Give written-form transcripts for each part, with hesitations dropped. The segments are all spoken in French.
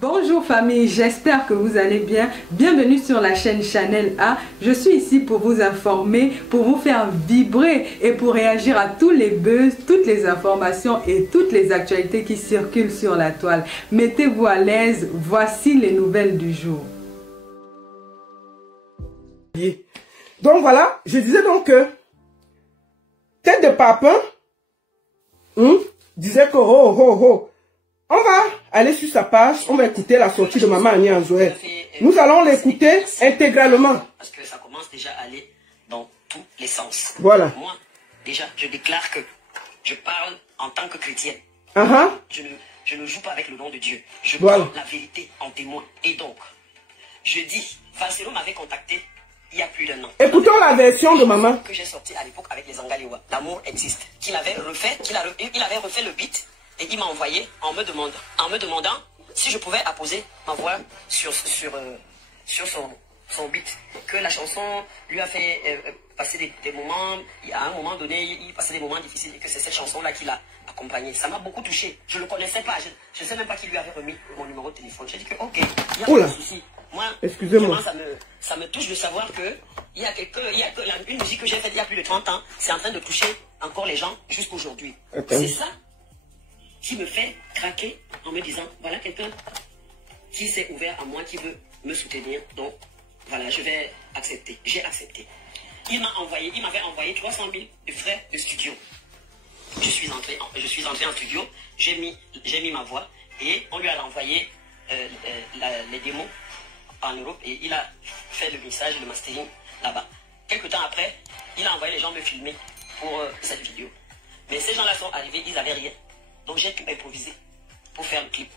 Bonjour famille, j'espère que vous allez bien. Bienvenue sur la chaîne Chanel A. Je suis ici pour vous informer, pour vous faire vibrer et pour réagir à tous les buzz, toutes les informations et toutes les actualités qui circulent sur la toile. Mettez-vous à l'aise, voici les nouvelles du jour. Donc voilà, je disais donc que Tête de Papin disait que on va aller sur sa page, on va écouter la sortie de Maman Annie Anzoé. Nous allons l'écouter intégralement. Parce que ça commence déjà à aller dans tous les sens. Voilà. Moi, déjà, je déclare que je parle en tant que chrétienne. Je ne joue pas avec le nom de Dieu. Je prends la vérité en témoin. Et donc, je dis, Falsero m'avait contacté il y a plus d'un an. Écoutons la version de Maman. Que j'ai sorti à l'époque avec les Angalewa. L'amour existe. Il avait refait le beat. Et il m'a envoyé en me demandant si je pouvais apposer ma voix sur son beat. Que la chanson lui a fait passer des moments, à un moment donné, il passait des moments difficiles et que c'est cette chanson-là qui l'a accompagné. Ça m'a beaucoup touché. Je ne le connaissais pas. Je ne sais même pas qui lui avait remis mon numéro de téléphone. J'ai dit que ok, il y a pas de souci. Moi, excusez-moi, ça me touche de savoir que il y a une musique que j'ai faite il y a plus de 30 ans, c'est en train de toucher encore les gens jusqu'aujourd'hui. C'est ça qui me fait craquer en me disant, voilà quelqu'un qui s'est ouvert à moi, qui veut me soutenir. Donc, voilà, je vais accepter. J'ai accepté. Il m'avait envoyé 300 000 de frais de studio. Je suis entré en studio, j'ai mis ma voix et on lui a envoyé les démos en Europe et il a fait le mixage, le mastering là-bas. Quelques temps après, il a envoyé les gens me filmer pour cette vidéo. Mais ces gens-là sont arrivés, ils n'avaient rien. Donc j'ai pu improviser pour faire le clip.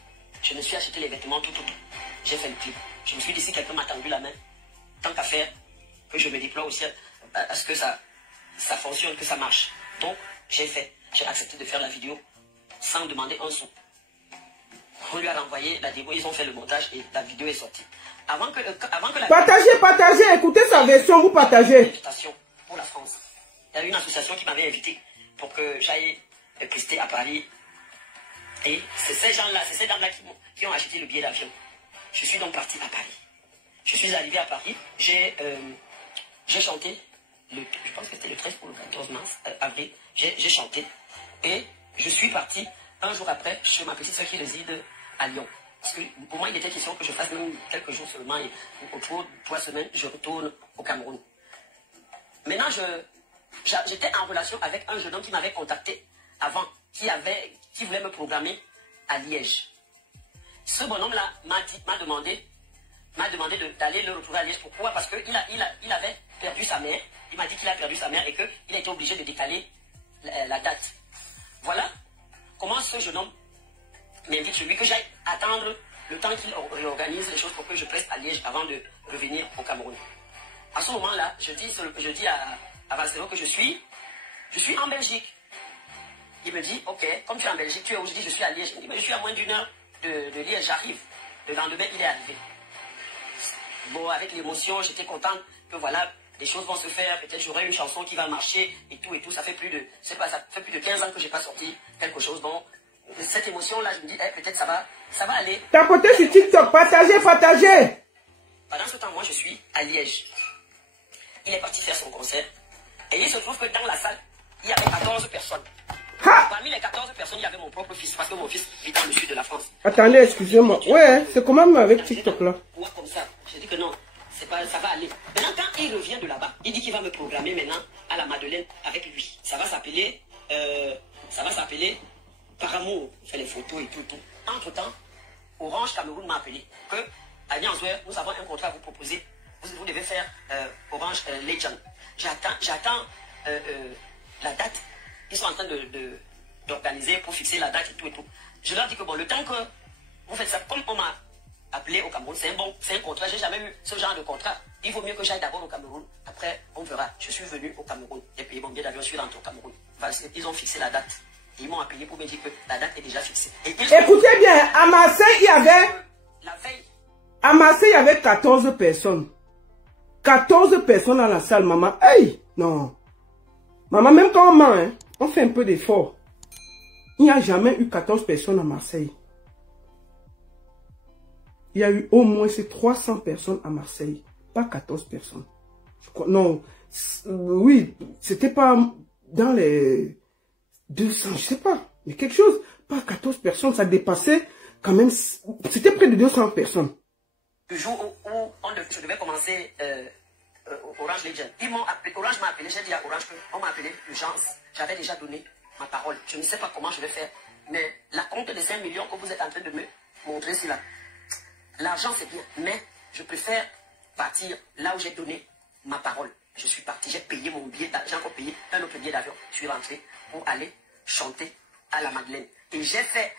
Je me suis acheté les vêtements, tout. J'ai fait le clip. Je me suis dit, si quelqu'un m'a tendu la main, tant qu'à faire, que je me déploie aussi à ce que ça fonctionne, que ça marche. Donc j'ai accepté de faire la vidéo sans demander un sou. On lui a renvoyé la démo, ils ont fait le montage et la vidéo est sortie. Avant que la... Partagez, écoutez sa version, vous partagez. Pour la France. Il y a une association qui m'avait invité pour que j'aille tester à Paris. Et c'est ces gens-là, c'est ces dames-là qui ont acheté le billet d'avion. Je suis donc parti à Paris. Je suis arrivé à Paris, j'ai chanté, je pense que c'était le 13 ou le 14 avril, j'ai chanté. Et je suis parti un jour après chez ma petite soeur qui réside à Lyon. Parce que pour moi, il était question que je fasse même quelques jours seulement et autour de 3 semaines, je retourne au Cameroun. Maintenant, j'étais en relation avec un jeune homme qui m'avait contacté avant, qui voulait me programmer à Liège. Ce bonhomme-là m'a demandé d'aller le retrouver à Liège. Pourquoi? Parce qu'il avait perdu sa mère. Il m'a dit qu'il a perdu sa mère et qu'il a été obligé de décaler la date. Voilà comment ce jeune homme m'invite chez lui, que j'aille attendre le temps qu'il réorganise les choses pour que je preste à Liège avant de revenir au Cameroun. À ce moment-là, je dis à Falsero que je suis en Belgique. Il me dit, ok, comme tu es en Belgique, tu es où? Je dis, je suis à Liège. Il me dit, mais je suis à moins d'1 heure de Liège, j'arrive. Le lendemain, il est arrivé. Bon, avec l'émotion, j'étais contente que voilà, les choses vont se faire. Peut-être j'aurai une chanson qui va marcher et tout. Ça fait plus de, ça fait plus de 15 ans que j'ai pas sorti quelque chose. Donc, cette émotion-là, je me dis, peut-être ça va aller. Tapotez sur TikTok, partagez. Pendant ce temps, moi, je suis à Liège. Il est parti faire son concert. Et il se trouve que dans la salle, il y avait 14 personnes. Parmi les 14 personnes, il y avait mon propre fils, parce que mon fils vit dans le sud de la France. Attendez, excusez-moi. Ouais, c'est comment avec TikTok là? Ouais, comme ça. J'ai dit que non, ça va aller. Maintenant, quand il revient de là-bas, il dit qu'il va me programmer maintenant à la Madeleine avec lui. Ça va s'appeler Par amour. Il fait les photos et tout. Entre-temps, Orange Cameroun m'a appelé que, Annie Anzoé, nous avons un contrat à vous proposer. Vous devez faire Orange Legend. J'attends la date. Ils sont en train d'organiser pour fixer la date et tout. Je leur dis que bon, le temps que vous faites ça, comme on m'a appelé au Cameroun, c'est un contrat. J'ai jamais eu ce genre de contrat. Il vaut mieux que j'aille d'abord au Cameroun. Après, on verra. Je suis venu au Cameroun. J'ai payé mon billet d'avion, je suis rentré au Cameroun. Ils ont fixé la date. Et ils m'ont appelé pour me dire que la date est déjà fixée. Écoutez bien, à Marseille, il y avait... La veille. À Marseille, il y avait 14 personnes. 14 personnes dans la salle, maman. Hey! Non. Maman, même quand on ment, hein, on fait un peu d'effort. Il n'y a jamais eu 14 personnes à Marseille. il y a eu au moins ces 300 personnes à Marseille. Pas 14 personnes. Je crois, non, oui, c'était pas dans les 200, je sais pas, mais quelque chose. Pas 14 personnes, ça dépassait quand même, c'était près de 200 personnes. Le jour où je devais commencer Orange Legend, Orange m'a appelé, j'ai dit à Orange qu'on m'a appelé urgence. J'avais déjà donné ma parole. Je ne sais pas comment je vais faire, mais la compte des 5 millions que vous êtes en train de me montrer, c'est là. L'argent, c'est bien, mais je préfère partir là où j'ai donné ma parole. Je suis parti, j'ai payé mon billet, j'ai encore payé un autre billet d'avion. Je suis rentré pour aller chanter à la Madeleine. Et j'ai fait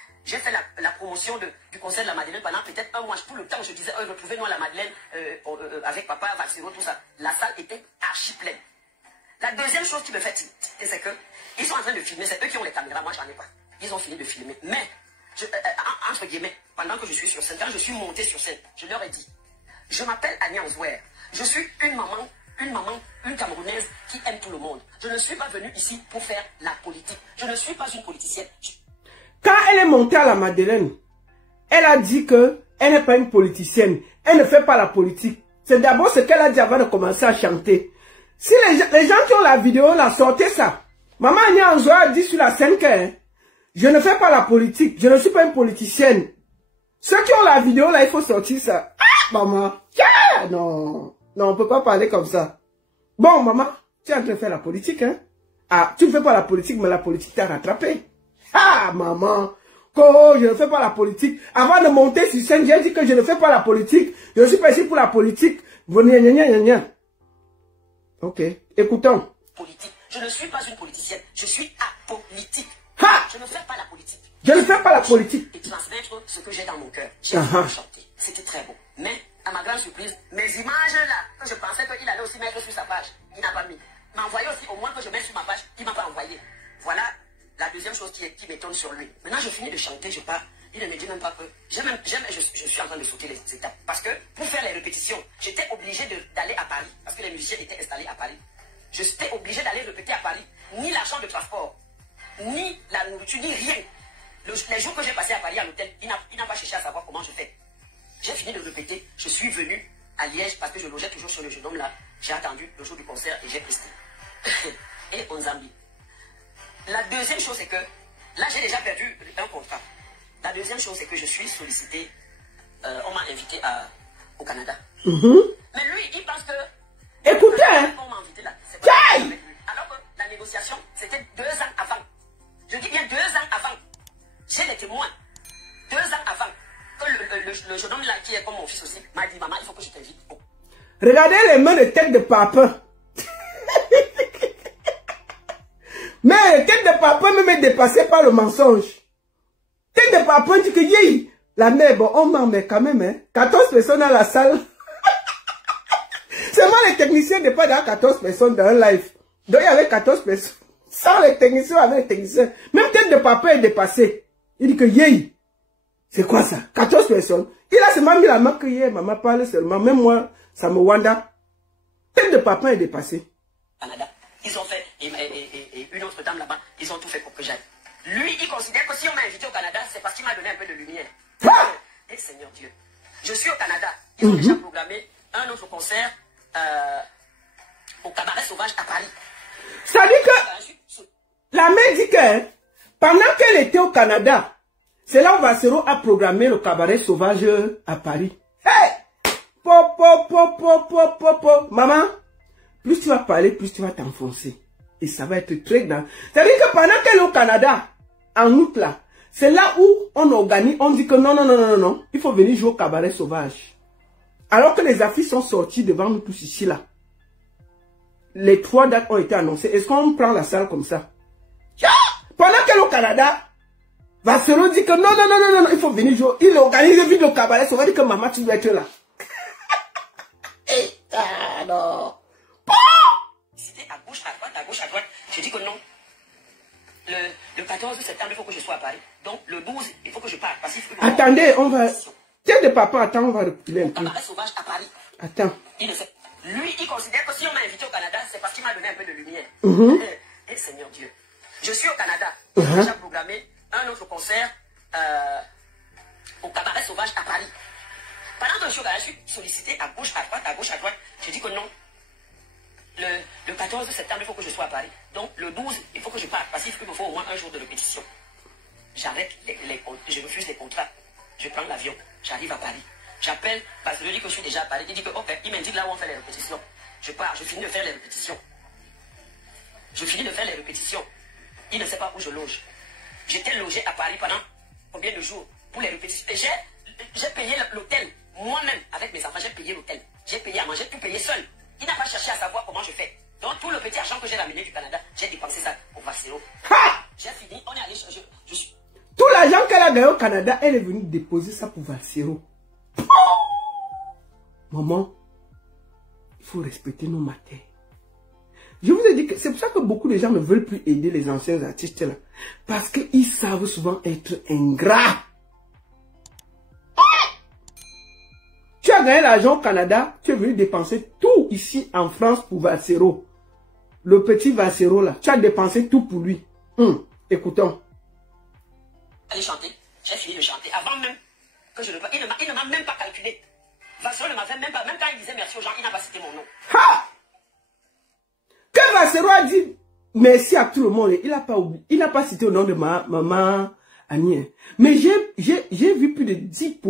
la promotion du concert de la Madeleine pendant peut-être un mois. Tout le temps, je disais, retrouvez-nous à la Madeleine avec papa, Vaxero, tout ça. La salle était archi pleine. La deuxième chose qui me fait tirer, c'est que ils sont en train de filmer. C'est eux qui ont les caméras, moi, j'en ai pas. Ils ont fini de filmer. Mais, entre guillemets, pendant que je suis sur scène, quand je suis monté sur scène, je leur ai dit, je m'appelle Agnès Ouer. Je suis une maman, une Camerounaise qui aime tout le monde. Je ne suis pas venue ici pour faire la politique. Je ne suis pas une politicienne. Quand elle est montée à la Madeleine, elle a dit que elle n'est pas une politicienne. Elle ne fait pas la politique. C'est d'abord ce qu'elle a dit avant de commencer à chanter. Si les gens qui ont la vidéo, la sortez ça. Maman Agnès Ouer a dit sur la scène que je ne fais pas la politique. Je ne suis pas une politicienne. Ceux qui ont la vidéo là, il faut sortir ça. Ah, maman. Yeah! Non. Non, on peut pas parler comme ça. Bon, maman, tu es en train de faire la politique, hein? Ah, tu ne fais pas la politique, mais la politique t'a rattrapé. Ah, maman. Oh, je ne fais pas la politique. Avant de monter sur scène, j'ai dit que je ne fais pas la politique. Je suis pas ici pour la politique. Venez, gna. Ok, écoutons. Politique. Je ne suis pas une politicienne. Je suis apolitique. Ha! Je ne fais pas la politique. Je ne fais pas la politique. Et transmettre ce que j'ai dans mon cœur. J'ai chanté. C'était très beau. Mais, à ma grande surprise, mes images là, que je pensais qu'il allait aussi mettre sur sa page, il n'a pas mis. Il m'a envoyé aussi, au moins que je mette sur ma page, il ne m'a pas envoyé. Voilà la deuxième chose qui m'étonne sur lui. Maintenant, je finis de chanter, je pars. Il ne me dit même pas que... je suis en train de sauter les étapes. Parce que, pour faire les répétitions, j'étais obligé d'aller à Paris. Parce que les musiciens étaient installés à Paris. J'étais obligé d'aller répéter à Paris. Ni l'argent de transport, ni la nourriture, ni rien. Les jours que j'ai passé à Paris à l'hôtel, il n'a pas cherché à savoir comment je fais. J'ai fini de répéter. Je suis venu à Liège parce que je logeais toujours sur le jeune homme là. J'ai attendu le jour du concert et j'ai presté. Et on Zambie. La deuxième chose, c'est que là, j'ai déjà perdu un contrat. La deuxième chose, c'est que je suis sollicité. On m'a invité au Canada. Mais lui, il pense que... Écoutez, hein? On m'a invité là. C'est pas avec lui. Alors que la négociation, c'était 2 ans avant. Je dis bien 2 ans avant. J'ai les témoins. 2 ans avant. Que le jeune homme là, qui est comme mon fils aussi, m'a dit, maman, il faut que je t'invite. Oh. Regardez les mains de tête de papa. Mais tête de papa même est dépassée par le mensonge. Tête de papa dit que yé, la mère, bon, on ment, mais quand même, hein, 14 personnes dans la salle. Seulement les techniciens ne pas dans 14 personnes dans un live. Donc il y avait 14 personnes. Sans les techniciens, avec les techniciens. Même tête de papa est dépassée. Il dit que yé, c'est quoi ça? 14 personnes. Il a seulement mis la main que yé, maman parle seulement. Même moi, ça me wanda. Tête de papa est dépassée. Canada. Ils ont fait, et une autre dame là-bas, ils ont tout fait pour que j'aille. Lui, il considère que si on m'a invité au Canada, c'est parce qu'il m'a donné un peu de lumière. Et Seigneur Dieu, je suis au Canada. Ils ont déjà programmé un autre concert au Cabaret Sauvage à Paris. Ça dit que la mère dit que pendant qu'elle était au Canada, c'est là où Vaxero a programmé le Cabaret Sauvage à Paris. Hey! Maman, plus tu vas parler, plus tu vas t'enfoncer. Et ça va être très grave. C'est-à-dire que pendant qu'elle est au Canada, en août là, c'est là où on organise, on dit que non, il faut venir jouer au Cabaret Sauvage. Alors que les affiches sont sorties devant nous tous ici là. Les 3 dates ont été annoncées. Est-ce qu'on prend la salle comme ça? Pendant qu'elle est au Canada, Vaxero dit que non, il faut venir jouer. Il organise vite le Cabaret Sauvage, dit que maman, tu dois être là. Non. C'était à gauche, à droite. J'ai dit que non. Le 14 septembre, il faut que je sois à Paris. Donc, le 12, il faut que je parte. Parce qu'il faut que attendez, on va... Tiens de papa, attends, on va reculer un peu. Cabaret Sauvage à Paris. Attends. Il le sait. Lui, il considère que si on m'a invité au Canada, c'est parce qu'il m'a donné un peu de lumière. Et Seigneur Dieu. Je suis au Canada. J'ai déjà programmé un autre concert au Cabaret Sauvage à Paris. Pendant que je suis au Canada, je suis sollicité à gauche, à droite, à gauche, à droite. Je dis que non. Le 14 septembre, il faut que je sois à Paris. Donc, le 12, il faut que je parte. Parce qu'il me faut au moins un jour de répétition. J'arrête je refuse les contrats. Je prends l'avion. J'arrive à Paris. J'appelle parce que je dis que je suis déjà à Paris. Il dit que, ok, il m'indique là où on fait les répétitions. Je pars, je finis de faire les répétitions. Je finis de faire les répétitions. Il ne sait pas où je loge. J'étais logé à Paris pendant combien de jours pour les répétitions. Et j'ai payé l'hôtel. Moi-même, avec mes enfants, j'ai payé l'hôtel. J'ai payé à manger, tout payé seul. Il n'a pas cherché à savoir comment je fais. Donc, tout le petit argent que j'ai ramené du Canada, j'ai dépensé ça au Vassero. J'ai fini, on est allé chercher. Tout l'argent qu'elle a gagné au Canada, elle est venue déposer ça pour Vassero. Maman, il faut respecter nos matins. Je vous ai dit que c'est pour ça que beaucoup de gens ne veulent plus aider les anciens artistes là. Parce qu'ils savent souvent être ingrats. Tu as gagné l'argent au Canada, tu es venu dépenser tout ici en France pour Vassero. Le petit Vassero là, tu as dépensé tout pour lui. Écoutons. Allez chanter, j'ai fini de chanter avant même que je ne... Il ne m'a même pas calculé. Vassero ne m'avait même pas... Même quand il disait merci aux gens, il n'a pas cité mon nom. Ha! Que Vassero a dit merci à tout le monde, il n'a pas cité le nom de ma maman Annie. Mais j'ai vu plus de 10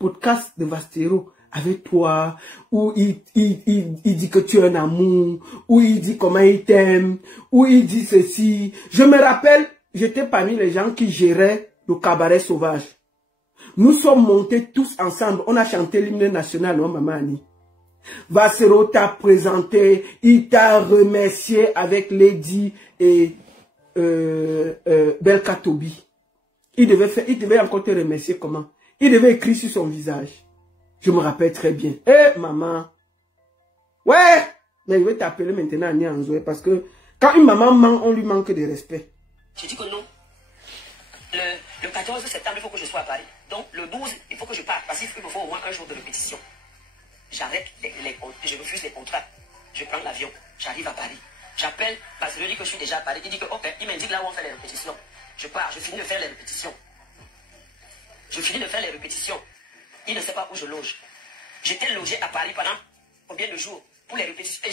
podcasts de Vassero avec toi, où il dit que tu es un amour, où il dit comment il t'aime, où il dit ceci. Je me rappelle, j'étais parmi les gens qui géraient le cabaret sauvage. Nous sommes montés tous ensemble, on a chanté l'hymne national, non, maman Annie. Vassero t'a présenté, il t'a remercié avec Lady et Belka Tobi. Il devait encore te remercier comment? Il devait écrire sur son visage. Je me rappelle très bien. Eh, maman. Ouais, mais je vais t'appeler maintenant Annie Anzoé parce que quand une maman ment, on lui manque de respect. Je dis que non. Le 14 septembre, il faut que je sois à Paris. Donc, le 12, il faut que je parte parce qu'il me faut au moins un jour de répétition. J'arrête je refuse les contrats. Je prends l'avion. J'arrive à Paris. J'appelle parce que je dis que je suis déjà à Paris. Il dit que, ok, il m'indique là où on fait les répétitions. Je pars, je finis de faire les répétitions. Je finis de faire les répétitions. Il ne sait pas où je loge. J'étais logé à Paris pendant combien de jours pour les répétitions. Et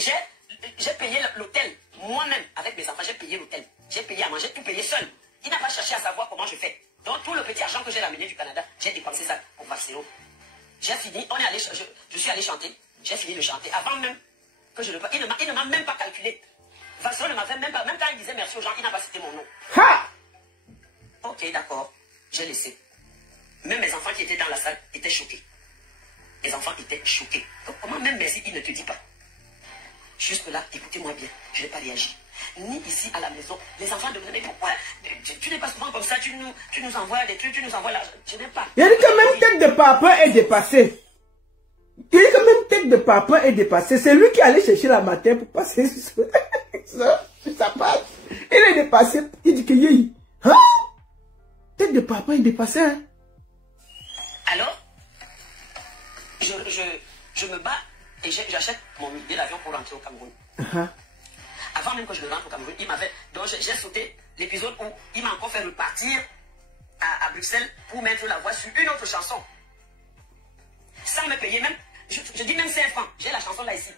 j'ai payé l'hôtel. Moi-même, avec mes enfants, j'ai payé l'hôtel. J'ai payé à manger, tout payé seul. Il n'a pas cherché à savoir comment je fais. Donc, tout le petit argent que j'ai ramené du Canada, j'ai dépensé ça au Vassero. J'ai fini, je suis allé chanter. J'ai fini de chanter avant même que je ne... Il ne m'a même pas calculé. Vassero ne m'avait même pas... Même quand il disait merci aux gens, il n'a pas cité mon nom. Ha! Ok, d'accord. J'ai laissé. Même mes enfants qui étaient dans la salle étaient choqués. Les enfants étaient choqués. Donc, comment même merci, il ne te dit pas? Jusque là, écoutez-moi bien, je n'ai pas réagi. Ni ici à la maison. Les enfants demandaient, mais pourquoi tu n'es pas souvent comme ça, tu nous envoies des trucs, tu nous envoies l'argent. Je n'ai pas. Il a dit que même tête de papa est dépassée. Il a dit que même tête de papa est dépassée. C'est lui qui allait chercher la matin pour passer sur sa passe. Il est dépassé. Il dit que yé. Hein? Tête de papa est dépassée. Hein? Alors, je me bats et j'achète mon billet d'avion pour rentrer au Cameroun. Avant même que je ne rentre au Cameroun, il m'avait... Donc j'ai sauté l'épisode où il m'a encore fait repartir à Bruxelles pour mettre la voix sur une autre chanson. Sans me payer même... Je dis même 5 francs. J'ai la chanson là ici.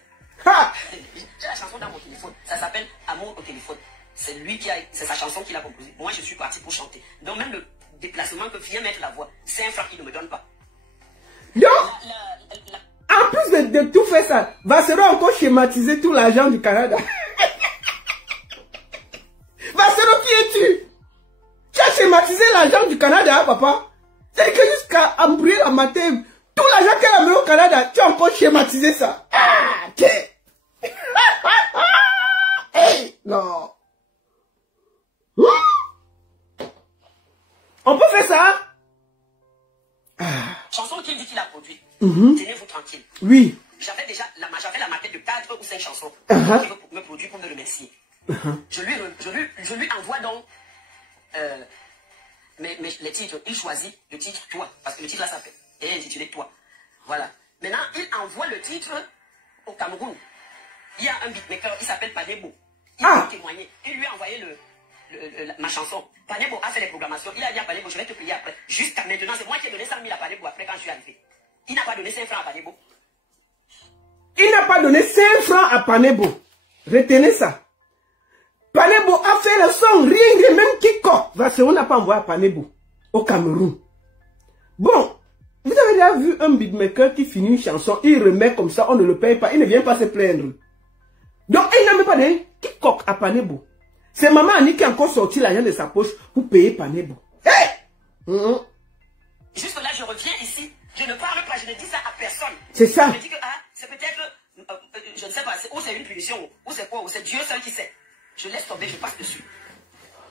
J'ai la chanson dans mon téléphone. Ça s'appelle Amour au téléphone. C'est lui qui a... C'est sa chanson qu'il a composée. Moi, je suis parti pour chanter. Donc même le déplacement que vient mettre la voix, 5 francs, il ne me donne pas. Donc, en plus de tout faire ça, Vassero a encore schématisé tout l'argent du Canada. Vassero, qui es-tu? Tu as schématisé l'argent du Canada, hein, papa? C'est que jusqu'à embrouiller la matin, tout l'argent qu'elle a mis au Canada, tu as encore schématisé ça. Ah, ok. Hey, non. On peut faire ça? Chanson qu'il dit qu'il a produit. Tenez-vous tranquille. Oui. J'avais déjà la maquette de 4 ou 5 chansons qui me produit pour me remercier. Je lui envoie donc les titres. Il choisit le titre Toi. Parce que le titre là s'appelle. Et intitulé Toi. Voilà. Maintenant, il envoie le titre au Cameroun. Il y a un beatmaker, il s'appelle Panebo. Il a témoigné. Il lui a envoyé ma chanson. Panebo a fait les programmations. Il a dit à Panebo, je vais te payer après. Jusqu'à maintenant, c'est moi qui ai donné 100 000 à Panebo après quand je suis arrivé. Il n'a pas donné 5 francs à Panebo. Il n'a pas donné 5 francs à Panebo. Retenez ça. Panebo a fait le son, rien, même Kiko. On n'a pas envoyé à Panebo au Cameroun. Bon, vous avez déjà vu un beatmaker qui finit une chanson, il remet comme ça, on ne le paye pas, il ne vient pas se plaindre. Donc, il n'a même pas donné Kiko à Panebo. C'est Maman Annie qui a encore sorti l'argent de sa poche pour payer Panebo. Hey! Juste là, je reviens ici, je ne parle pas, je ne dis ça à personne. C'est ça. Je dis que c'est peut-être, je ne sais pas, ou c'est une punition, ou c'est quoi, ou c'est Dieu seul qui sait. Je laisse tomber, je passe dessus.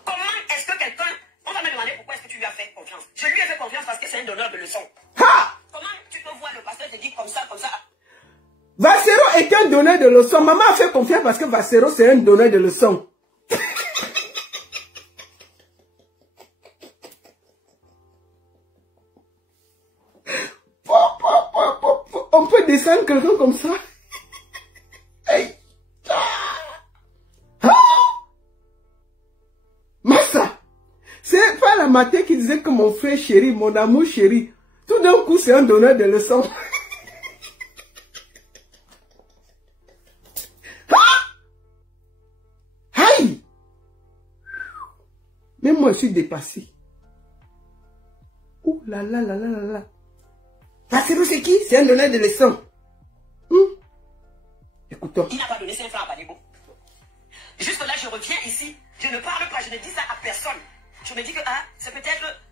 Comment est-ce que quelqu'un, on va me demander pourquoi est-ce que tu lui as fait confiance. Je lui ai fait confiance parce que c'est un donneur de leçons. Ha! Comment tu peux voir le pasteur te dire comme ça, comme ça? Vassero est un donneur de leçons. Maman a fait confiance parce que Vassero c'est un donneur de leçons. On peut descendre quelqu'un comme ça. Hey. Ah. Massa, c'est pas la matin qui disait que mon frère chéri, mon amour chéri, tout d'un coup c'est un donneur de leçons. Aïe! Même moi je suis dépassé. Ouh là là là là là là. Vassero c'est qui? C'est un donneur de leçons. Écoutons. Il n'a pas donné 5 francs à Panebo. Jusque là, je reviens ici, je ne parle pas, je ne dis ça à personne. Je me dis que c'est peut-être,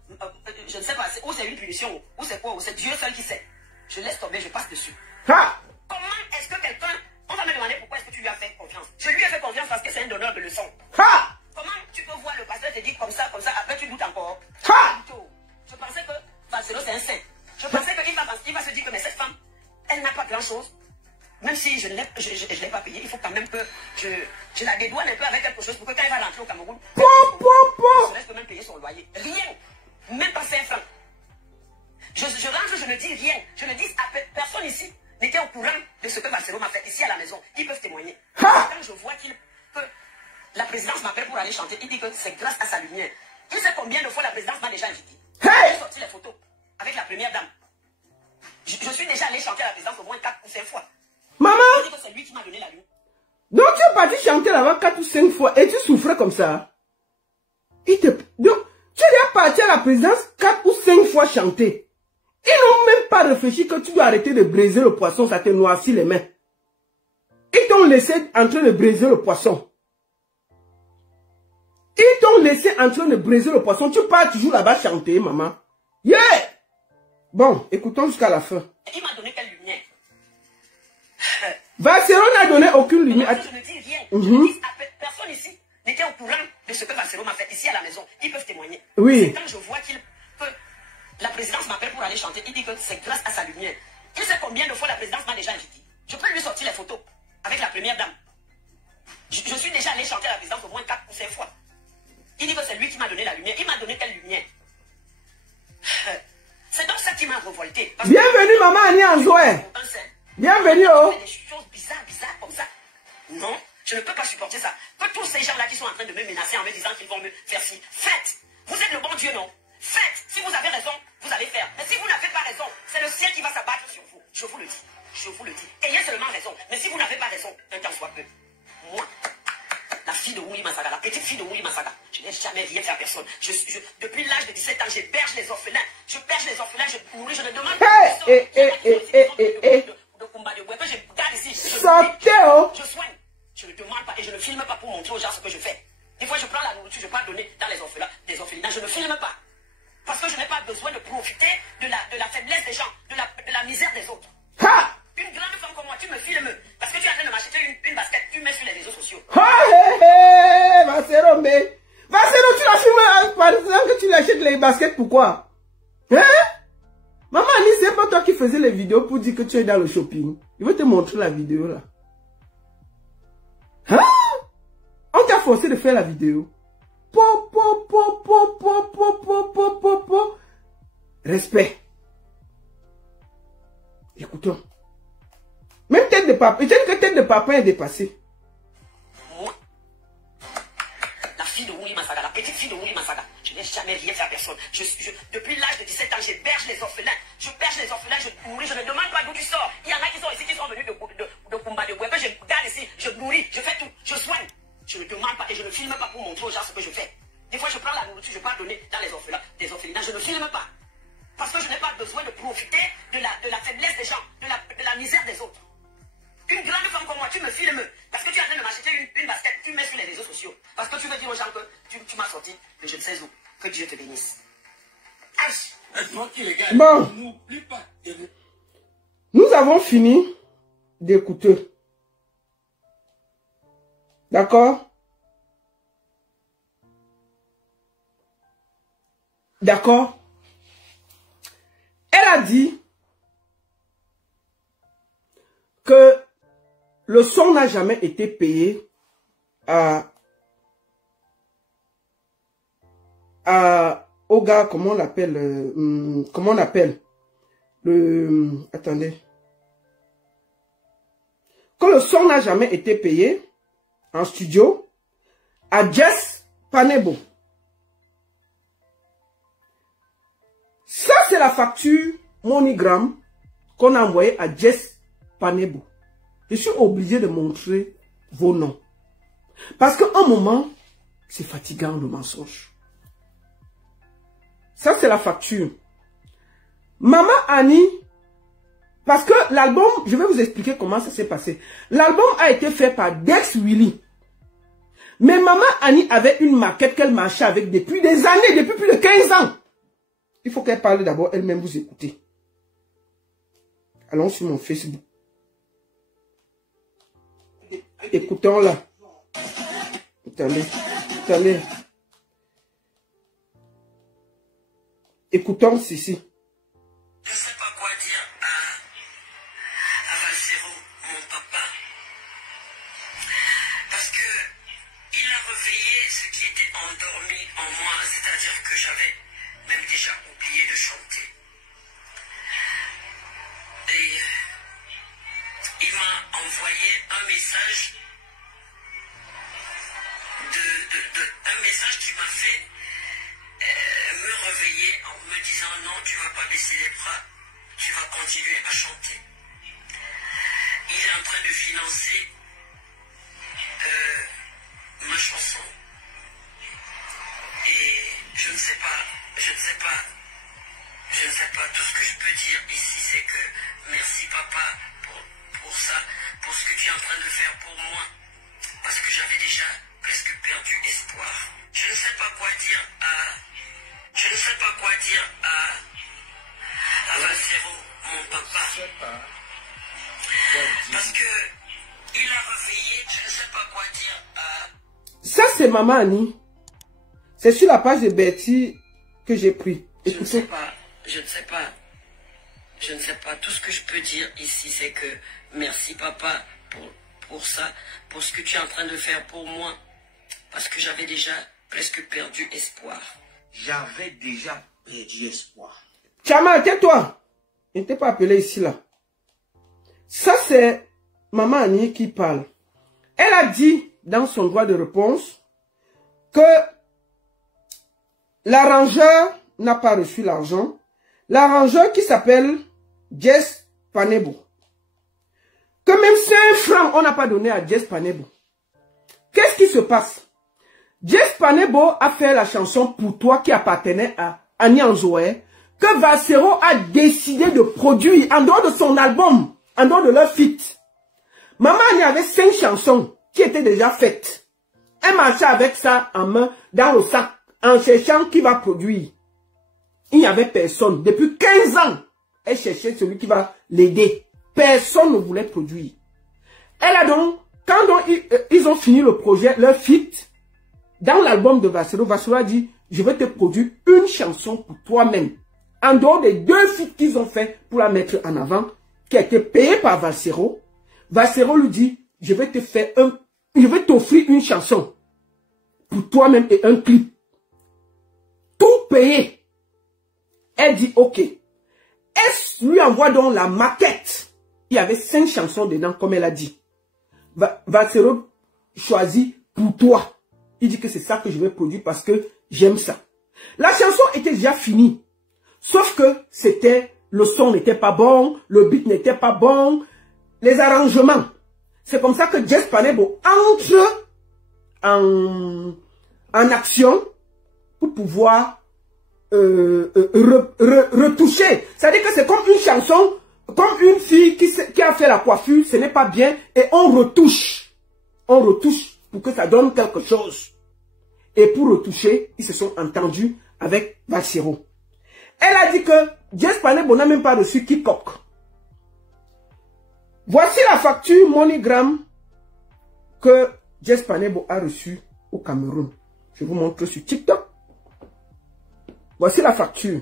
je ne sais pas, ou c'est une punition, ou c'est quoi, ou c'est Dieu seul qui sait. Je laisse tomber, je passe dessus. Ha! Comment est-ce que quelqu'un, on va me demander pourquoi est-ce que tu lui as fait confiance. Je lui ai fait confiance parce que c'est un donneur de leçons. Ha! Comment tu peux voir le pasteur te dire comme ça, après tu doutes encore. Ha! Je pensais que Vassero c'est un saint. Je pensais qu'il va se dire que mais cette femme, elle n'a pas grand-chose. Même si je ne l'ai pas payé, il faut quand même que je la dédouane un peu avec quelque chose pour que quand elle va rentrer au Cameroun, je laisse quand même payer son loyer. Rien. Même pas 5 francs. Je rentre, je ne dis rien. Je ne dis à personne ici n'était au courant de ce que Vassero m'a fait ici à la maison. Ils peuvent témoigner. Quand je vois que la présidence m'appelle pour aller chanter, il dit que c'est grâce à sa lumière. Tu sais combien de fois la présidence m'a déjà invité? J'ai sorti les photos avec la première dame. Je suis déjà allé chanter à la présidence au moins 4 ou 5 fois. Maman! C'est lui qui m'a donné la lune. Donc tu es parti chanter là-bas 4 ou 5 fois et tu souffrais comme ça. Donc tu es déjà parti à la présidence 4 ou 5 fois chanter. Ils n'ont même pas réfléchi que tu dois arrêter de briser le poisson, ça te noircit les mains. Ils t'ont laissé en train de briser le poisson. Ils t'ont laissé en train de briser le poisson. Tu pars toujours là-bas chanter, maman. Yeah! Bon, écoutons jusqu'à la fin. Il m'a donné quelle lumière? Vassero n'a donné aucune lumière. Je ne dis rien. Je ne dis à personne ici n'était au courant de ce que Vassero m'a fait ici à la maison. Ils peuvent témoigner. Oui. Quand je vois que la présidence m'appelle pour aller chanter, il dit que c'est grâce à sa lumière. Il sait combien de fois la présidence m'a déjà invité. Je peux lui sortir les photos avec la première dame. Je suis déjà allé chanter à la présidence au moins 4 ou 5 fois. Il dit que c'est lui qui m'a donné la lumière. Il m'a donné quelle lumière? C'est donc ça qui m'a révolté. Bienvenue, maman Annie Anzoué. Bienvenue, oh. Des choses bizarres comme ça. Non, je ne peux pas supporter ça. Que tous ces gens-là qui sont en train de me menacer en me disant qu'ils vont me faire ci, faites. Vous êtes le bon Dieu, non? Faites. Si vous avez raison, vous allez faire. Mais si vous n'avez pas raison, c'est le ciel qui va s'abattre sur vous. Je vous le dis. Je vous le dis. Ayez seulement raison. Mais si vous n'avez pas raison, un temps soit peu. Moi, la fille de Wuli Masaga, la petite fille de Wuli Masaga, je n'ai jamais rien fait à personne. Depuis l'âge de 17 ans, j'héberge les orphelins. Je nourris, je ne demande pas. Sortez, oh. Je soigne. Je ne demande pas et je ne filme pas pour montrer aux gens ce que je fais. Des fois, je prends la nourriture, je peux donner dans les orphelins, des orphelinats, je ne filme pas. Parce que je n'ai pas besoin de profiter de la faiblesse des gens, de la misère des autres. Ha! Une grande femme comme moi, tu me filmes parce que tu es en train de m'acheter une basket, tu mets sur les réseaux sociaux. Vassero, mais Vassero, tu l'as filmé par exemple que tu l'achètes les baskets, pourquoi? Hein? Maman Annie, c'est pas toi qui faisais les vidéos pour dire que tu es dans le shopping. Je vais te montrer la vidéo là. Hein? On t'a forcé de faire la vidéo. Respect. Écoutons. Même tête de papa. Tu as dit que tête de papa est dépassée. Moi, la fille de Wuli Masaga, la petite fille de Wuli Masaga, je n'ai jamais rien fait à personne. Depuis l'âge de 17 ans, j'héberge les orphelins. Je berge les orphelins, je nourris, je ne de la faiblesse des gens, de la misère des autres. Une grande femme comme moi, tu me filmes parce que tu es en train de m'acheter une basket, tu mets sur les réseaux sociaux. Parce que tu veux dire aux gens que tu m'as sorti de je ne sais où. Que Dieu te bénisse. Bon, nous avons fini d'écouter. D'accord? D'accord? Elle a dit que le son n'a jamais été payé au gars, comment on l'appelle, attendez. Que le son n'a jamais été payé en studio à Jess Panebo. Ça, c'est la facture MoneyGram qu'on a envoyée à Jess Panebo. Je suis obligé de montrer vos noms. Parce qu'à un moment, c'est fatigant le mensonge. Ça, c'est la facture. Maman Annie, parce que l'album, je vais vous expliquer comment ça s'est passé. L'album a été fait par Dex Willy. Mais Maman Annie avait une maquette qu'elle marchait avec depuis des années, depuis plus de 15 ans. Il faut qu'elle parle d'abord, elle-même vous écouter. Allons sur mon Facebook. Écoutons-la. Attendez, attendez. Écoutons ceci. Je ne sais pas quoi dire à Valsero, mon papa. Parce que il a réveillé ce qui était endormi en moi, c'est-à-dire que j'avais même déjà oublié de chanter. Et il m'a envoyé un message un message qui m'a fait me réveiller en me disant non, tu vas pas baisser les bras, tu vas continuer à chanter. Il est en train de financer ma chanson. Et je ne sais pas, tout ce que je peux dire ici, c'est que merci papa pour ça, pour ce que tu es en train de faire pour moi. Parce que j'avais déjà presque perdu espoir. Je ne sais pas quoi dire à Valsero, mon papa. Parce que il a réveillé, je ne sais pas quoi dire à... Ça, c'est Maman Annie. C'est sur la page de Betty que j'ai pris. Je ne sais pas. Tout ce que je peux dire ici, c'est que merci papa pour ça, pour ce que tu es en train de faire pour moi. Parce que j'avais déjà presque perdu espoir. J'avais déjà perdu espoir. Chama, tais-toi. Je ne t'ai pas appelé ici, là. Ça, c'est Maman Annie qui parle. Elle a dit, dans son droit de réponse, que l'arrangeur n'a pas reçu l'argent. L'arrangeur qui s'appelle Jess Panebo. Que même 5 francs, on n'a pas donné à Jess Panebo. Qu'est-ce qui se passe? Jess Panebo a fait la chanson Pour toi qui appartenait à Annie Anzoé, que Valsero a décidé de produire en dehors de son album, en dehors de leur feat. Maman Annie avait 5 chansons qui étaient déjà faites. Elle marchait avec ça en main, dans le sac, en cherchant qui va produire. Il n'y avait personne. Depuis 15 ans, elle cherchait celui qui va l'aider. Personne ne voulait produire. Elle a donc, quand donc ils ont fini le projet, leur feat, dans l'album de Valsero, Valsero a dit, je vais te produire une chanson pour toi-même. En dehors des 2 feats qu'ils ont fait pour la mettre en avant, qui a été payée par Valsero, Valsero lui dit, je vais t'offrir une chanson pour toi-même et un clip. Tout payé. Elle dit, ok. Elle lui envoie donc la maquette. Il y avait 5 chansons dedans, comme elle a dit. Valsero choisit pour toi. Il dit que c'est ça que je vais produire parce que j'aime ça. La chanson était déjà finie. Sauf que le son n'était pas bon, le beat n'était pas bon, les arrangements. C'est comme ça que Jess Panebo entre en action pour pouvoir retouchée. C'est-à-dire que c'est comme une chanson, comme une fille qui a fait la coiffure, ce n'est pas bien, et on retouche. On retouche pour que ça donne quelque chose. Et pour retoucher, ils se sont entendus avec Bassirou. Elle a dit que Jess Panebo n'a même pas reçu quiconque. Voici la facture MoneyGram que Jess Panebo a reçue au Cameroun. Je vous montre sur TikTok. Voici la facture.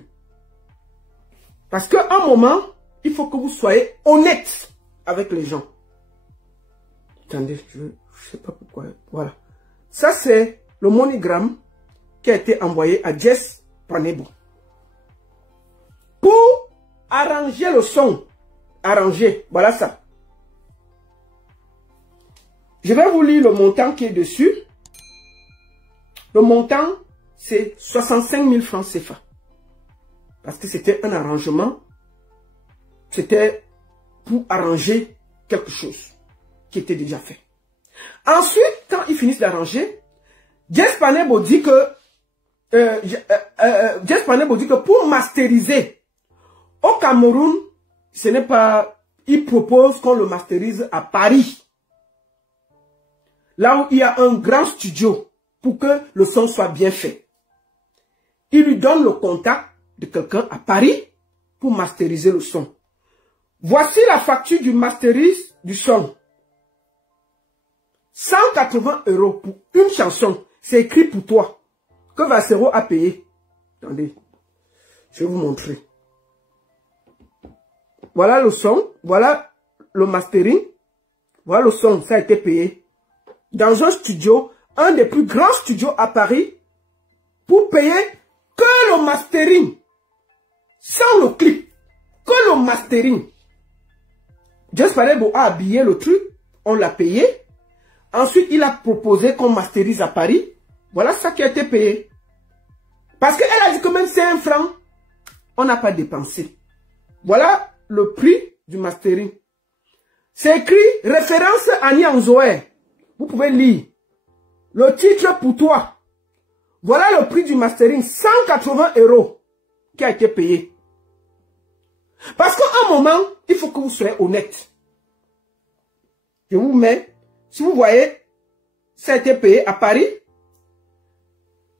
Parce qu'à un moment, il faut que vous soyez honnête avec les gens. Attendez, je ne sais pas pourquoi. Voilà. Ça, c'est le MoneyGram qui a été envoyé à Jess Panebo. Pour arranger le son. Arranger. Voilà ça. Je vais vous lire le montant qui est dessus. Le montant, c'est 65 000 francs CFA. Parce que c'était un arrangement. C'était pour arranger quelque chose qui était déjà fait. Ensuite, quand ils finissent d'arranger, Jess Panebo dit que pour masteriser au Cameroun, ce n'est pas... Il propose qu'on le masterise à Paris. Là où il y a un grand studio pour que le son soit bien fait. Il lui donne le contact de quelqu'un à Paris pour masteriser le son. Voici la facture du masterise du son. 180 € pour une chanson. C'est écrit pour toi. Que Bassirou a payé. Attendez. Je vais vous montrer. Voilà le son. Voilà le mastering. Voilà le son. Ça a été payé. Dans un studio. Un des plus grands studios à Paris. Pour payer que le mastering. Sans le clip. Que le mastering. Jess Panebo a habillé le truc. On l'a payé. Ensuite, il a proposé qu'on masterise à Paris. Voilà ça qui a été payé. Parce qu'elle a dit que même 5 francs, on n'a pas dépensé. Voilà le prix du mastering. C'est écrit référence Annie Anzoé. Vous pouvez lire. Le titre pour toi. Voilà le prix du mastering. 180 € qui a été payé. Parce qu'à un moment, il faut que vous soyez honnête. Je vous mets, si vous voyez, ça a été payé à Paris.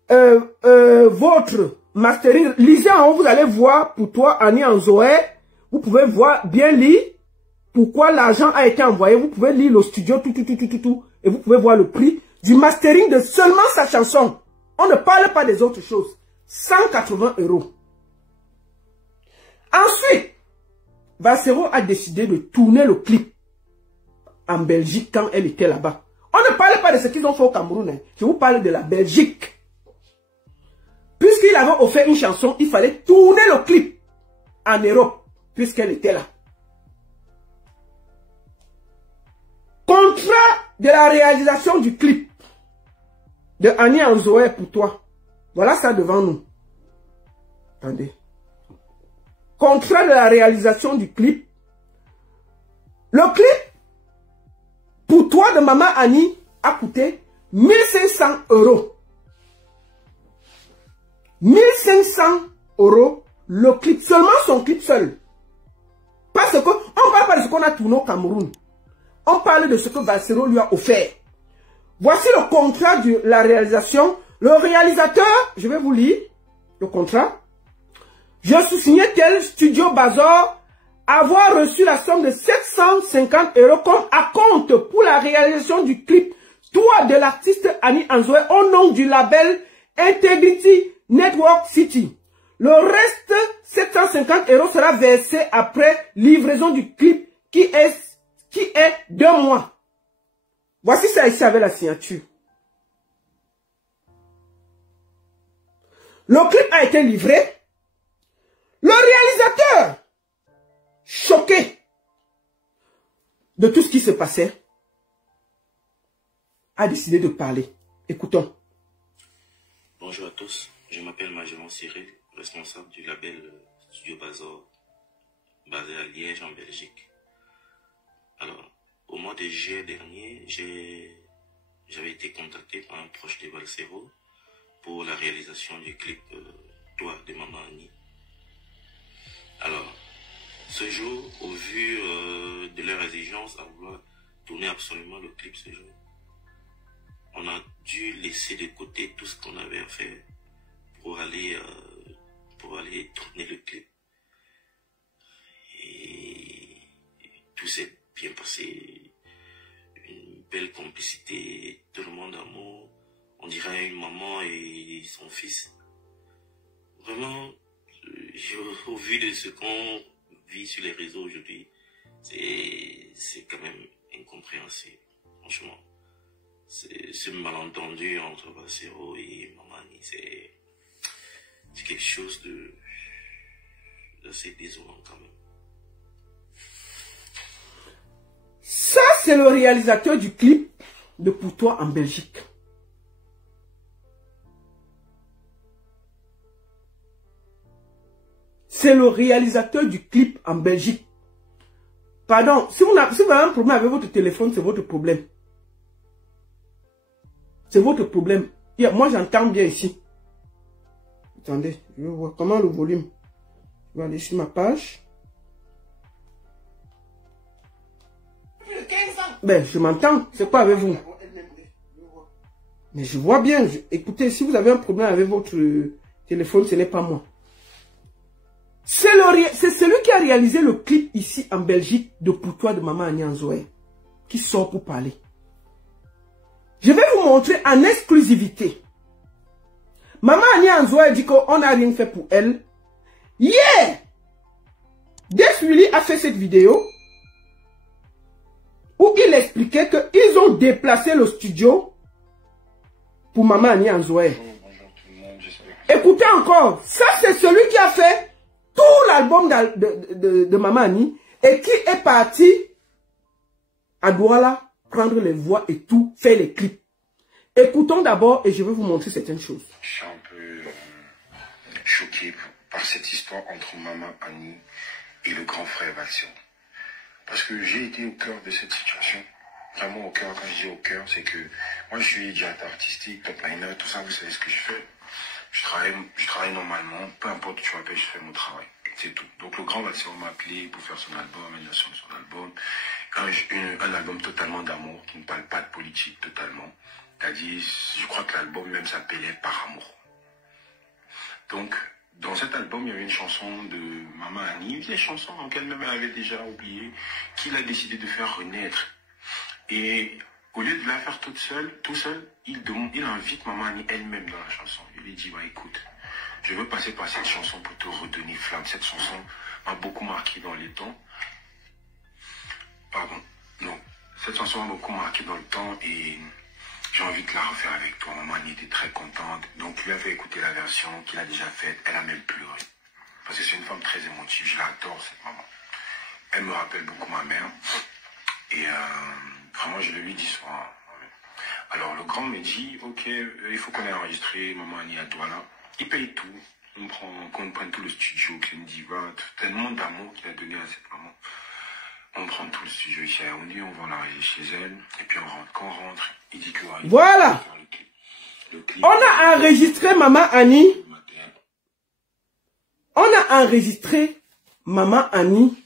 Votre mastering, lisez en haut, vous allez voir pour toi, Annie Anzoé. Vous pouvez voir, bien lire pourquoi l'argent a été envoyé. Vous pouvez lire le studio, tout. Et vous pouvez voir le prix du mastering de seulement sa chanson. On ne parle pas des autres choses. 180 €. Ensuite, Bassirou a décidé de tourner le clip en Belgique quand elle était là-bas. On ne parle pas de ce qu'ils ont fait au Cameroun. Hein. Je vous parle de la Belgique. Puisqu'il avait offert une chanson, il fallait tourner le clip en Europe, puisqu'elle était là. Contrat de la réalisation du clip de Annie Anzoé pour toi. Voilà ça devant nous. Attendez. Contrat de la réalisation du clip. Le clip, pour toi de Maman Annie, a coûté 1500 €. 1500 € le clip, seulement son clip seul. Parce que, on ne parle pas de ce qu'on a tourné au Cameroun. On parle de ce que Bassirou lui a offert. Voici le contrat de la réalisation. Le réalisateur, je vais vous lire le contrat. Je sous-signe tel Studio Bazar avoir reçu la somme de 750 € comme acompte pour la réalisation du clip Toi de l'artiste Annie Anzoé au nom du label Integrity Network City. Le reste, 750 € sera versé après livraison du clip qui est 2 mois. Voici ça ici avec la signature. Le clip a été livré. Le réalisateur, choqué de tout ce qui se passait, a décidé de parler. Écoutons. Bonjour à tous, je m'appelle Magellan Cyril, responsable du label Studio Bazar, basé à Liège en Belgique. Alors, au mois de juillet dernier, j'avais été contacté par un proche de Bassirou pour la réalisation du clip toi de Maman Annie. Alors, ce jour, au vu de leur exigence à vouloir tourner absolument le clip ce jour, on a dû laisser de côté tout ce qu'on avait à faire pour aller tourner le clip. Et tout s'est bien passé, une belle complicité, tout le monde amour, on dirait une maman et son fils. Vraiment, au vu de ce qu'on vit sur les réseaux aujourd'hui, c'est quand même incompréhensible, franchement. Ce malentendu entre Bassero et Maman Annie, c'est quelque chose d'assez désolant quand même. Ça, c'est le réalisateur du clip de Pour toi en Belgique. C'est le réalisateur du clip en Belgique. Pardon, si vous avez un problème avec votre téléphone, c'est votre problème. C'est votre problème. Moi, j'entends bien ici. Attendez, je vais voir comment le volume. Je vais aller sur ma page. Ben, je m'entends. C'est pas avec vous. Mais je vois bien. Écoutez, si vous avez un problème avec votre téléphone, ce n'est pas moi. C'est celui qui a réalisé le clip ici en Belgique de Pour toi de Maman Annie Nzoé qui sort pour parler. Je vais vous montrer en exclusivité. Maman Annie Nzoé dit qu'on n'a rien fait pour elle. Yeah! Deswili a fait cette vidéo où il expliquait qu'ils ont déplacé le studio pour Maman Annie Nzoé. Écoutez encore, ça c'est celui qui a fait tout l'album de Maman Annie et qui est parti à Douala prendre les voix et tout, faire les clips. Écoutons d'abord et je vais vous montrer certaines choses. Je suis un peu choqué par cette histoire entre Maman Annie et le grand frère Bassero. Parce que j'ai été au cœur de cette situation. Vraiment au cœur, quand je dis au cœur, c'est que moi je suis directeur artistique, top liner, tout ça, vous savez ce que je fais. Je travaille normalement, peu importe où tu m'appelles, je fais mon travail. C'est tout. Donc le grand Bassero m'a appelé pour faire son album, réalisation de son album. Un album totalement d'amour, qui ne parle pas de politique totalement. C'est-à-dire, je crois que l'album même s'appelait Par amour. Donc, dans cet album, il y avait une chanson de Maman Annie, une vieille chanson qu'elle-même avait déjà oubliée, qu'il a décidé de faire renaître. Et au lieu de la faire tout seul, il invite Maman Annie elle-même dans la chanson. Il lui dit, bah, écoute, je veux passer par cette chanson pour te redonner flamme. Cette chanson m'a beaucoup marqué dans les temps. Pardon, non. Cette chanson m'a beaucoup marqué dans le temps et j'ai envie de la refaire avec toi. Maman Annie était très contente. Donc, tu lui as fait écouter la version qu'il a déjà faite. Elle a même pleuré. Parce que c'est une femme très émotive. Je l'adore, cette maman. Elle me rappelle beaucoup ma mère. Et vraiment, je le lui dis souvent. Alors, le grand me dit, ok, il faut qu'on ait enregistré Maman Annie à Douala. Il paye tout. Qu'on prenne tout le studio, qu'il me dit, bah, tellement d'amour qu'il a donné à cette maman. On prend tout le studio ici à Yaoundé, on va l'enregistrer chez elle, et puis on rentre. Quand on rentre, il dit que... Voilà! Le clip, on a enregistré Maman Annie. On a enregistré Maman Annie.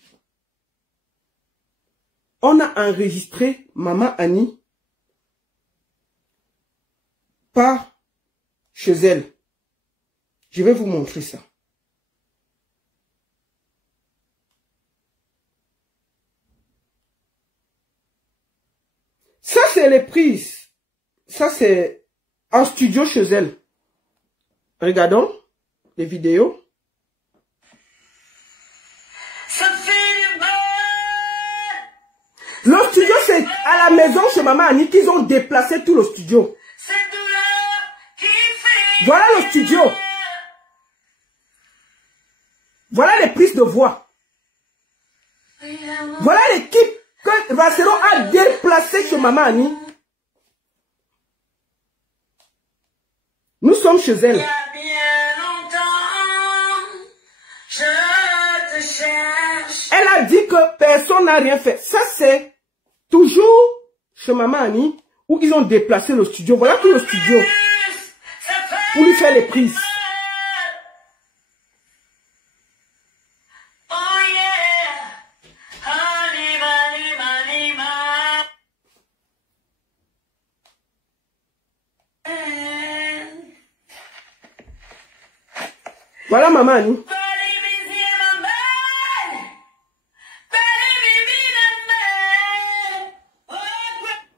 On a enregistré Maman Annie par chez elle. Je vais vous montrer ça. Ça, c'est les prises. Ça, c'est en studio chez elle. Regardons les vidéos. Le studio, c'est à la maison chez Maman Annie qu'ils ont déplacé tout le studio. Voilà le studio. Voilà les prises de voix. Voilà l'équipe que Bassero a déplacée chez Maman Annie. Nous sommes chez elle. Elle a dit que personne n'a rien fait. Ça, c'est toujours chez Maman Annie où ils ont déplacé le studio. Voilà tout le studio pour lui faire les prises. Voilà Maman Annie.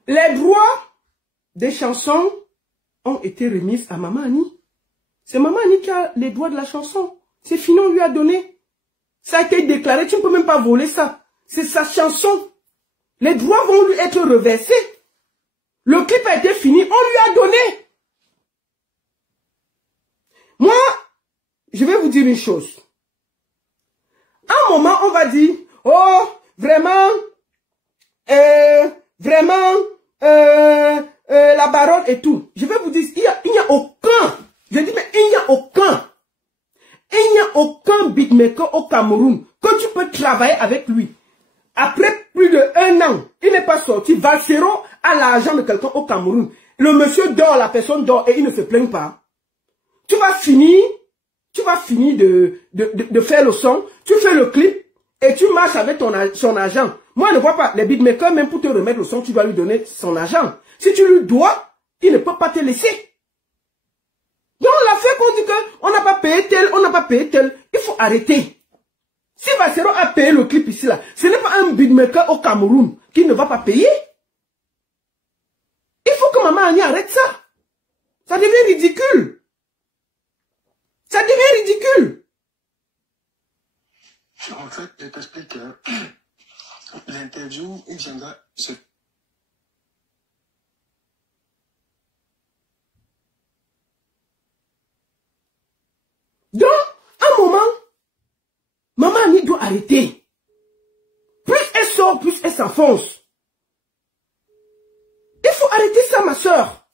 Les droits des chansons ont été remis à Maman Annie. C'est Maman Annie qui a les droits de la chanson. C'est fini, on lui a donné. Ça a été déclaré, tu ne peux même pas voler ça. C'est sa chanson. Les droits vont lui être reversés. Le clip a été fini, on lui a donné. Moi, je vais vous dire une chose. À un moment, on va dire, oh, vraiment, la baronne et tout. Je vais vous dire, il n'y a aucun, je dis, mais il n'y a aucun beatmaker au Cameroun que tu peux travailler avec lui. Après plus de 1 an, il n'est pas sorti. Valsero a l'argent de quelqu'un au Cameroun. Le monsieur dort, la personne dort et il ne se plaint pas. Tu vas finir de faire le son, tu fais le clip et tu marches avec son agent. Moi, je ne vois pas les beatmakers, même pour te remettre le son, tu dois lui donner son agent. Si tu lui dois, il ne peut pas te laisser. Donc, on l'a fait qu'on dit qu'on n'a pas payé tel, on n'a pas payé tel. Il faut arrêter. Si Valsero a payé le clip ici, là, ce n'est pas un beatmaker au Cameroun qui ne va pas payer. Il faut que Maman Annie arrête ça. Ça devient ridicule. Ça devient ridicule. En fait, je t'explique que l'interview, il viendra se... Donc, à un moment, Maman Annie doit arrêter. Plus elle sort, plus elle s'enfonce. Il faut arrêter ça, ma soeur.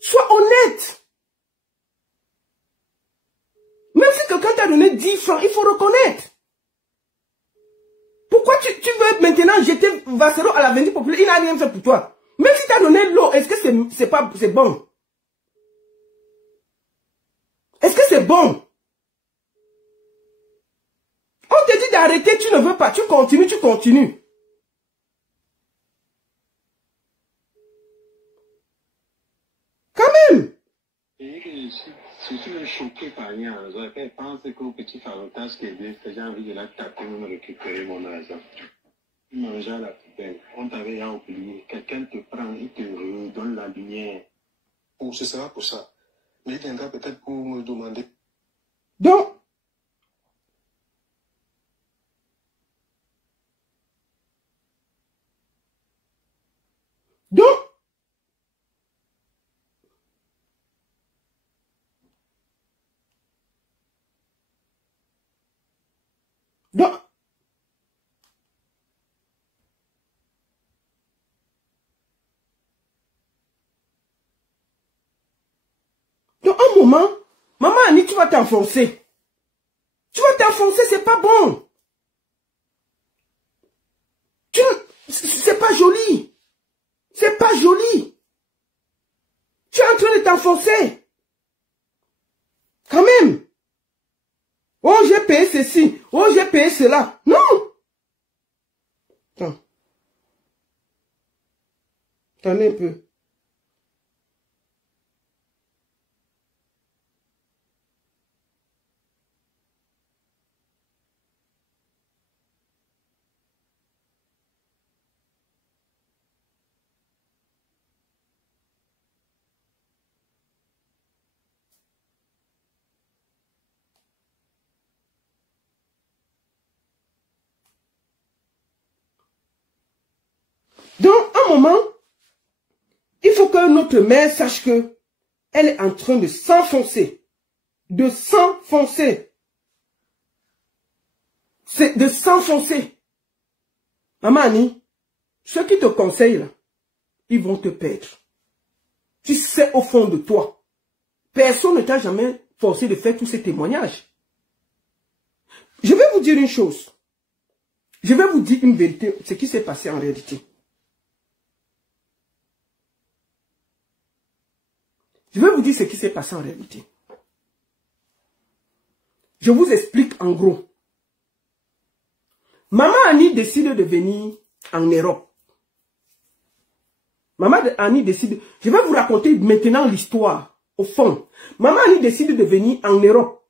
Sois honnête. Même si quelqu'un t'a donné 10 francs, il faut reconnaître. Pourquoi tu veux maintenant jeter Valsero à la vendue populaire? Il n'a rien fait pour toi. Même si tu as donné l'eau, est-ce que c'est bon? Est-ce que c'est bon? On te dit d'arrêter, tu ne veux pas. Tu continues. Quand même. Je suis même choqué par rien. Je pense qu'au petit farotage qui existe, j'ai envie de la taper, de récupérer mon argent. Tu manges à la poubelle. On t'avait oublié. Quelqu'un te prend, il te redonne la lumière. Ou ce sera pour ça. Mais il viendra peut-être pour me demander. Donc, un moment, Maman Annie, tu vas t'enfoncer. Tu vas t'enfoncer, c'est pas bon. C'est pas joli. C'est pas joli. Tu es en train de t'enfoncer. Quand même. Oh, j'ai payé ceci. Oh, j'ai payé cela. Non. Attends. Attendez un peu. Donc, à un moment, il faut que notre mère sache que elle est en train de s'enfoncer. De s'enfoncer. C'est de s'enfoncer. Maman Annie, ceux qui te conseillent là, ils vont te perdre. Tu sais au fond de toi. Personne ne t'a jamais forcé de faire tous ces témoignages. Je vais vous dire une chose. Je vais vous dire une vérité, ce qui s'est passé en réalité. Je vais vous dire ce qui s'est passé en réalité. Je vous explique en gros. Maman Annie décide de venir en Europe. Maman Annie décide... Je vais vous raconter maintenant l'histoire. au fond. Maman Annie décide de venir en Europe.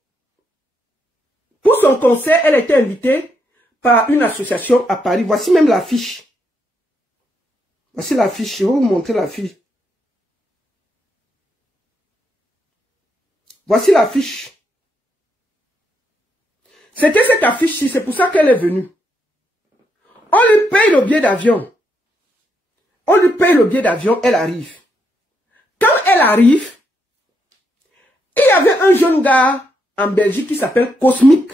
Pour son concert, elle était invitée par une association à Paris. Voici même l'affiche. Voici l'affiche. Je vais vous montrer l'affiche. Voici l'affiche. C'était cette affiche-ci. C'est pour ça qu'elle est venue. On lui paye le billet d'avion. On lui paye le billet d'avion. Elle arrive. Quand elle arrive, il y avait un jeune gars en Belgique qui s'appelle Cosmic.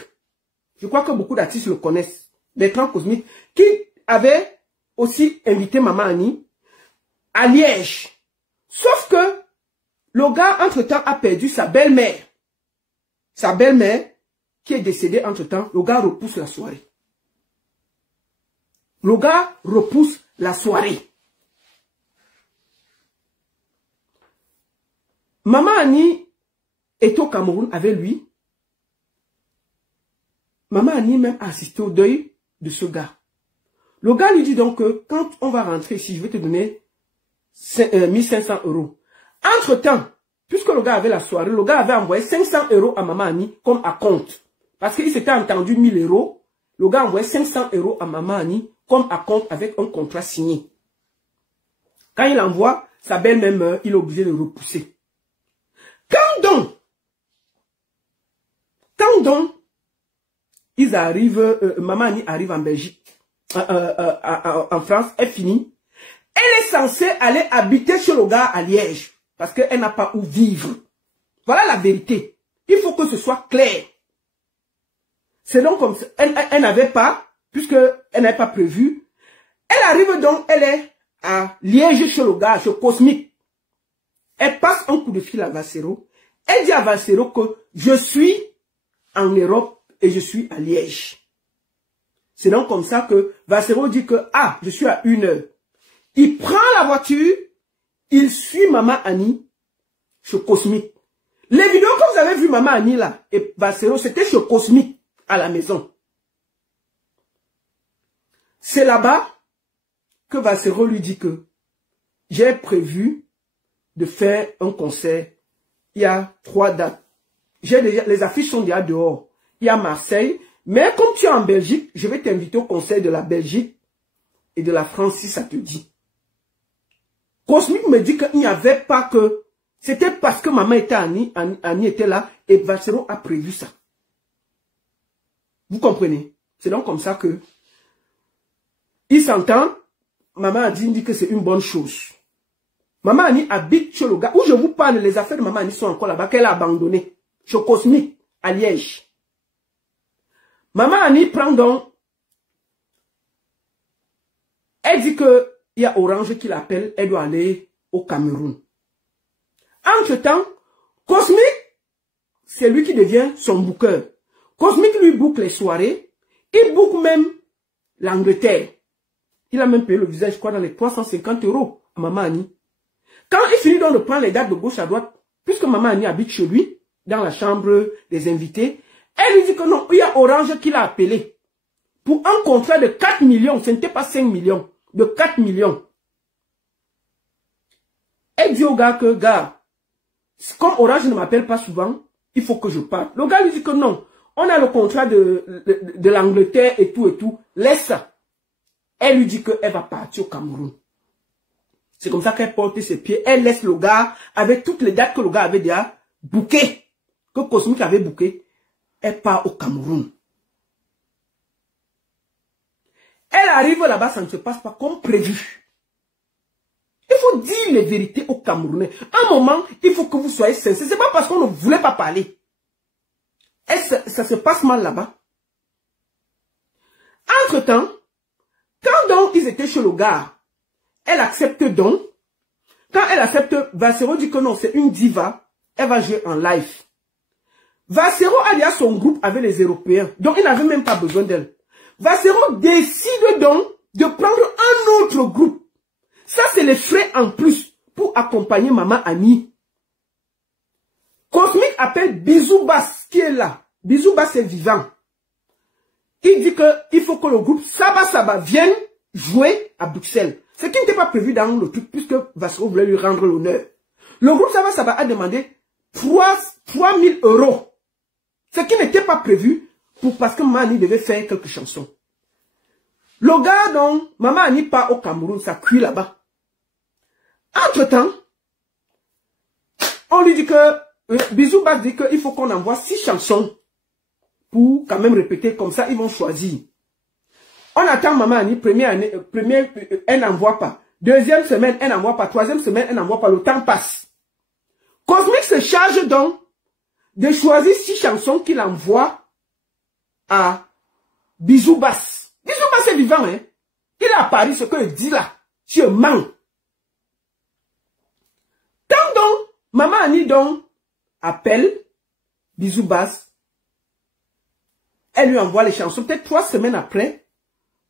Je crois que beaucoup d'artistes le connaissent. Bertrand Cosmic. Qui avait aussi invité Maman Annie à Liège. Sauf que le gars, entre-temps, a perdu sa belle-mère. Sa belle-mère, qui est décédée entre-temps, le gars repousse la soirée. Le gars repousse la soirée. Maman Annie est au Cameroun avec lui. Maman Annie même a assisté au deuil de ce gars. Le gars lui dit donc que quand on va rentrer ici, je vais te donner 1500 €. Entre-temps, puisque le gars avait la soirée, le gars avait envoyé 500 € à Maman Annie comme à compte. Parce qu'il s'était entendu 1000 €. Le gars a envoyé 500 € à Maman Annie comme à compte avec un contrat signé. Quand il envoie, sa belle-mère meurt, il est obligé de repousser. Quand donc, ils arrivent, Maman Annie arrive en Belgique, en France, elle finit. Elle est censée aller habiter chez le gars à Liège, parce qu'elle n'a pas où vivre. Voilà la vérité. Il faut que ce soit clair. C'est donc comme ça. Elle n'avait pas, puisqu'elle n'avait pas prévu. Elle arrive donc, elle est à Liège chez le gars, chez Cosmic. Elle passe un coup de fil à Vassero. Elle dit à Vassero que je suis en Europe et je suis à Liège. C'est donc comme ça que Vassero dit que, ah, je suis à 1 heure. Il prend la voiture, il suit Maman Annie chez Cosmic. Les vidéos que vous avez vues Maman Annie là, et Vassero, c'était chez Cosmic, à la maison. C'est là-bas que Vassero lui dit que j'ai prévu de faire un concert. Il y a 3 dates. Les affiches sont déjà dehors. Il y a Marseille. Mais comme tu es en Belgique, je vais t'inviter au concert de la Belgique et de la France si ça te dit. Cosmic me dit qu'il n'y avait pas que... C'était parce que maman était Annie était là et Vassero a prévu ça. Vous comprenez? C'est donc comme ça que... Il s'entend. Maman a dit que c'est une bonne chose. Maman Annie habite chez le gars. Où je vous parle, les affaires de Maman Annie sont encore là-bas, qu'elle a abandonné. Chez Cosmic, à Liège. Maman Annie prend donc. Elle dit que il y a Orange qui l'appelle, elle doit aller au Cameroun. Entre-temps, Cosmic, c'est lui qui devient son booker. Cosmic lui boucle les soirées. Il boucle même l'Angleterre. Il a même payé le visage, je crois, dans les 350 € à Maman Annie. Quand il finit donc de prendre les dates de gauche à droite, puisque Maman Annie habite chez lui, dans la chambre des invités, elle lui dit que non, il y a Orange qui l'a appelé pour un contrat de 4 millions, ce n'était pas 5 millions, de 4 millions. Elle dit au gars que, gars, comme Orange ne m'appelle pas souvent, il faut que je parte. Le gars lui dit que non, on a le contrat de l'Angleterre et tout, laisse ça. Elle lui dit qu'elle va partir au Cameroun. C'est comme ça qu'elle porte ses pieds. Elle laisse le gars avec toutes les dates que le gars avait déjà bookées, que Cosmic avait bookées. Elle part au Cameroun. Elle arrive là-bas, ça ne se passe pas comme prévu. Il faut dire les vérités aux Camerounais. À un moment, il faut que vous soyez sincères. Ce n'est pas parce qu'on ne voulait pas parler. Et ça se passe mal là-bas. Entre-temps, quand donc ils étaient chez le gars, elle accepte donc. Quand elle accepte, Vassero dit que non, c'est une diva. Elle va jouer en live. Vassero a déjà son groupe avec les Européens. Donc il n'avait même pas besoin d'elle. Vassero décide donc de prendre un autre groupe. Ça, c'est les frais en plus pour accompagner Maman Annie. Cosmic appelle Bisou Bass qui est là. Bisou Bass est vivant. Il dit qu'il faut que le groupe Saba Saba vienne jouer à Bruxelles. Ce qui n'était pas prévu dans le truc puisque Vassero voulait lui rendre l'honneur. Le groupe Saba Saba a demandé 3 000 €. Ce qui n'était pas prévu parce que Maman Annie devait faire quelques chansons. Le gars dont Maman Annie part au Cameroun, ça cuit là-bas. Entre-temps, on lui dit que, Bisou Bass dit qu'il faut qu'on envoie 6 chansons pour quand même répéter, comme ça ils vont choisir. On attend Maman Annie, elle n'envoie pas. Deuxième semaine, elle n'envoie pas. Troisième semaine, elle n'envoie pas. Le temps passe. Cosmic se charge donc de choisir 6 chansons qu'il envoie à Bisou Bass. Bisou Bass est vivant, hein. Il est à Paris, ce qu'il dit là. Je mens. Tant donc, Maman Annie donc appelle Bisou Bass. Elle lui envoie les chansons. Peut-être 3 semaines après,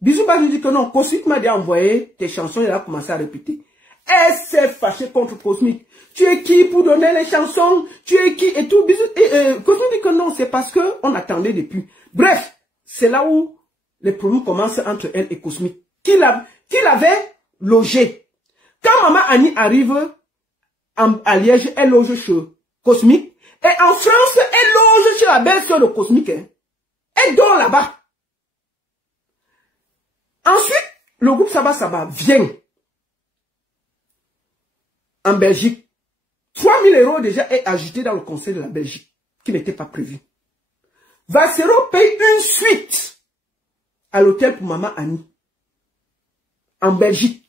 Bisou Bass lui dit que non, Cosmic m'a déjà envoyé tes chansons, il a commencé à répéter. Elle s'est fâchée contre Cosmic. Tu es qui pour donner les chansons? Tu es qui? Et tout. Cosmic dit que non, c'est parce qu'on attendait depuis. Bref, c'est là où les problèmes commencent entre elle et Cosmic. Qu'il avait logé. Quand Maman Annie arrive à Liège, elle loge chez Cosmic. Et en France, elle loge chez la belle-sœur de Cosmic. Hein. Elle dort là-bas. Ensuite, le groupe Saba Saba vient en Belgique. 3 000 € déjà est ajouté dans le conseil de la Belgique, qui n'était pas prévu. Vassero paye une suite à l'hôtel pour Maman Annie. En Belgique.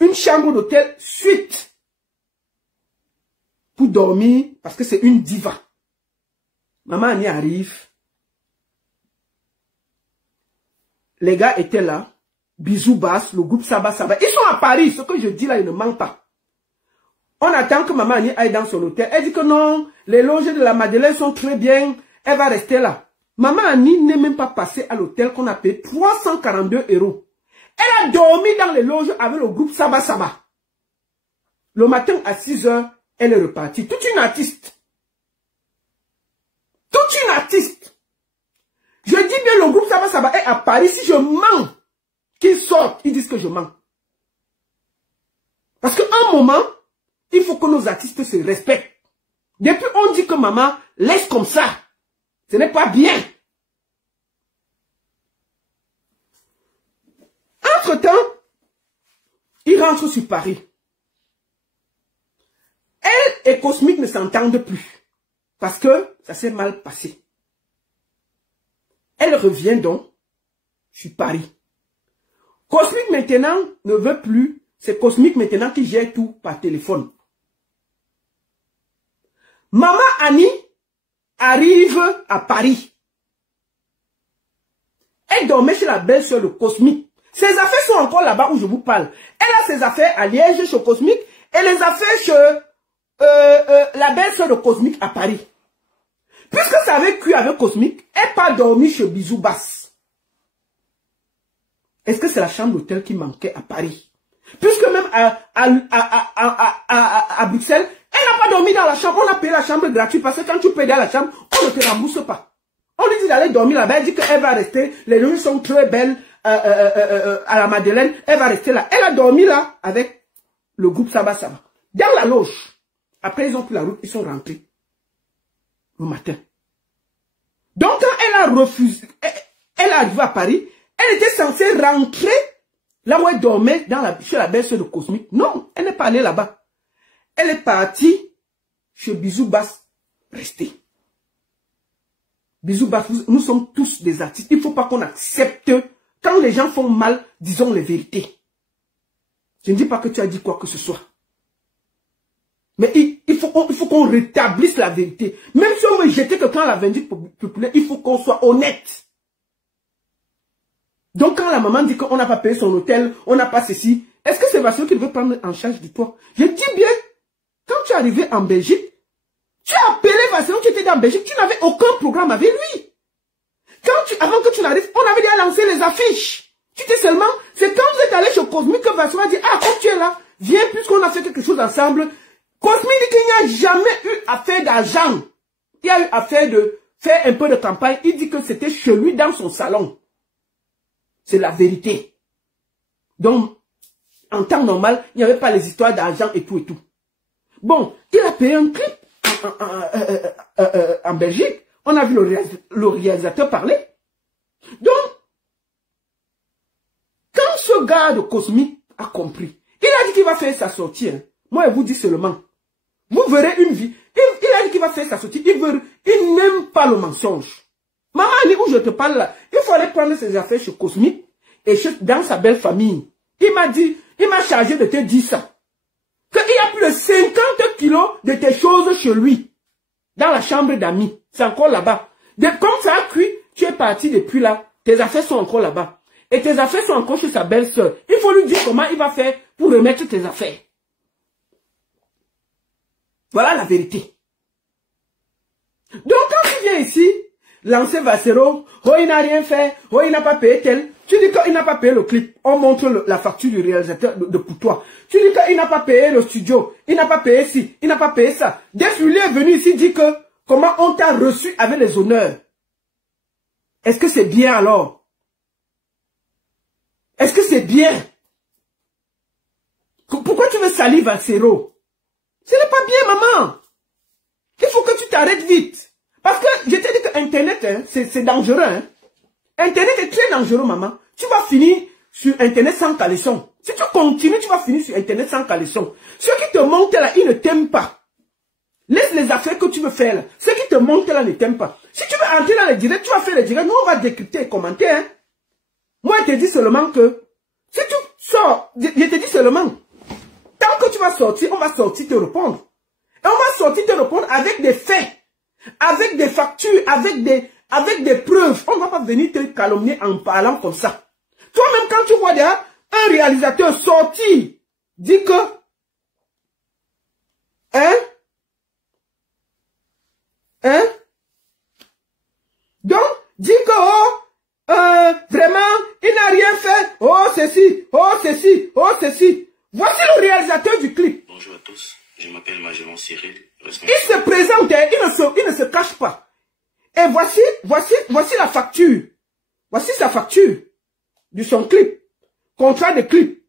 Une chambre d'hôtel suite. Pour dormir, parce que c'est une diva. Maman Annie arrive. Les gars étaient là. Bisou Bass, le groupe Saba Saba. Ils sont à Paris. Ce que je dis là, il ne manque pas. On attend que Maman Annie aille dans son hôtel. Elle dit que non, les loges de la Madeleine sont très bien. Elle va rester là. Maman Annie n'est même pas passée à l'hôtel qu'on a payé 342 €. Elle a dormi dans les loges avec le groupe Saba Saba. Le matin à 6 h, elle est repartie. Toute une artiste. Toute une artiste. Je dis bien le groupe Saba Saba est à Paris. Si je mens, qu'ils sortent, ils disent que je mens. Parce qu'à un moment, il faut que nos artistes se respectent. Depuis on dit que maman laisse comme ça. Ce n'est pas bien. Entre-temps, il rentre sur Paris. Elle et Cosmic ne s'entendent plus. Parce que ça s'est mal passé. Elle revient donc sur Paris. Cosmic maintenant ne veut plus. C'est Cosmic maintenant qui gère tout par téléphone. Maman Annie arrive à Paris. Elle dormait chez la belle-sœur de Cosmic. Ses affaires sont encore là-bas où je vous parle. Elle a ses affaires à Liège chez Cosmic et les affaires chez la belle-sœur de Cosmic à Paris. Puisque ça avait cuit avec Cosmic, elle n'est pas dormie chez Bisou Bass. Est-ce que c'est la chambre d'hôtel qui manquait à Paris? Puisque même à Bruxelles, elle n'a pas dormi dans la chambre. On a payé la chambre gratuite parce que quand tu payes dans la chambre, on ne te rembourse pas. On lui dit d'aller dormir là-bas. Elle dit qu'elle va rester. Les nuits sont très belles à la Madeleine. Elle va rester là. Elle a dormi là avec le groupe Saba Saba. Dans la loge. Après, ils ont pris la route. Ils sont rentrés le matin. Donc, quand elle a refusé, elle est arrivée à Paris, elle était censée rentrer là où elle dormait chez la belle-sœur de Cosmic. Non, elle n'est pas allée là-bas. Elle est partie chez Bisou Bass, restée. Bisou Bass, nous sommes tous des artistes. Il ne faut pas qu'on accepte. Quand les gens font mal, disons les vérités. Je ne dis pas que tu as dit quoi que ce soit. Mais il faut qu'on rétablisse la vérité. Même si on veut jeter quelqu'un à la vindicte populaire, il faut qu'on soit honnête. Donc quand la maman dit qu'on n'a pas payé son hôtel, on n'a pas ceci, est-ce que c'est Vassero qui veut prendre en charge de toi? Je dis bien, quand tu es arrivé en Belgique, tu as appelé Vassero qui était en Belgique, tu n'avais aucun programme avec lui. Avant que tu n'arrives, on avait déjà lancé les affiches. Tu sais seulement, c'est quand vous êtes allé chez Cosmic que Vassero a dit, ah, quand tu es là, viens puisqu'on a fait quelque chose ensemble. Cosmic dit qu'il n'y a jamais eu affaire d'argent. Il y a eu affaire de faire un peu de campagne. Il dit que c'était chez lui dans son salon. C'est la vérité. Donc, en temps normal, il n'y avait pas les histoires d'argent et tout et tout. Bon, il a payé un clip en Belgique. On a vu le réalisateur parler. Donc, quand ce gars de Cosmic a compris, il a dit qu'il va faire sa sortie. Hein. Moi, je vous dis seulement. Vous verrez une vie. Il a dit qu'il va faire sa sortie. Il n'aime pas le mensonge. Maman, où je te parle là, il faut aller prendre ses affaires chez Cosmic et dans sa belle famille. Il m'a dit, il m'a chargé de te dire ça. Qu'il y a plus de 50 kilos de tes choses chez lui. Dans la chambre d'amis. C'est encore là-bas. Comme ça a cuit, tu es parti depuis là. Tes affaires sont encore là-bas. Et tes affaires sont encore chez sa belle-sœur. Il faut lui dire comment il va faire pour remettre tes affaires. Voilà la vérité. Donc quand tu viens ici, lancer Vassero, oh il n'a rien fait, oh il n'a pas payé tel. Tu dis qu'il n'a pas payé le clip. On montre la facture du réalisateur pour toi. Tu dis qu'il n'a pas payé le studio. Il n'a pas payé ci, il n'a pas payé ça. Desfulé est venu ici dire que comment on t'a reçu avec les honneurs. Est-ce que c'est bien alors? Est-ce que c'est bien? Pourquoi tu veux salir Vassero? Ce n'est pas bien, maman. Il faut que tu t'arrêtes vite. Parce que je t'ai dit que Internet, hein, c'est dangereux. Hein. Internet est très dangereux, maman. Tu vas finir sur Internet sans caleçon. Si tu continues, tu vas finir sur Internet sans caleçon. Ceux qui te montent là, ils ne t'aiment pas. Laisse les affaires que tu veux faire là. Ceux qui te montent là ne t'aiment pas. Si tu veux entrer dans les directs, tu vas faire les directs. Nous, on va décrypter et commenter. Hein. Moi, je te dis seulement que si tu sors, je te dis seulement, tant que tu vas sortir, on va sortir te répondre. Et on va sortir te répondre avec des faits, avec des factures, avec des preuves. On ne va pas venir te calomnier en parlant comme ça. Toi-même, quand tu vois déjà un réalisateur sortir, dit que, donc, dit que, vraiment, il n'a rien fait. Oh, ceci, oh, ceci, oh, ceci. Voici le réalisateur du clip. Bonjour à tous, je m'appelle Magellan Cyril. Il se présente, il ne se cache pas. Et voici la facture. Voici sa facture de son clip. Contrat de clip.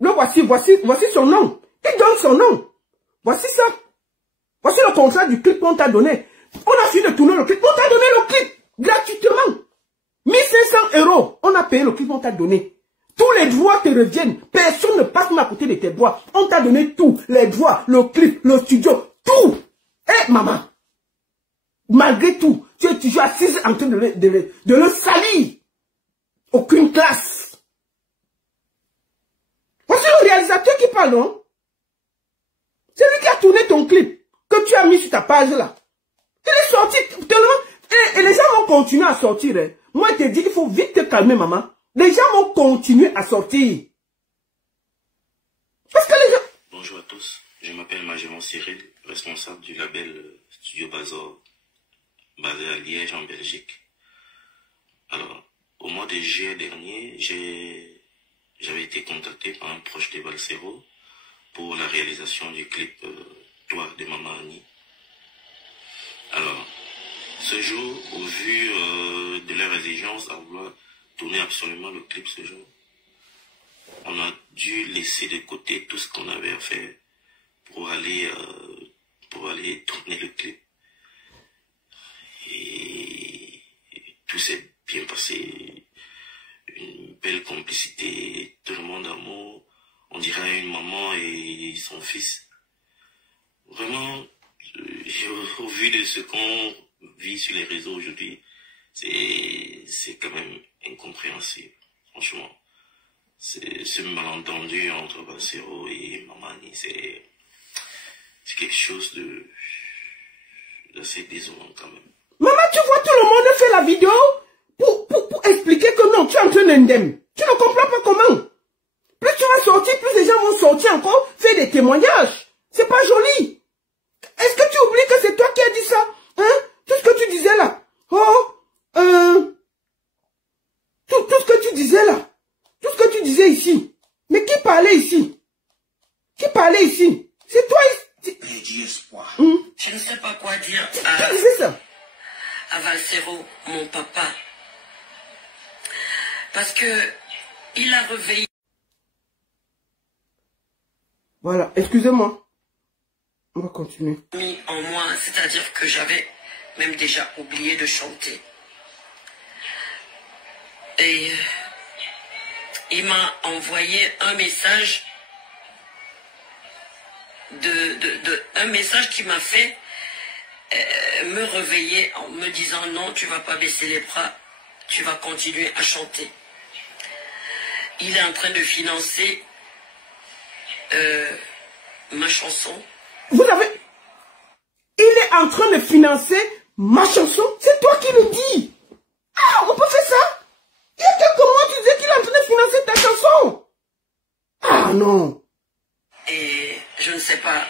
Le voici son nom. Il donne son nom. Voici ça. Voici le contrat du clip qu'on t'a donné. On a fini de tourner le clip. On t'a donné le clip gratuitement. 1500 €. On a payé le clip qu'on t'a donné. Tous les droits te reviennent. Personne ne passe à côté de tes droits. On t'a donné tout. Les droits, le clip, le studio, tout. Eh, maman. Malgré tout, tu es toujours assise en train de le salir. Aucune classe. Voici le réalisateur qui parle, non? C'est lui qui a tourné ton clip que tu as mis sur ta page là. Il est sorti tellement. Et les gens vont continuer à sortir. Hein. Moi, je te dis, il faut vite te calmer, maman. Les gens vont continuer à sortir. Parce que les gens... Bonjour à tous, je m'appelle Magellan Cyril, responsable du label Studio Bazor, basé à Liège, en Belgique. Alors, au mois de juillet dernier, j'avais été contacté par un proche de Valsero pour la réalisation du clip Toi de Maman Annie. Alors, ce jour, au vu de leur exigence à vouloir tourner absolument le clip ce jour, on a dû laisser de côté tout ce qu'on avait à faire pour aller tourner le clip. Et tout s'est bien passé, une belle complicité, tout le monde amour, on dirait une maman et son fils. Vraiment, au vu de ce qu'on vit sur les réseaux aujourd'hui, c'est quand même incompréhensible, franchement. Ce malentendu entre Valsero et Mamani, c'est quelque chose d'assez désolant quand même. Maman, tu vois, tout le monde fait la vidéo pour expliquer que non, tu es en train d'indemne. Tu ne comprends pas comment. Plus tu vas sortir, plus les gens vont sortir encore, faire des témoignages. C'est pas joli. Est-ce que tu oublies que c'est toi qui as dit ça? Hein? Tout ce que tu disais là. Tout ce que tu disais là. Tout ce que tu disais ici. Mais qui parlait ici? Qui parlait ici? C'est toi ici. Perdu espoir. Je ne sais pas quoi dire Qui disait ça? à Valsero, mon papa. Parce que il a réveillé. Voilà, excusez-moi. On va continuer. Mis en moi, c'est-à-dire que j'avais même déjà oublié de chanter. Et il m'a envoyé un message un message qui m'a fait me réveiller en me disant non, tu vas pas baisser les bras, tu vas continuer à chanter. Il est en train de financer ma chanson. Vous avez... Il est en train de financer ma chanson. C'est toi qui le dis. Ah, on peut faire ça? Il y a quelques mois, tu disais qu'il est en train de financer ta chanson. Ah non. Et je ne sais pas.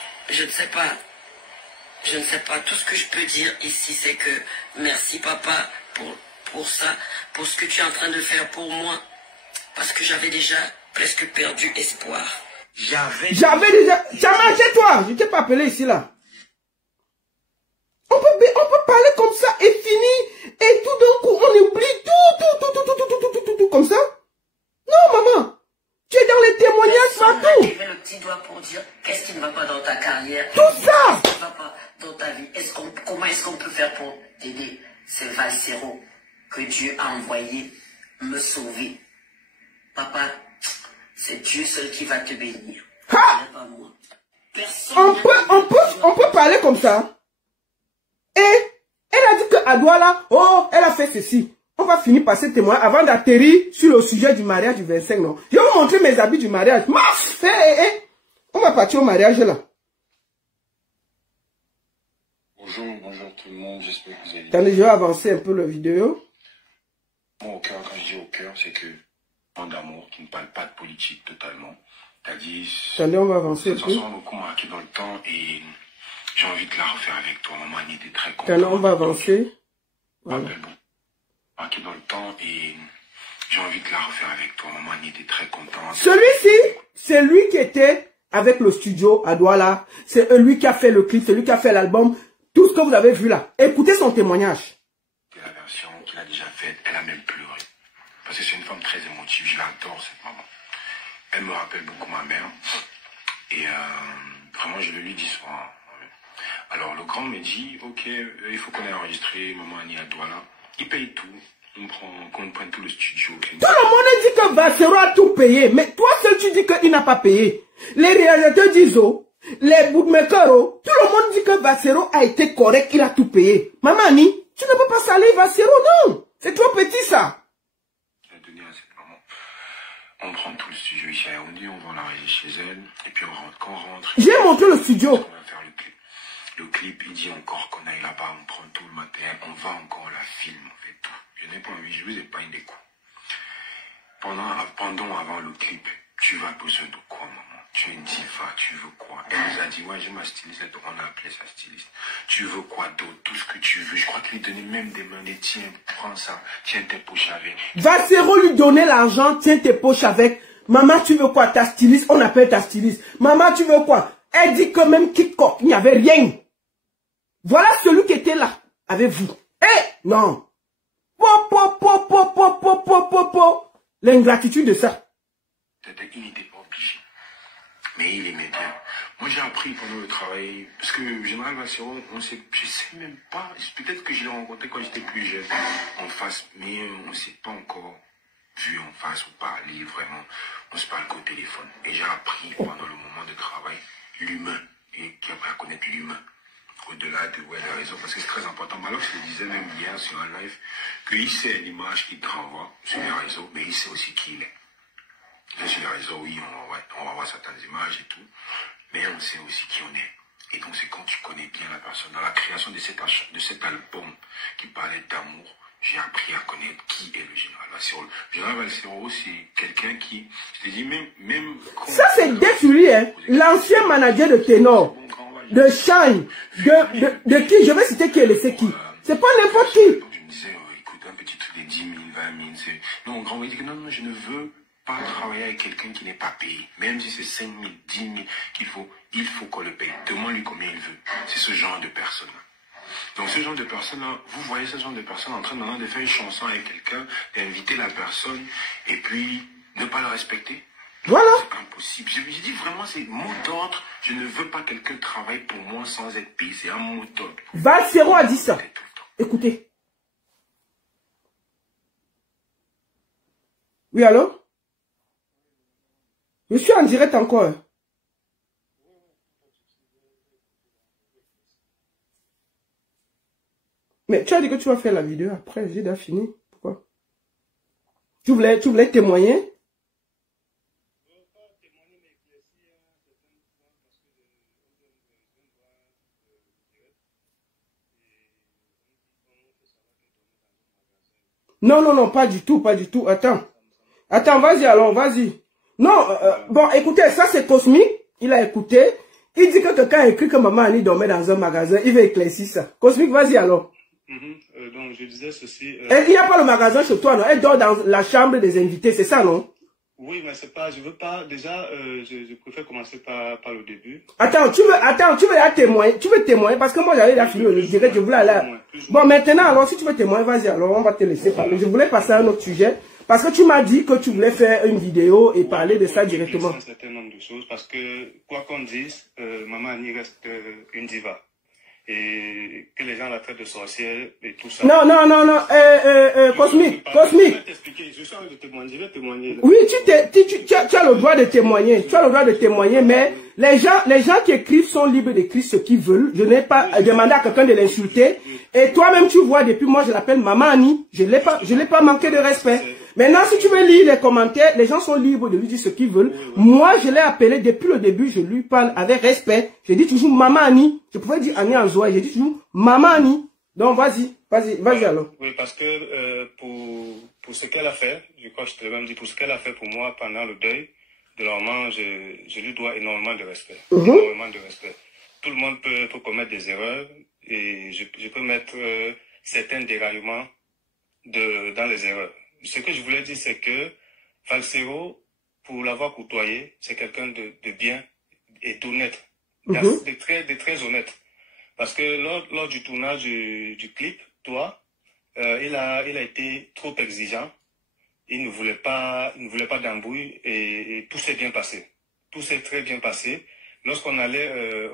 Tout ce que je peux dire ici, c'est que merci papa pour ça, pour ce que tu es en train de faire pour moi. Parce que j'avais déjà presque perdu espoir. J'avais déjà... Jamais chez toi. Je t'ai pas appelé ici là. On peut parler comme ça et finir. Et tout d'un coup, on oublie tout comme ça. Non, maman. Tu es dans les témoignages partout. Lever le petit doigt pour dire qu'est-ce qui ne va pas dans ta carrière. Tout ça. Qu'est-ce qui ne va pas dans ta vie. Comment est-ce qu'on peut faire pour t'aider? C'est Valsero que Dieu a envoyé me sauver. Papa, c'est Dieu seul qui va te bénir. Ha! Pas moi. On peut parler comme ça. Et elle a dit que à Douala, oh, elle a fait ceci. On va finir par ce témoin avant d'atterrir sur le sujet du mariage du 25, non. Je vais vous montrer mes habits du mariage. Maf! On va partir au mariage là. Bonjour tout le monde, j'espère que vous allez bien. Attendez, je vais avancer un peu la vidéo. Moi, au cœur, quand je dis au cœur, c'est que un d'amour qui ne parle pas de politique totalement. C'est-à-dire, Attendez, on va avancer un cette peu. chanson m'a beaucoup marqué dans le temps et j'ai envie de la refaire avec toi. Maman, elle était très contente. Attendez, on va avancer. Voilà. Marqué dans le temps et j'ai envie de la refaire avec toi. Maman, elle était très contente. Celui-ci, c'est lui qui était avec le studio à Douala. C'est lui qui a fait le clip, c'est lui qui a fait l'album. Tout ce que vous avez vu là. Écoutez son témoignage. La version qu'il a déjà faite, elle a même pleuré. Parce que c'est une femme très émotive. Je l'adore, cette maman. Elle me rappelle beaucoup ma mère. Et vraiment, je le lui dis souvent. Alors, le grand me dit, ok, il faut qu'on ait enregistré Maman Annie à Douala. Il paye tout. Qu'on prenne tout le studio. Tout le monde dit que Valsero a tout payé. Mais toi seul, tu dis qu'il n'a pas payé. Les réalisateurs disent, oh, les bootmakers, oh, tout le monde dit que Valsero a été correct, il a tout payé. Maman Annie, tu ne peux pas salir Valsero, non. C'est trop petit ça. Je vais donner à cette maman. On prend tout le studio ici à Yaoundé, on va l'enregistrer chez elle. Et puis quand on rentre... J'ai montré le studio. On va faire le clip. Le clip, il dit encore qu'on aille là-bas, on prend tout le matériel, on va encore la filmer, on fait tout. Je n'ai pas envie, je vous ai pas une des coups. Avant le clip, tu vas besoin de quoi, maman? Tu es une diva, tu veux quoi? Elle nous a dit, ouais, j'ai ma styliste, on a appelé sa styliste. Tu veux quoi d'autre? Tout ce que tu veux. Je crois qu'il lui donnait même des mains, tiens, prends ça, tiens tes poches avec. Valsero lui donnait l'argent, tiens tes poches avec. Maman, tu veux quoi? Ta styliste, on appelle ta styliste. Maman, tu veux quoi? Elle dit que même Kikok, il n'y avait rien. Voilà celui qui était là, avec vous. Eh, non. L'ingratitude de ça. Il n'était pas obligé. Mais il aimait bien. Moi, j'ai appris pendant le travail, parce que Général Valsero, je sais même pas, peut-être que je l'ai rencontré quand j'étais plus jeune, en face, mais on ne s'est pas encore vu en face ou parlé vraiment. On se parle qu'au téléphone. Et j'ai appris pendant le moment de travail l'humain, et qui apprend à connaître l'humain. Au-delà de les réseaux, parce que c'est très important. Alors, je le disais même hier sur un live, qu'il sait l'image qu'il te renvoie sur les réseaux, mais il sait aussi qui il est. Sur les réseaux, oui, on va voir certaines images et tout, mais on sait aussi qui on est. Et donc, c'est quand tu connais bien la personne. Dans la création de cet album qui parlait d'amour, j'ai appris à connaître qui est le Général Valsero. Le Général Valsero, c'est quelqu'un qui, je te dis, même ça, c'est Défuli, hein, l'ancien manager de Ténor. De Shine, de qui, je vais citer qui est le c'est qui. C'est pas n'importe qui. Donc je me disais, écoute, un petit truc des 10 000, 20 000, non, grand dit que non, je ne veux pas travailler avec quelqu'un qui n'est pas payé. Même si c'est 5 000, 10 000 il faut qu'on le paye. Demande-lui combien il veut. C'est ce genre de personne-là. Donc ce genre de personne-là, vous voyez ce genre de personne en train maintenant de faire une chanson avec quelqu'un, d'inviter la personne, et puis ne pas le respecter. Voilà. C'est impossible. Je dis vraiment, c'est mot d'ordre. Je ne veux pas que quelqu'un travaille pour moi sans être payé. C'est un mot d'ordre. Valsero a dit ça. Écoutez. Oui, allô? Je suis en direct encore. Mais tu as dit que tu vas faire la vidéo après, j'ai déjà fini. Pourquoi? Tu voulais témoigner? Non, non, non, pas du tout, pas du tout. Attends. Attends, vas-y alors, vas-y. Non, bon, écoutez, ça c'est Cosmique. Il a écouté. Il dit que quelqu'un a écrit que maman Annie dormait dans un magasin. Il veut éclaircir ça. Cosmique, vas-y alors. Donc, je disais ceci. Il n'y a pas le magasin chez toi, non? Elle dort dans la chambre des invités, c'est ça, non? Oui, mais c'est pas, je veux pas, déjà, je préfère commencer par le début. Attends, tu veux la témoigner, tu veux témoigner, parce que moi j'avais la fini le direct, je voulais aller. Bon, maintenant, alors, si tu veux témoigner, vas-y, alors, on va te laisser parler. Je voulais passer à un autre sujet, parce que tu m'as dit que tu voulais faire une vidéo et parler de ça directement. Un certain nombre de choses, parce que, quoi qu'on dise, Maman Annie reste une diva. Et que les gens la traitent de sorcière et tout ça. Non, non, non, non, Cosmique, Cosmique. Je suis en train de témoigner, je vais témoigner. Oui, tu as le droit de témoigner, tu as le droit de témoigner, mais les gens qui écrivent sont libres d'écrire ce qu'ils veulent. Je n'ai pas demandé à quelqu'un de l'insulter. Et toi-même, tu vois, depuis moi, je l'appelle Maman Annie. Je l'ai pas manqué de respect. Maintenant, si tu veux lire les commentaires, les gens sont libres de lui dire ce qu'ils veulent. Moi, je l'ai appelé depuis le début, je lui parle avec respect. Je dis toujours Maman Annie. Je pouvais dire Annie en Zoé, je dis toujours Maman Annie. Donc, vas-y alors. Oui, parce que pour ce qu'elle a fait, je crois que je te l'ai même dit, pour ce qu'elle a fait pour moi pendant le deuil de la maman, je lui dois énormément de respect. Énormément de respect. Tout le monde peut commettre des erreurs et je peux mettre certains déraillements dans les erreurs. Ce que je voulais dire, c'est que Valsero, pour l'avoir côtoyé, c'est quelqu'un de bien et d'honnête, de très honnête. Parce que lors du tournage du clip, toi, il a été trop exigeant. Il ne voulait pas d'embrouille et tout s'est bien passé. Tout s'est très bien passé. Lorsqu'on allait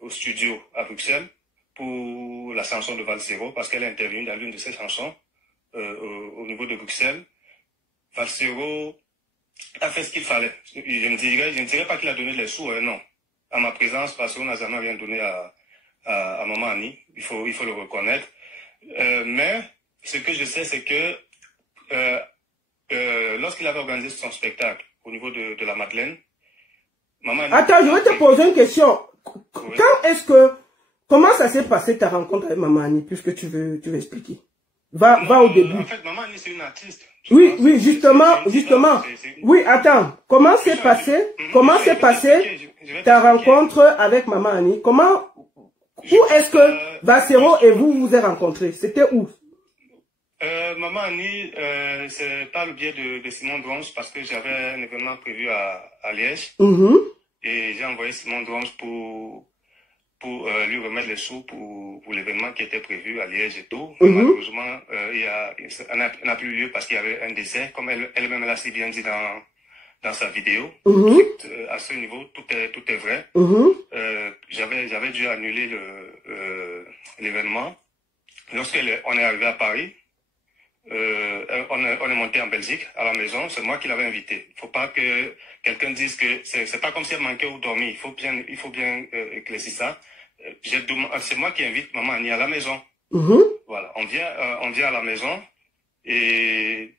au studio à Bruxelles pour la chanson de Valsero, parce qu'elle a intervenu dans l'une de ses chansons, au niveau de Bruxelles, Valsero a fait ce qu'il fallait. Je ne dirais pas qu'il a donné les sous, non. À ma présence, Valsero n'a jamais rien donné à Maman Annie, il faut le reconnaître. Mais ce que je sais, c'est que lorsqu'il avait organisé son spectacle au niveau de la Madeleine, Maman Annie... Attends, je vais te poser une question. Oui. Comment ça s'est passé ta rencontre avec Maman Annie, puisque tu veux expliquer? Va au début. En fait, Maman Annie, c'est une artiste. Oui, justement. Oui, attends. Comment s'est passé ta rencontre avec Maman Annie? Où est-ce que Valsero et vous vous êtes rencontrés? C'était où? Maman Annie, c'est par le biais de Simon Dronge, parce que j'avais un événement prévu à Liège. Et j'ai envoyé Simon Dronge pour lui remettre les sous pour l'événement qui était prévu à Liège et tout. Malheureusement, ça n'a plus lieu parce qu'il y avait un décès, comme elle-même l'a si bien dit dans sa vidéo. À ce niveau, tout est vrai. J'avais dû annuler l'événement. Lorsqu'on est arrivé à Paris, on est monté en Belgique, à la maison, c'est moi qui l'avais invité. Il ne faut pas que quelqu'un dise que c'est pas comme si elle manquait ou dormait. Il faut bien éclaircir ça. C'est moi qui invite Maman Annie à la maison. Voilà, on vient à la maison et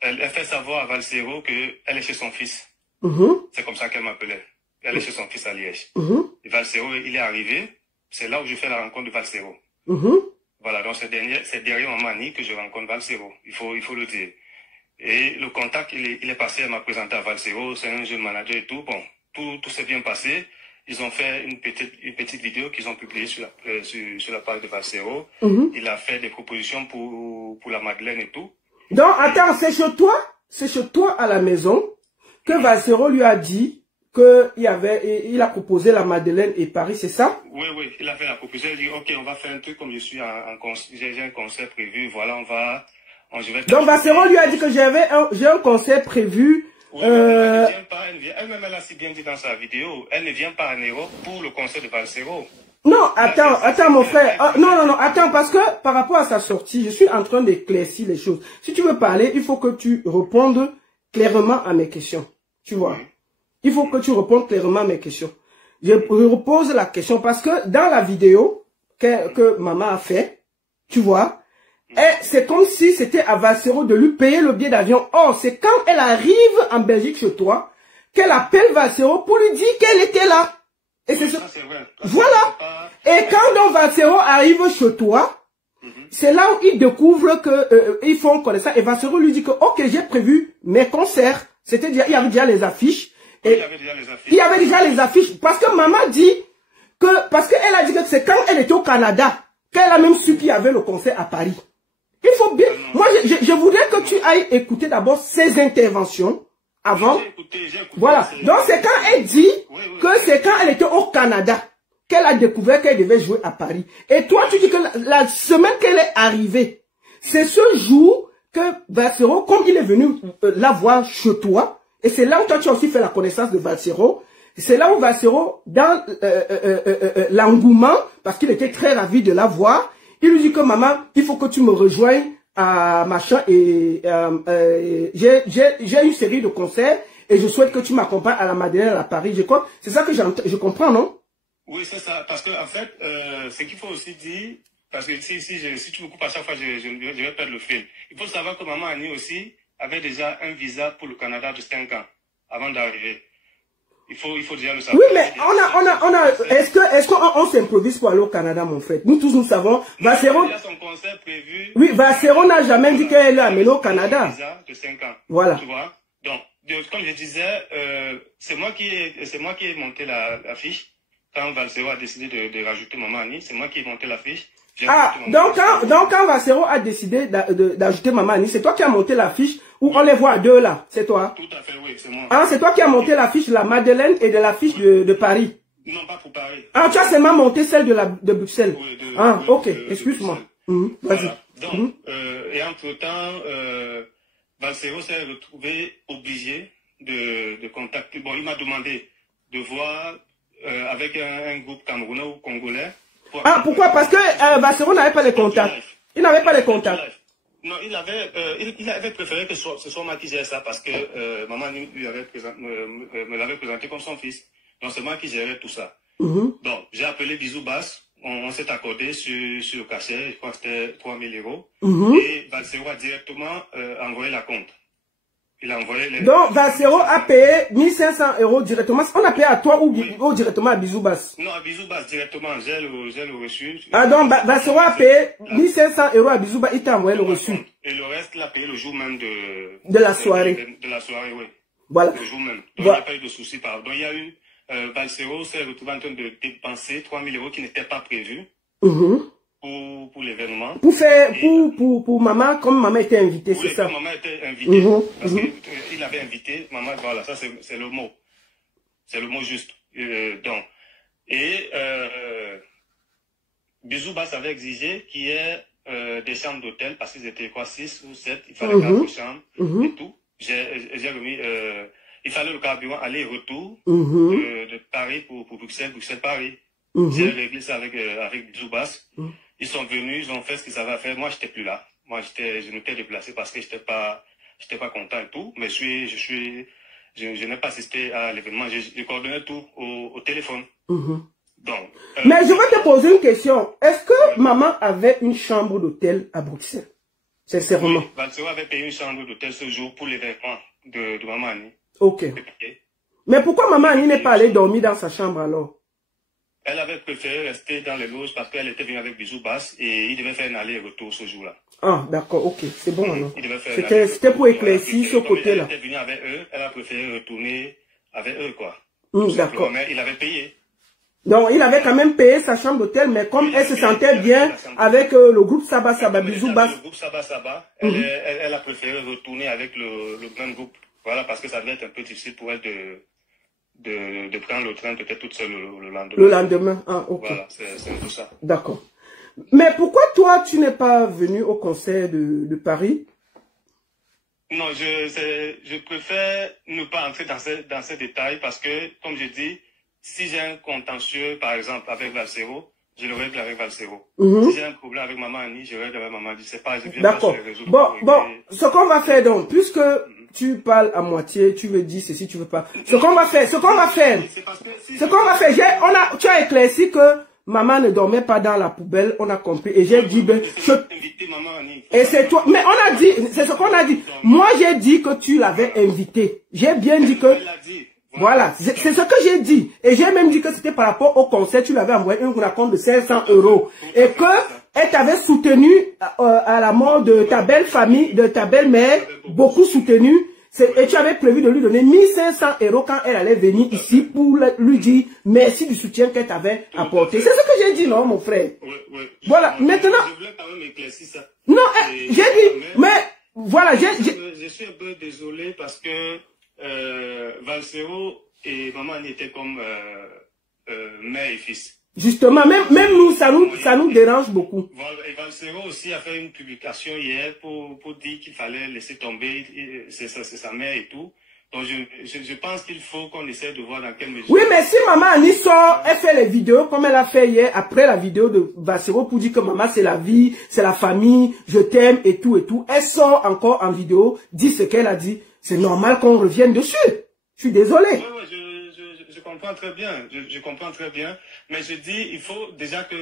elle fait savoir à Valsero qu'elle est chez son fils. C'est comme ça qu'elle m'appelait. Elle est chez son fils à Liège. Et Valsero, il est arrivé. C'est là où je fais la rencontre de Valsero. Voilà, donc c'est derrière Maman Annie que je rencontre Valsero. Il faut le dire. Et le contact, il est passé, elle m'a présenté à Valsero, c'est un jeune manager et tout. Bon, tout s'est bien passé. Ils ont fait une petite vidéo qu'ils ont publiée sur la page de Valsero. Il a fait des propositions pour la Madeleine et tout. Donc, attends, c'est chez toi à la maison que Valsero lui a dit qu'il a proposé la Madeleine et Paris, c'est ça? Oui, il a fait la proposition. Il a dit, ok, on va faire un truc comme je suis j'ai un concert prévu, voilà, je vais... Donc, Valsero lui a dit que j'ai un concert prévu Oui, elle ne vient pas, elle-même elle a si bien dit dans sa vidéo, elle ne vient pas en Europe pour le concert de Valsero. Non, attends mon frère. Non, attends, parce que par rapport à sa sortie, je suis en train d'éclaircir les choses. Si tu veux parler, il faut que tu répondes clairement à mes questions. Tu vois? Oui. Il faut que tu répondes clairement à mes questions. Je repose la question parce que dans la vidéo que maman a fait, tu vois, c'est comme si c'était à Valsero de lui payer le billet d'avion. Or, c'est quand elle arrive en Belgique chez toi qu'elle appelle Valsero pour lui dire qu'elle était là. Et c'est ça. Voilà. Et quand donc Valsero arrive chez toi, c'est là où il découvre que ils font connaissance. Et Valsero lui dit que ok, j'ai prévu mes concerts. C'était déjà, il y avait déjà les affiches. Et il y avait déjà les affiches. Parce que maman dit que, parce qu'elle a dit que c'est quand elle était au Canada qu'elle a même su qu'il y avait le concert à Paris. Il faut bien. Moi, je voudrais que tu ailles écouter d'abord ses interventions avant. J'ai écouté, voilà. Donc, c'est quand elle dit que c'est quand elle était au Canada qu'elle a découvert qu'elle devait jouer à Paris. Et toi, tu dis que la semaine qu'elle est arrivée, c'est ce jour que Valsero, comme il est venu la voir chez toi, et c'est là où toi, tu as aussi fait la connaissance de Valsero. C'est là où Valsero, dans l'engouement, parce qu'il était très ravi de la voir, il lui dit que maman, il faut que tu me rejoignes à machin et j'ai une série de concerts et je souhaite que tu m'accompagnes à la Madeleine à Paris. C'est ça que je comprends, non? Oui, c'est ça. Parce que en fait, ce qu'il faut aussi dire, parce que si tu me coupes à chaque fois, je vais perdre le fil. Il faut savoir que maman Annie aussi avait déjà un visa pour le Canada de 5 ans avant d'arriver. Il faut déjà le savoir. Oui, mais est-ce qu'on s'improvise pour aller au Canada, mon frère? Nous tous, nous savons. Valsero. Il y a son concert prévu. Oui, Valsero n'a jamais dit qu'elle est amenée au Canada. De 5 ans. Voilà. Tu vois? Donc, comme je disais, c'est moi qui ai monté la fiche. Quand Valsero a décidé de rajouter Maman Annie, c'est moi qui ai monté la fiche. Donc quand Valsero a décidé d'ajouter Maman Annie, c'est toi qui as monté la fiche où on les voit à deux là, c'est toi? Tout à fait, oui, c'est moi. Ah, c'est toi qui as monté la fiche de la Madeleine et de la fiche de Paris? Non, pas pour Paris. Ah, tu as seulement monté celle de Bruxelles? Oui, ok, excuse-moi. Voilà. Donc, et entre-temps, Valsero s'est retrouvé obligé de contacter. Bon, il m'a demandé de voir avec un groupe camerounais ou congolais. Pourquoi? Parce que Valsero n'avait pas les contacts. Il n'avait pas les contacts. Non, il avait préféré que ce soit moi qui gère ça parce que maman me l'avait présenté comme son fils. Donc c'est moi qui gérais tout ça. Donc j'ai appelé Bisou Bass, on s'est accordé sur le cachet, je crois que c'était 3 000 €. Et Valsero a directement envoyé la compte. Il a envoyé les... Donc Valsero a payé 1 500 € directement. On a payé à toi ou directement à Bisou Bass? Non, à Bisou Bass directement, j'ai le reçu. Ah donc Valsero a payé 1 500 € à Bisou Bass, il t'a envoyé le reçu. Et le reste, il a payé le jour même de la soirée. De la soirée, oui. Voilà. Le jour même. Donc il n'y a pas eu de soucis. Donc il y a eu, Valsero s'est retrouvé en train de dépenser 3 000 € qui n'étaient pas prévus. Pour l'événement. Pour maman, comme maman était invitée, c'est ça? Maman était invitée. Parce qu'il avait invité maman, voilà, ça c'est le mot. C'est le mot juste. Bisou Bass avait exigé qu'il y ait des chambres d'hôtel, parce qu'ils étaient quoi, 6 ou 7, il fallait 4 chambres et tout. J'ai remis, il fallait le carburant aller-retour de Paris pour Bruxelles, Bruxelles-Paris. J'ai réglé ça avec Bisou Bass. Ils sont venus, ils ont fait ce qu'ils avaient à faire. Moi, j'étais plus là. Moi, je m'étais déplacé parce que j'étais pas content et tout. Mais je n'ai pas assisté à l'événement. J'ai coordonné tout au téléphone. Donc, mais je vais te poser une question. Est-ce que maman avait une chambre d'hôtel à Bruxelles? Sincèrement. Oui, Valsero avait payé une chambre d'hôtel ce jour pour l'événement de Maman Annie. Ok. Mais pourquoi Maman Annie n'est pas allée dormir dans sa chambre alors? Elle avait préféré rester dans les loges parce qu'elle était venue avec Bisou Bass et il devait faire un aller-retour ce jour-là. Ah, d'accord, ok, c'est bon alors. C'était pour éclaircir ce côté-là. Elle était venue avec eux, elle a préféré retourner avec eux, quoi. D'accord. Mais il avait payé. Donc, il avait quand même payé sa chambre d'hôtel, mais comme elle se sentait bien avec le groupe Saba Saba, Bisou Bass. Le groupe Saba Saba, elle a préféré retourner avec le même groupe. Voilà, parce que ça devait être un peu difficile pour elle de prendre le train peut-être toute seule le lendemain. Le lendemain, ah, ok. Voilà, c'est un peu ça. D'accord. Mais pourquoi toi, tu n'es pas venu au concert de Paris? Non, je préfère ne pas entrer dans ces détails parce que, comme je dis, si j'ai un contentieux, par exemple, avec Valsero, je le règle avec Valsero. Si j'ai un problème avec Maman Annie, je règle avec Maman Annie. Je sais pas, je viens pas sur les réseaux. Bon, ce qu'on va faire donc, puisque tu parles à moitié, tu veux dire ceci, tu veux pas. Ce qu'on va faire, tu as éclairci que maman ne dormait pas dans la poubelle, on a compris, et j'ai dit, et c'est toi, mais on a dit, c'est ce qu'on a dit. Moi, j'ai dit que tu l'avais invité. J'ai bien dit que, voilà, c'est ce que j'ai dit. Et j'ai même dit que c'était par rapport au concert, tu l'avais envoyé un compte de 500 €. Et que elle t'avait soutenu à la mort de ta belle famille, de ta belle-mère, beaucoup soutenu. Et tu avais prévu de lui donner 1500 € quand elle allait venir ici pour lui dire merci du soutien qu'elle t'avait apporté. C'est ce que j'ai dit, non, mon frère? Voilà, maintenant... Je voulais quand même éclaircir ça. Non, j'ai dit, mais voilà, je suis un peu désolé parce que Valsero et Maman Annie étaient comme mère et fils. Justement, même nous, ça nous dérange beaucoup. Et Valsero aussi a fait une publication hier pour dire qu'il fallait laisser tomber c'est sa mère et tout. Donc je pense qu'il faut qu'on essaie de voir dans quelle mesure... Oui, mais si Maman Annie sort, elle fait les vidéos comme elle a fait hier, après la vidéo de Valsero pour dire que maman c'est la vie, c'est la famille, je t'aime et tout et tout. Elle sort encore en vidéo, dit ce qu'elle a dit. C'est normal qu'on revienne dessus. Je suis désolé. Je comprends très bien. Je comprends très bien. Mais je dis, il faut déjà que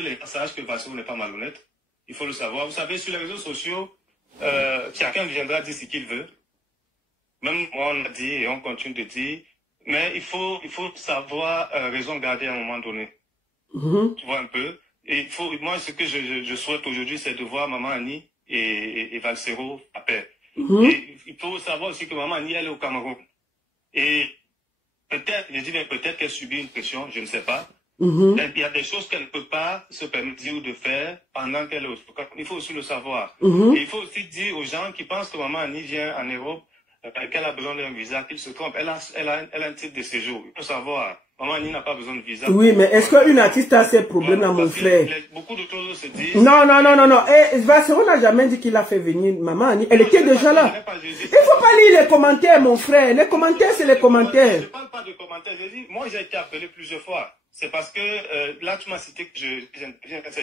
les gens sachent que Valsero n'est pas malhonnête. Il faut le savoir. Vous savez, sur les réseaux sociaux, chacun viendra dire ce qu'il veut. Même moi, on a dit et on continue de dire. Mais il faut savoir raison garder à un moment donné. Tu vois un peu. Et moi, ce que je souhaite aujourd'hui, c'est de voir Maman Annie et Valsero à paix. Et il faut savoir aussi que Maman Annie, elle est au Cameroun. Et peut-être, je dis bien peut-être qu'elle subit une pression, je ne sais pas. Il y a des choses qu'elle ne peut pas se permettre de faire pendant qu'elle est au Cameroun. Il faut aussi le savoir. Et il faut aussi dire aux gens qui pensent que Maman Annie vient en Europe, qu'elle a besoin d'un visa, qu'ils se trompent. Elle a un titre de séjour. Il faut savoir. Maman Annie n'a pas besoin de visa. Oui, mais est-ce qu'une artiste a ses problèmes à mon frère? Beaucoup de choses se disent. Non. Et Valsero n'a jamais dit qu'il a fait venir Maman Annie. Elle était déjà là. Il ne faut pas lire les commentaires, mon frère. Les commentaires, c'est les commentaires. Je ne parle pas de commentaires. Je dis, moi, j'ai été appelé plusieurs fois. C'est parce que là, tu m'as cité que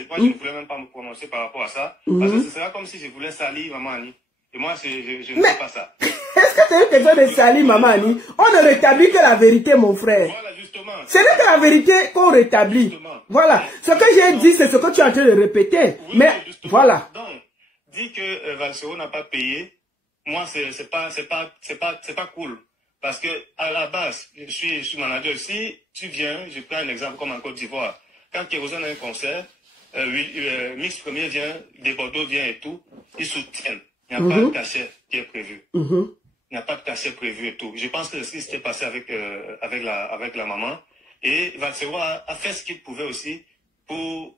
moi, je ne voulais même pas me prononcer par rapport à ça. Parce que ce sera comme si je voulais salir Maman Annie. Et moi, je ne fais pas ça. Est-ce que tu as eu besoin de salir Maman Annie? On ne rétablit que la vérité, mon frère. Voilà, justement. Ce n'est que la vérité qu'on rétablit. Justement. Voilà. Ce que j'ai dit, c'est ce que tu es en train de répéter. Oui, mais voilà. Donc, dis que Valsero n'a pas payé. Moi, c'est pas cool. Parce que, à la base, je suis manager. Si tu viens, je prends un exemple comme en Côte d'Ivoire. Quand Kérosène a un concert, Mix Premier vient, des Bordeaux vient et tout, ils soutiennent. Il n'y a pas de cachet qui est prévu. Il n'y a pas de cachet prévu et tout. Je pense que c'est ce qui s'était passé avec la maman. Et Valsero a fait ce qu'il pouvait aussi pour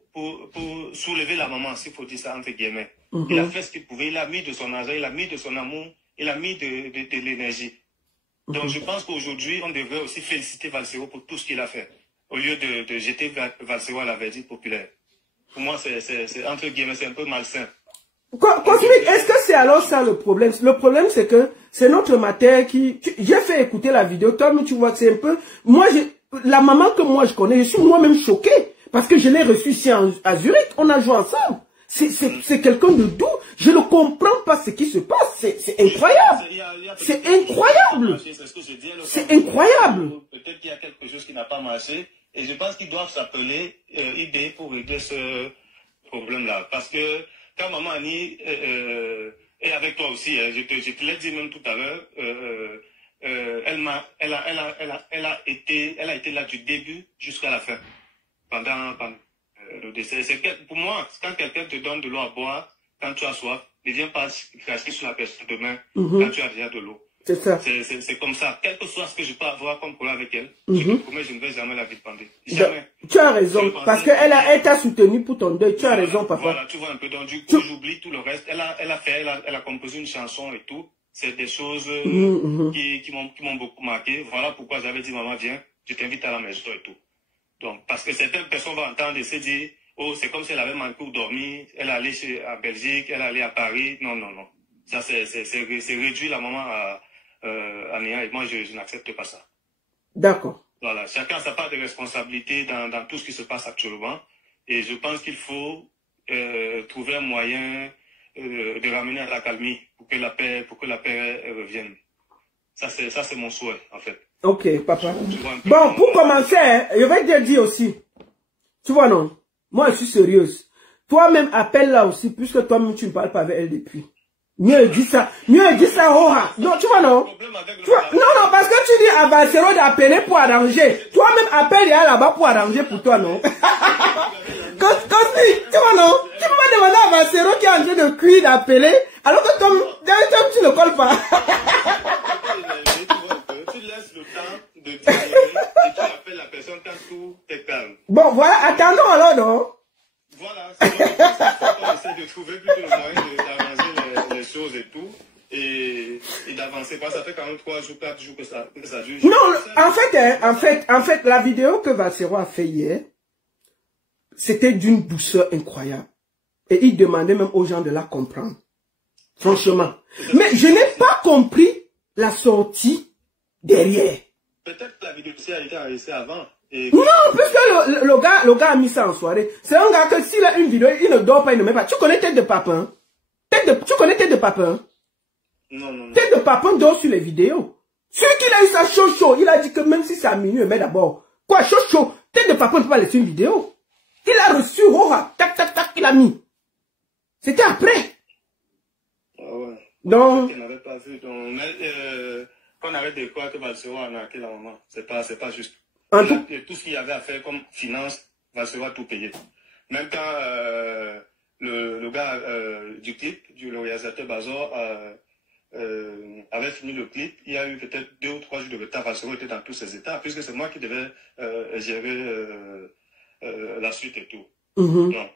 soulever la maman, s'il faut dire ça entre guillemets. Il a fait ce qu'il pouvait. Il a mis de son argent, il a mis de son amour, il a mis de l'énergie. Donc je pense qu'aujourd'hui, on devrait aussi féliciter Valsero pour tout ce qu'il a fait. Au lieu de jeter Valsero à la verdict populaire. Pour moi, c'est entre guillemets, c'est un peu malsain. Cosmic, est-ce que c'est alors ça le problème? Le problème, c'est que c'est notre matière qui... J'ai fait écouter la vidéo, toi, mais tu vois que c'est un peu... Moi, la maman que moi je connais, je suis moi-même choqué. Parce que je l'ai reçue ici à Zurich, on a joué ensemble. C'est quelqu'un de doux. Je ne comprends pas ce qui se passe. C'est incroyable. C'est incroyable. C'est incroyable. Peut-être qu'il y a quelque chose qui n'a pas marché. Et je pense qu'ils doivent s'appeler ID pour régler ce problème-là. Parce que... Quand Maman Annie est avec toi aussi, je te l'ai dit même tout à l'heure, elle a été là du début jusqu'à la fin, pendant le décès. Pour moi, quand quelqu'un te donne de l'eau à boire, quand tu as soif, ne viens pas cracher sur la personne demain quand tu as déjà de l'eau. C'est ça. C'est comme ça. Quel que soit ce que je peux avoir comme problème avec elle, je te promets, je ne vais jamais la vilipender. Jamais. Tu as raison. Parce qu'elle t'a soutenu pour ton deuil. Tu as raison, papa. Voilà, tu vois un peu. Donc, du coup, j'oublie tout le reste. Elle a composé une chanson et tout. C'est des choses qui m'ont beaucoup marqué. Voilà pourquoi j'avais dit, maman, viens, je t'invite à la maison et tout. Donc, parce que certaines personnes vont entendre et se dire, oh, c'est comme si elle avait manqué ou dormi. Elle est allée en Belgique, elle est allée à Paris. Non. Ça, c'est réduire la maman à néant. Et moi, je n'accepte pas ça. D'accord. Voilà. Chacun a sa part de responsabilité dans tout ce qui se passe actuellement. Et je pense qu'il faut trouver un moyen de ramener à la calmie pour que la paix revienne. Ça, c'est mon souhait, en fait. Ok, papa. Bon, pour commencer, je vais te dire aussi. Tu vois, non? Moi, je suis sérieuse. Toi-même, appelle là aussi, puisque toi-même, tu ne parles pas avec elle depuis. Mieux dit ça, Roha. Non, tu vois, non? Tu vois, non, parce que tu dis à Valsero d'appeler pour arranger. Toi-même, appelle là-bas pour arranger pour toi, non? Cosmi, tu vois, non? Tu peux pas demander à Valsero qui est en train de cuire d'appeler, alors que toi, tu ne colles pas. Tu laisses le temps de digérer et tu appelles la personne quand tout est calme. Bon, voilà, attendons alors, non? Voilà, c'est on essaie de trouver plutôt le moyen d'arranger les choses et tout, et d'avancer. Ça fait quand même 3 jours, 4 jours que ça dure. Non, en fait, la vidéo que Valsero a fait hier, c'était d'une douceur incroyable. Et il demandait même aux gens de la comprendre. Franchement. Mais je n'ai pas compris la sortie derrière. Peut-être que la vidéo aussi a été enregistrée avant. Non, puisque le gars a mis ça en soirée. C'est un gars que s'il a une vidéo, il ne dort pas, il ne met pas. Tu connais Tête de Papin? Tu connais Tête de Papin? Non. Tête de Papin dort sur les vidéos. Celui qui a eu ça chaud, il a dit que même si c'est à minuit, mais d'abord. Quoi, chaud, Tête de Papin ne peut pas laisser une vidéo. Il a reçu, tac, il a mis. C'était après. Ah ouais. Donc. On n'avait pas vu. Quand on avait des quoi que Valsero a marqué la maman, c'est pas juste. Tout ce qu'il y avait à faire comme finance, Valsero a tout payé. Même quand le gars du clip, le réalisateur Bazor, avait fini le clip, il y a eu peut-être 2 ou 3 jours de retard. Valsero était dans tous ses états, puisque c'est moi qui devais gérer la suite et tout. Non.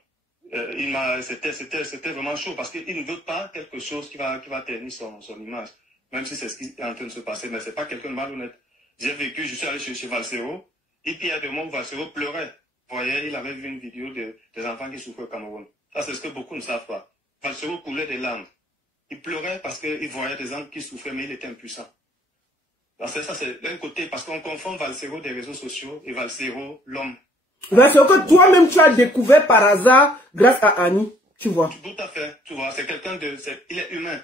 C'était vraiment chaud parce qu'il ne veut pas quelque chose qui va ternir son image. Même si c'est ce qui est en train de se passer, mais c'est pas quelqu'un de malhonnête. Je suis allé chez Valsero, et puis il y a des moments où Valsero pleurait. Vous voyez, il avait vu une vidéo des enfants qui souffraient au Cameroun. Ça, c'est ce que beaucoup ne savent pas. Valsero coulait des larmes. Il pleurait parce qu'il voyait des enfants qui souffraient, mais il était impuissant. Ça, c'est d'un côté, parce qu'on confond Valsero des réseaux sociaux et Valsero, l'homme. Valsero que toi-même tu as découvert par hasard grâce à Annie, tu vois. Tout à fait, tu vois, c'est quelqu'un il est humain.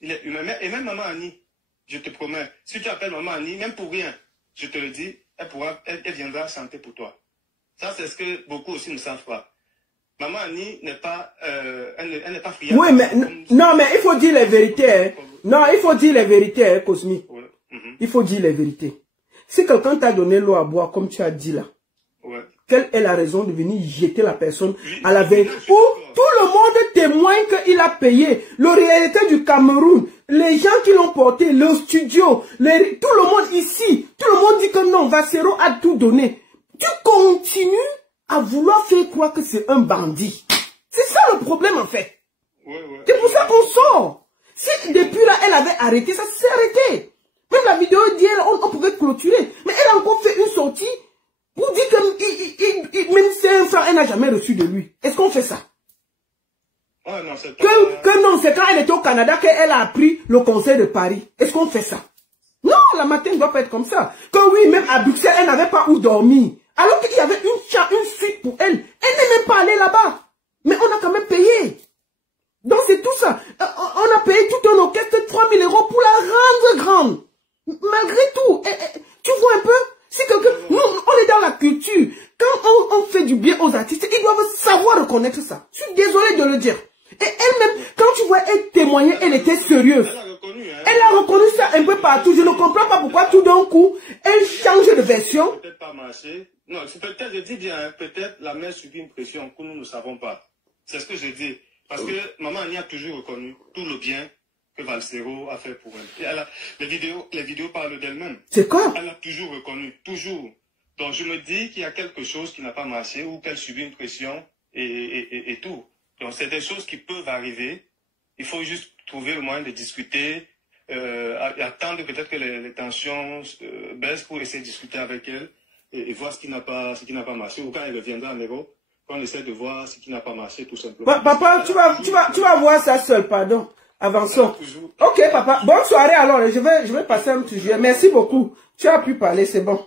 Il est humain. Et même maman Annie, je te promets, si tu appelles maman Annie, même pour rien, je te le dis, elle viendra chanter pour toi. Ça, c'est ce que beaucoup aussi ne savent pas. Maman Annie n'est pas, elle n'est pas friable. Oui, mais, non, mais il faut dire les vérités, hein. Non, il faut dire les vérités, hein, Cosmi. Ouais. Il faut dire les vérités. Si quelqu'un t'a donné l'eau à boire, comme tu as dit là, quelle est la raison de venir jeter la personne à la veille? Où tout le monde témoigne qu'il a payé. Le réalisateur du Cameroun, les gens qui l'ont porté, le studio, tout le monde ici, tout le monde dit que non, Valsero a tout donné. Tu continues à vouloir faire croire que c'est un bandit. C'est ça le problème en fait. C'est pour ça qu'on sort. Si depuis là, elle avait arrêté, ça s'est arrêté. Même la vidéo d'hier, on pouvait clôturer. Mais elle a encore fait une sortie pour dire que même si un franc, elle n'a jamais reçu de lui. Est-ce qu'on fait ça? Non, c'est pas... que non, c'est quand elle était au Canada qu'elle a appris le conseil de Paris. Est-ce qu'on fait ça? Non, la matin ne doit pas être comme ça. Que oui, même à Bruxelles, elle n'avait pas où dormir. Alors qu'il y avait une suite pour elle. Elle n'est même pas allée là-bas. Mais on a quand même payé. Donc c'est tout ça. On a payé tout un orchestre de 3 000 € pour la rendre grande. Malgré tout. Tu vois un peu? Si quelqu'un... Nous, on est dans la culture. Quand on fait du bien aux artistes, ils doivent savoir reconnaître ça. Je suis désolé de le dire. Et elle-même, quand tu vois elle témoigner, elle était sérieuse. Elle a reconnu ça un peu partout. Je ne comprends pas pourquoi tout d'un coup, elle change de version. Peut-être pas marché. Non, peut-être, je dis bien, peut-être la mère subit une pression que nous ne savons pas. C'est ce que je dis. Parce que maman Annie a toujours reconnu tout le bien que Valsero a fait pour elle. Et les vidéos parlent d'elle-même. C'est quoi? Elle a toujours reconnu, toujours. Donc je me dis qu'il y a quelque chose qui n'a pas marché ou qu'elle subit une pression et tout. Donc c'est des choses qui peuvent arriver. Il faut juste trouver le moyen de discuter, attendre peut-être que les tensions baissent pour essayer de discuter avec elle et voir ce qui n'a pas marché. Ou quand elle reviendra en Europe, on essaie de voir ce qui n'a pas marché tout simplement. Papa, tu vas voir ça seul, pardon. Avançons. Ok, papa. Bonne soirée alors. Je vais passer un petit sujet. Merci beaucoup. Tu as pu parler, c'est bon.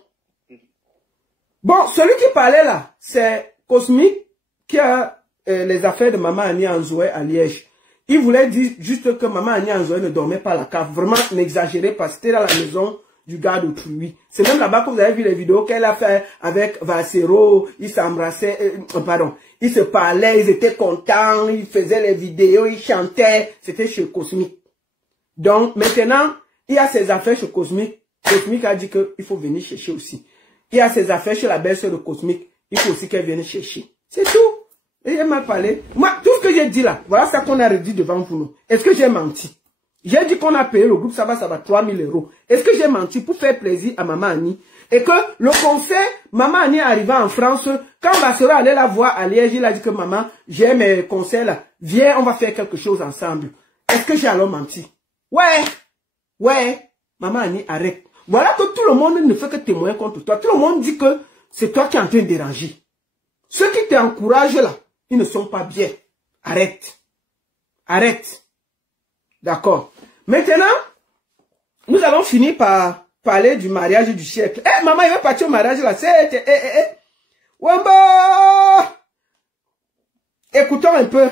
Bon, celui qui parlait là, c'est Cosmique qui a les affaires de Maman Annie Anzoué à Liège. Il voulait dire juste que Maman Annie Anzoué ne dormait pas à la cave. Vraiment, n'exagérez pas. C'était dans la maison du gars d'autrui. C'est même là-bas que vous avez vu les vidéos qu'elle a fait avec Valsero. Ils s'embrassaient, pardon. Ils se parlaient, ils étaient contents, ils faisaient les vidéos, ils chantaient. C'était chez Cosmique. Donc, maintenant, il y a ses affaires chez Cosmique. Cosmique a dit qu'il faut venir chercher aussi. Il y a ses affaires chez la belle-sœur de Cosmique. Il faut aussi qu'elle vienne chercher. C'est tout. Et j'ai mal parlé. Moi, tout ce que j'ai dit là, voilà ça qu'on a redit devant vous. Est-ce que j'ai menti? J'ai dit qu'on a payé le groupe, ça va 3000 €. Est-ce que j'ai menti pour faire plaisir à Maman Annie? Et que le conseil, Maman Annie est arrivée en France, quand ma soeur allait la voir à Liège, il a dit que maman, j'ai mes conseils là, viens, on va faire quelque chose ensemble. Est-ce que j'ai alors menti? Ouais, Maman Annie, arrête. Voilà que tout le monde ne fait que témoigner contre toi. Tout le monde dit que c'est toi qui es en train de déranger. Ceux qui t'encouragent là, ils ne sont pas bien. Arrête. D'accord. Maintenant, nous allons finir par parler du mariage du siècle. Maman, il va partir au mariage là. Wamba! Écoutons un peu.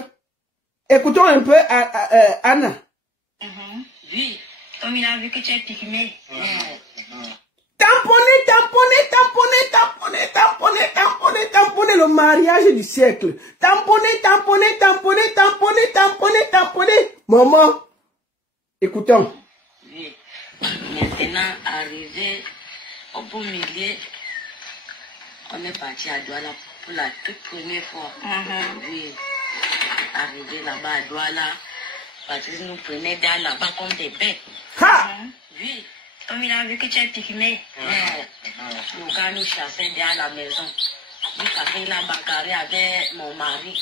Anna. Oui, comme il a vu que tu es pygmée. Tamponner le mariage du siècle. Tamponner. Maman, écoutons. Oui. Maintenant, arrivé au beau milieu, on est parti à Douala pour la toute première fois. Oui. Arrivé là-bas à Douala, parce que nous prenait là-bas comme des bêtes. Oui. Comme il a vu que tu es pygmée, le gars nous chassait à la maison. Il a fait la bagarre avec mon mari.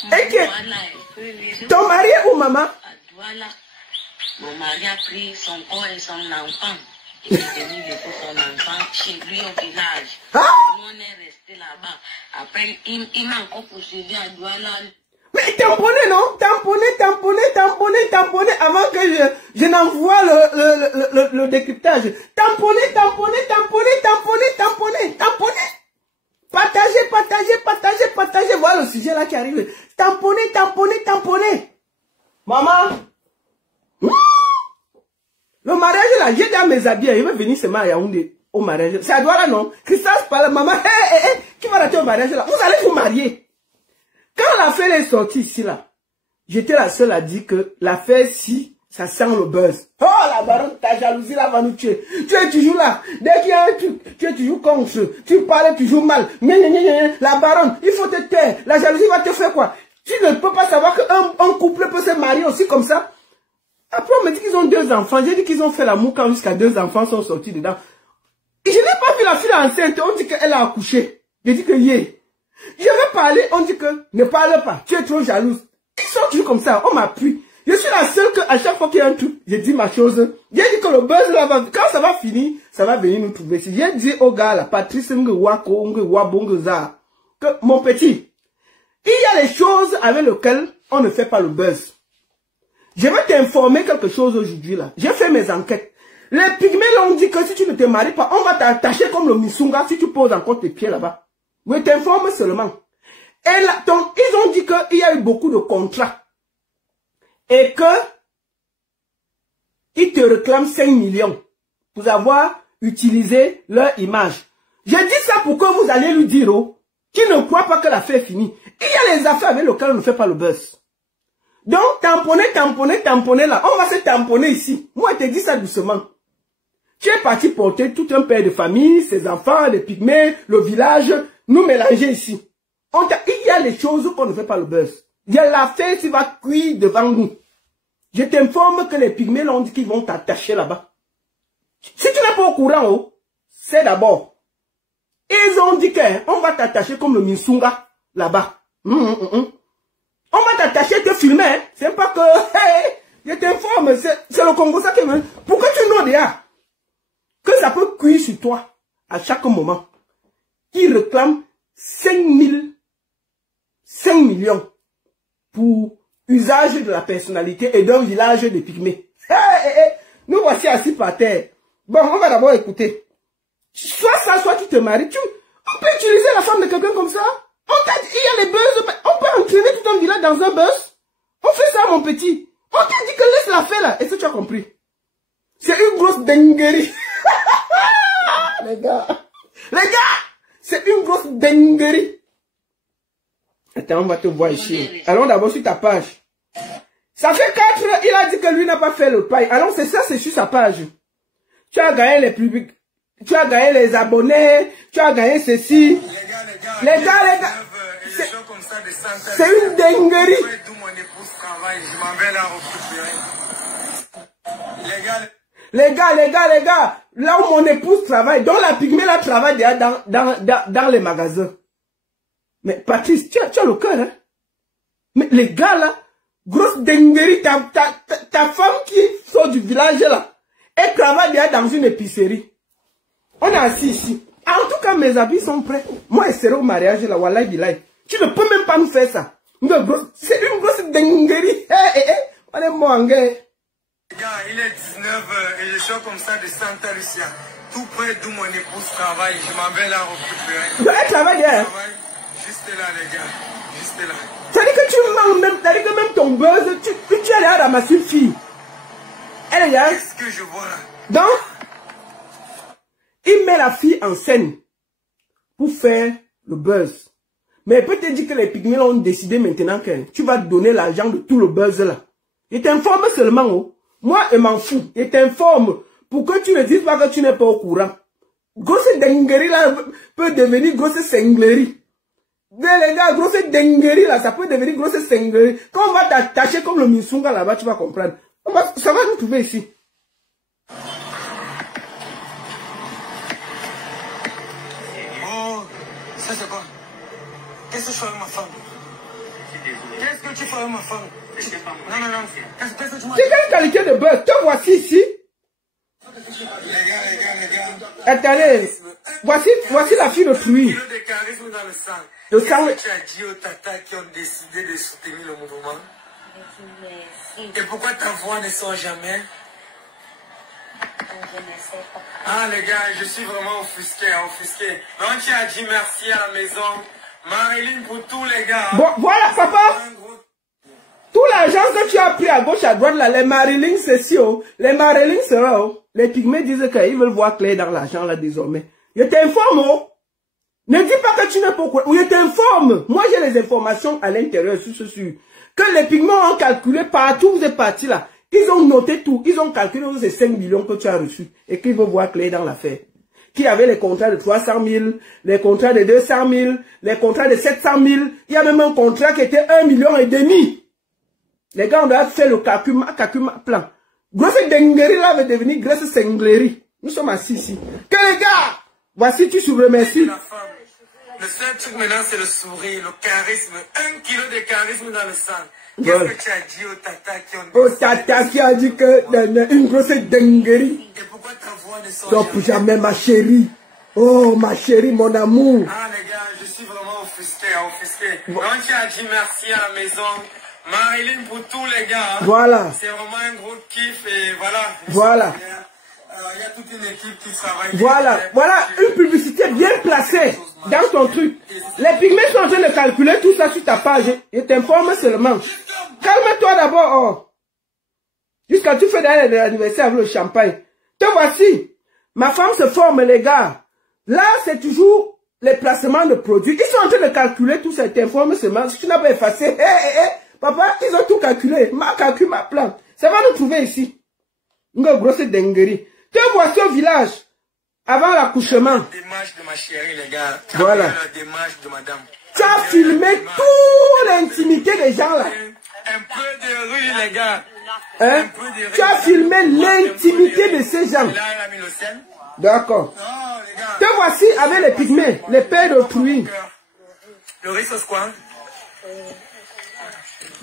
Ton mari est où, maman? À Douala. Mon mari a pris son corps et son enfant. Il est venu laisser son enfant chez lui au village. Nous, on est resté là-bas. Après, il m'a encore poursuivi à Douala. Mais tamponner, non? Tamponner avant que je n'envoie le décryptage. Tamponner. Partagez. Voilà le sujet là qui arrive. Tamponner. Maman. Le mariage là, j'ai dans mes habits. Il va venir se marier à Yaoundé au mariage. C'est à Douala, non? Christophe parle, maman. Qui va rater au mariage là? Vous allez vous marier. Quand l'affaire est sortie ici, là, j'étais la seule à dire que l'affaire, si, ça sent le buzz. Oh, la baronne, ta jalousie, là, va nous tuer. Tu es toujours là. Dès qu'il y a un truc, tu es toujours contre. Tu parles toujours mal. La baronne, il faut te taire. La jalousie va te faire quoi? Tu ne peux pas savoir qu'un couple peut se marier aussi comme ça. Après, on me dit qu'ils ont 2 enfants. J'ai dit qu'ils ont fait l'amour quand jusqu'à 2 enfants sont sortis dedans. Et je n'ai pas vu la fille enceinte. On dit qu'elle a accouché. J'ai dit que je vais parler, on dit que ne parle pas, tu es trop jalouse. Ils sont toujours comme ça, on m'appuie. Je suis la seule que à chaque fois qu'il y a un truc, je dis ma chose. J'ai dit que le buzz là, quand ça va finir, ça va venir nous trouver. Si j'ai dit au gars là, Patrice que mon petit, il y a les choses avec lesquelles on ne fait pas le buzz. Je vais t'informer quelque chose aujourd'hui là. J'ai fait mes enquêtes. Les pygmées l'ont dit que si tu ne te maries pas, on va t'attacher comme le Missunga si tu poses encore tes pieds là-bas. Oui, t'informe seulement. Et là, donc, ils ont dit qu'il y a eu beaucoup de contrats. Et que ils te réclament 5 millions pour avoir utilisé leur image. J'ai dit ça pour que vous allez lui dire, qui ne croit pas que l'affaire est finie. Il y a les affaires avec lesquelles on ne fait pas le buzz. Donc, tamponner là. On va se tamponner ici. Moi, je te dis ça doucement. Tu es parti porter tout un père de famille, ses enfants, les pygmées, le village, nous mélanger ici. Il y a les choses qu'on ne fait pas le buzz. Il y a l'affaire qui va cuire devant nous. Je t'informe que les pygmées l'ont dit qu'ils vont t'attacher là-bas. Si tu n'es pas au courant, c'est d'abord. Ils ont dit qu'on va t'attacher comme le Minsunga là-bas. On va t'attacher, te filmer. Hein. C'est pas que, je t'informe, c'est le Congo ça qui veut. Pourquoi tu n'as déjà que ça peut cuire sur toi à chaque moment. Ils réclament 5 millions pour usage de la personnalité et d'un village de pygmées. Nous voici assis par terre. Bon, on va d'abord écouter. Soit ça, soit tu te maries. On peut utiliser la femme de quelqu'un comme ça. On t'a dit, il y a les buzz. On peut entraîner tout un village dans un buzz. On fait ça, mon petit. On t'a dit que laisse la faire là. Est-ce que tu as compris? C'est une grosse dinguerie. Les gars, c'est une grosse dinguerie. Attends, on va te voir ici. Allons d'abord sur ta page. Ça fait 4 heures, il a dit que lui n'a pas fait le paille. Alors c'est ça, c'est sur sa page. Tu as gagné les publics. Tu as gagné les abonnés. Tu as gagné ceci. Les gars. C'est une dinguerie. Les gars. Là où mon épouse travaille, donc la pygmée là travaille déjà dans les magasins. Mais Patrice, tu as le cœur, hein? Mais les gars là, grosse dinguerie, ta femme qui sort du village là, elle travaille déjà dans une épicerie. On est assis ici. En tout cas, mes habits sont prêts. Moi, je serai au mariage là, wallahi billahi. Tu ne peux même pas me faire ça. C'est une grosse dinguerie. On est mangé. Gars, il est 19h et je suis comme ça de Santa Lucia. Tout près d'où mon épouse travaille. Je m'en vais la récupérer. Elle travaille bien. Juste là, les gars. Juste là. Ça dit que tu manques même, ça dit que même ton buzz, tu es allé ramasser une fille. Elle est là. Qu'est-ce que je vois là? Donc, il met la fille en scène pour faire le buzz. Mais peut-être dire que les pygmées ont décidé maintenant que tu vas donner l'argent de tout le buzz là. Il t'informe seulement, oh. Moi, je m'en fous. Il t'informe pour que tu ne dises pas que tu n'es pas au courant. Grosse dinguerie là peut devenir grosse singlerie. Les gars, grosse dinguerie là, ça peut devenir grosse singlerie. Quand on va t'attacher comme le Misunga là-bas, tu vas comprendre. Ça va nous trouver ici. Oh, ça c'est quoi? Qu'est-ce que je fais avec ma femme? Qu'est-ce que tu fais avec ma femme? Non. Qu'est-ce que tu m'as dit? C'est quelle qualité de buzz? Te voici ici. Les gars. Attendez. Voici la fille de Truy. Il y a de charisme dans le sang. Le sang. Qu'est-ce que tu as dit aux tatas qui ont décidé de soutenir le mouvement? Et pourquoi ta voix ne sort jamais? Ah les gars, je suis vraiment offusqué. Donc tu as dit merci à la maison. Marilyn pour tous les gars. Bon, voilà papa. Tout l'argent que tu as pris à gauche, à droite, là, les Marilyn, c'est si, oh. Les Marilyn, c'est là, oh. Les pygmées disent qu'ils veulent voir clair dans l'argent, là, désormais. Je t'informe, oh. Ne dis pas que tu n'es pas au courant. Je t'informe. Moi, j'ai les informations à l'intérieur, sur. Que les pygmées ont calculé partout où vous êtes partis, là. Ils ont noté tout. Ils ont calculé ces 5 millions que tu as reçus. Et qu'ils veulent voir clair dans l'affaire. Qui avait les contrats de 300 000, les contrats de 200 000, les contrats de 700 000. Il y a même un contrat qui était 1,5 million. Les gars, on doit faire le calcul plan. Grosse dinguerie là va devenir grosse singlerie. Nous sommes assis ici. Que les gars, voici, tu se remercies. Le seul truc maintenant, c'est le sourire, le charisme. 1 kilo de charisme dans le sang. Qu'est-ce que tu as dit aux tatas qui ont dit? Aux tatas qui a dit que une grosse dinguerie. Et pourquoi ta voix ne sort jamais ma chérie. Oh, ma chérie, mon amour. Ah les gars, je suis vraiment offusqué. Donc tu as dit merci à la maison. Marilyn pour tous les gars. Hein. Voilà. C'est vraiment un gros kiff et voilà. Voilà. Il y a toute une équipe qui travaille. Voilà. Voilà une publicité bien placée dans ton truc. Les pygmées sont en train de calculer tout ça sur ta page. Ils t'informent seulement. Calme-toi d'abord. Oh. Jusqu'à tu fais d'ailleurs l'anniversaire avec le champagne. Te voici. Ma femme se forme, les gars. Là, c'est toujours les placements de produits. Ils sont en train de calculer tout ça. Ils t'informent seulement. Si tu n'as pas effacé, papa, ils ont tout calculé. Ma calcul, ma plan. Ça va nous trouver ici. Une grosse dinguerie. Te voici au village. Avant l'accouchement. La démarche de ma chérie, les gars. Voilà. La démarche de madame. Tu as filmé toute l'intimité des gens là. Un peu de rue, les gars. Hein? Tu as filmé l'intimité de ces gens. Là, elle a mis le sel. D'accord. Non, les gars. Te voici avec les pygmées, les pères d'autrui. Le riz, c'est quoi?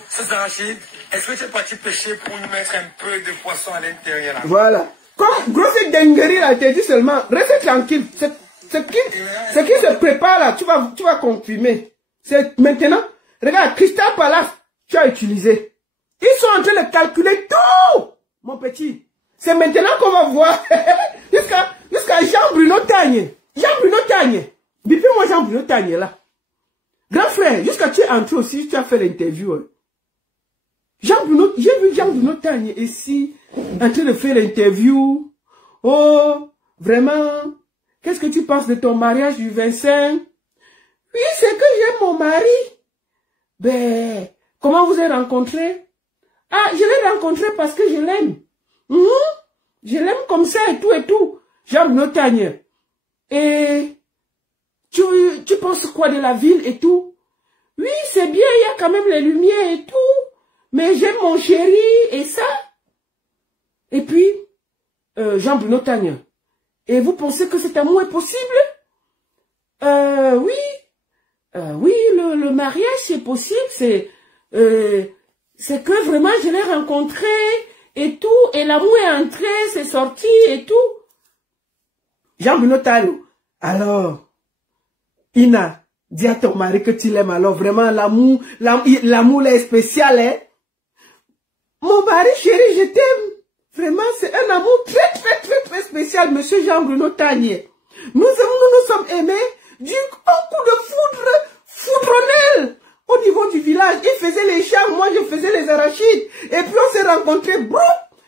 C'est d'arachide. Est-ce que tu es parti pêcher pour nous mettre un peu de poisson à l'intérieur là? Voilà. Comme grosse dinguerie là, je t'ai dit seulement, reste tranquille. Ce qui se prépare là, tu vas confirmer. C'est maintenant. Regarde, Crystal Palace, tu as utilisé. Ils sont en train de calculer tout, mon petit. C'est maintenant qu'on va voir. Jusqu'à Jean-Bruno Tagne. Jean-Bruno Tagne. Depuis moi, Jean-Bruno Tagne là. Grand frère, jusqu'à tu es entré aussi, tu as fait l'interview. Hein. Jean-Bruno, j'ai vu Jean-Bruno Tagne ici, en train de faire l'interview. Oh, vraiment, qu'est-ce que tu penses de ton mariage du 25? Oui, c'est que j'aime mon mari. Ben, comment vous avez rencontré? Ah, je l'ai rencontré parce que je l'aime. Je l'aime comme ça et tout et tout. Jean-Bruno Tagne. Et tu penses quoi de la ville et tout? Oui, c'est bien, il y a quand même les lumières et tout. Mais j'aime mon chéri et ça. Et puis, Jean-Bruno Tagne. Et vous pensez que cet amour est possible? Oui. Oui, le mariage c'est possible. C'est que vraiment je l'ai rencontré et tout. Et l'amour est entré, c'est sorti et tout. Jean-Bruno Tagne. Alors, Ina, dis à ton mari que tu l'aimes. Alors vraiment, l'amour est spécial, hein? Mon mari chéri, je t'aime. Vraiment, c'est un amour très spécial, monsieur Jean-Bruno Tagne. Nous sommes aimés d'un coup de foudronnel au niveau du village. Il faisait les champs, moi je faisais les arachides. Et puis on s'est rencontrés, bro.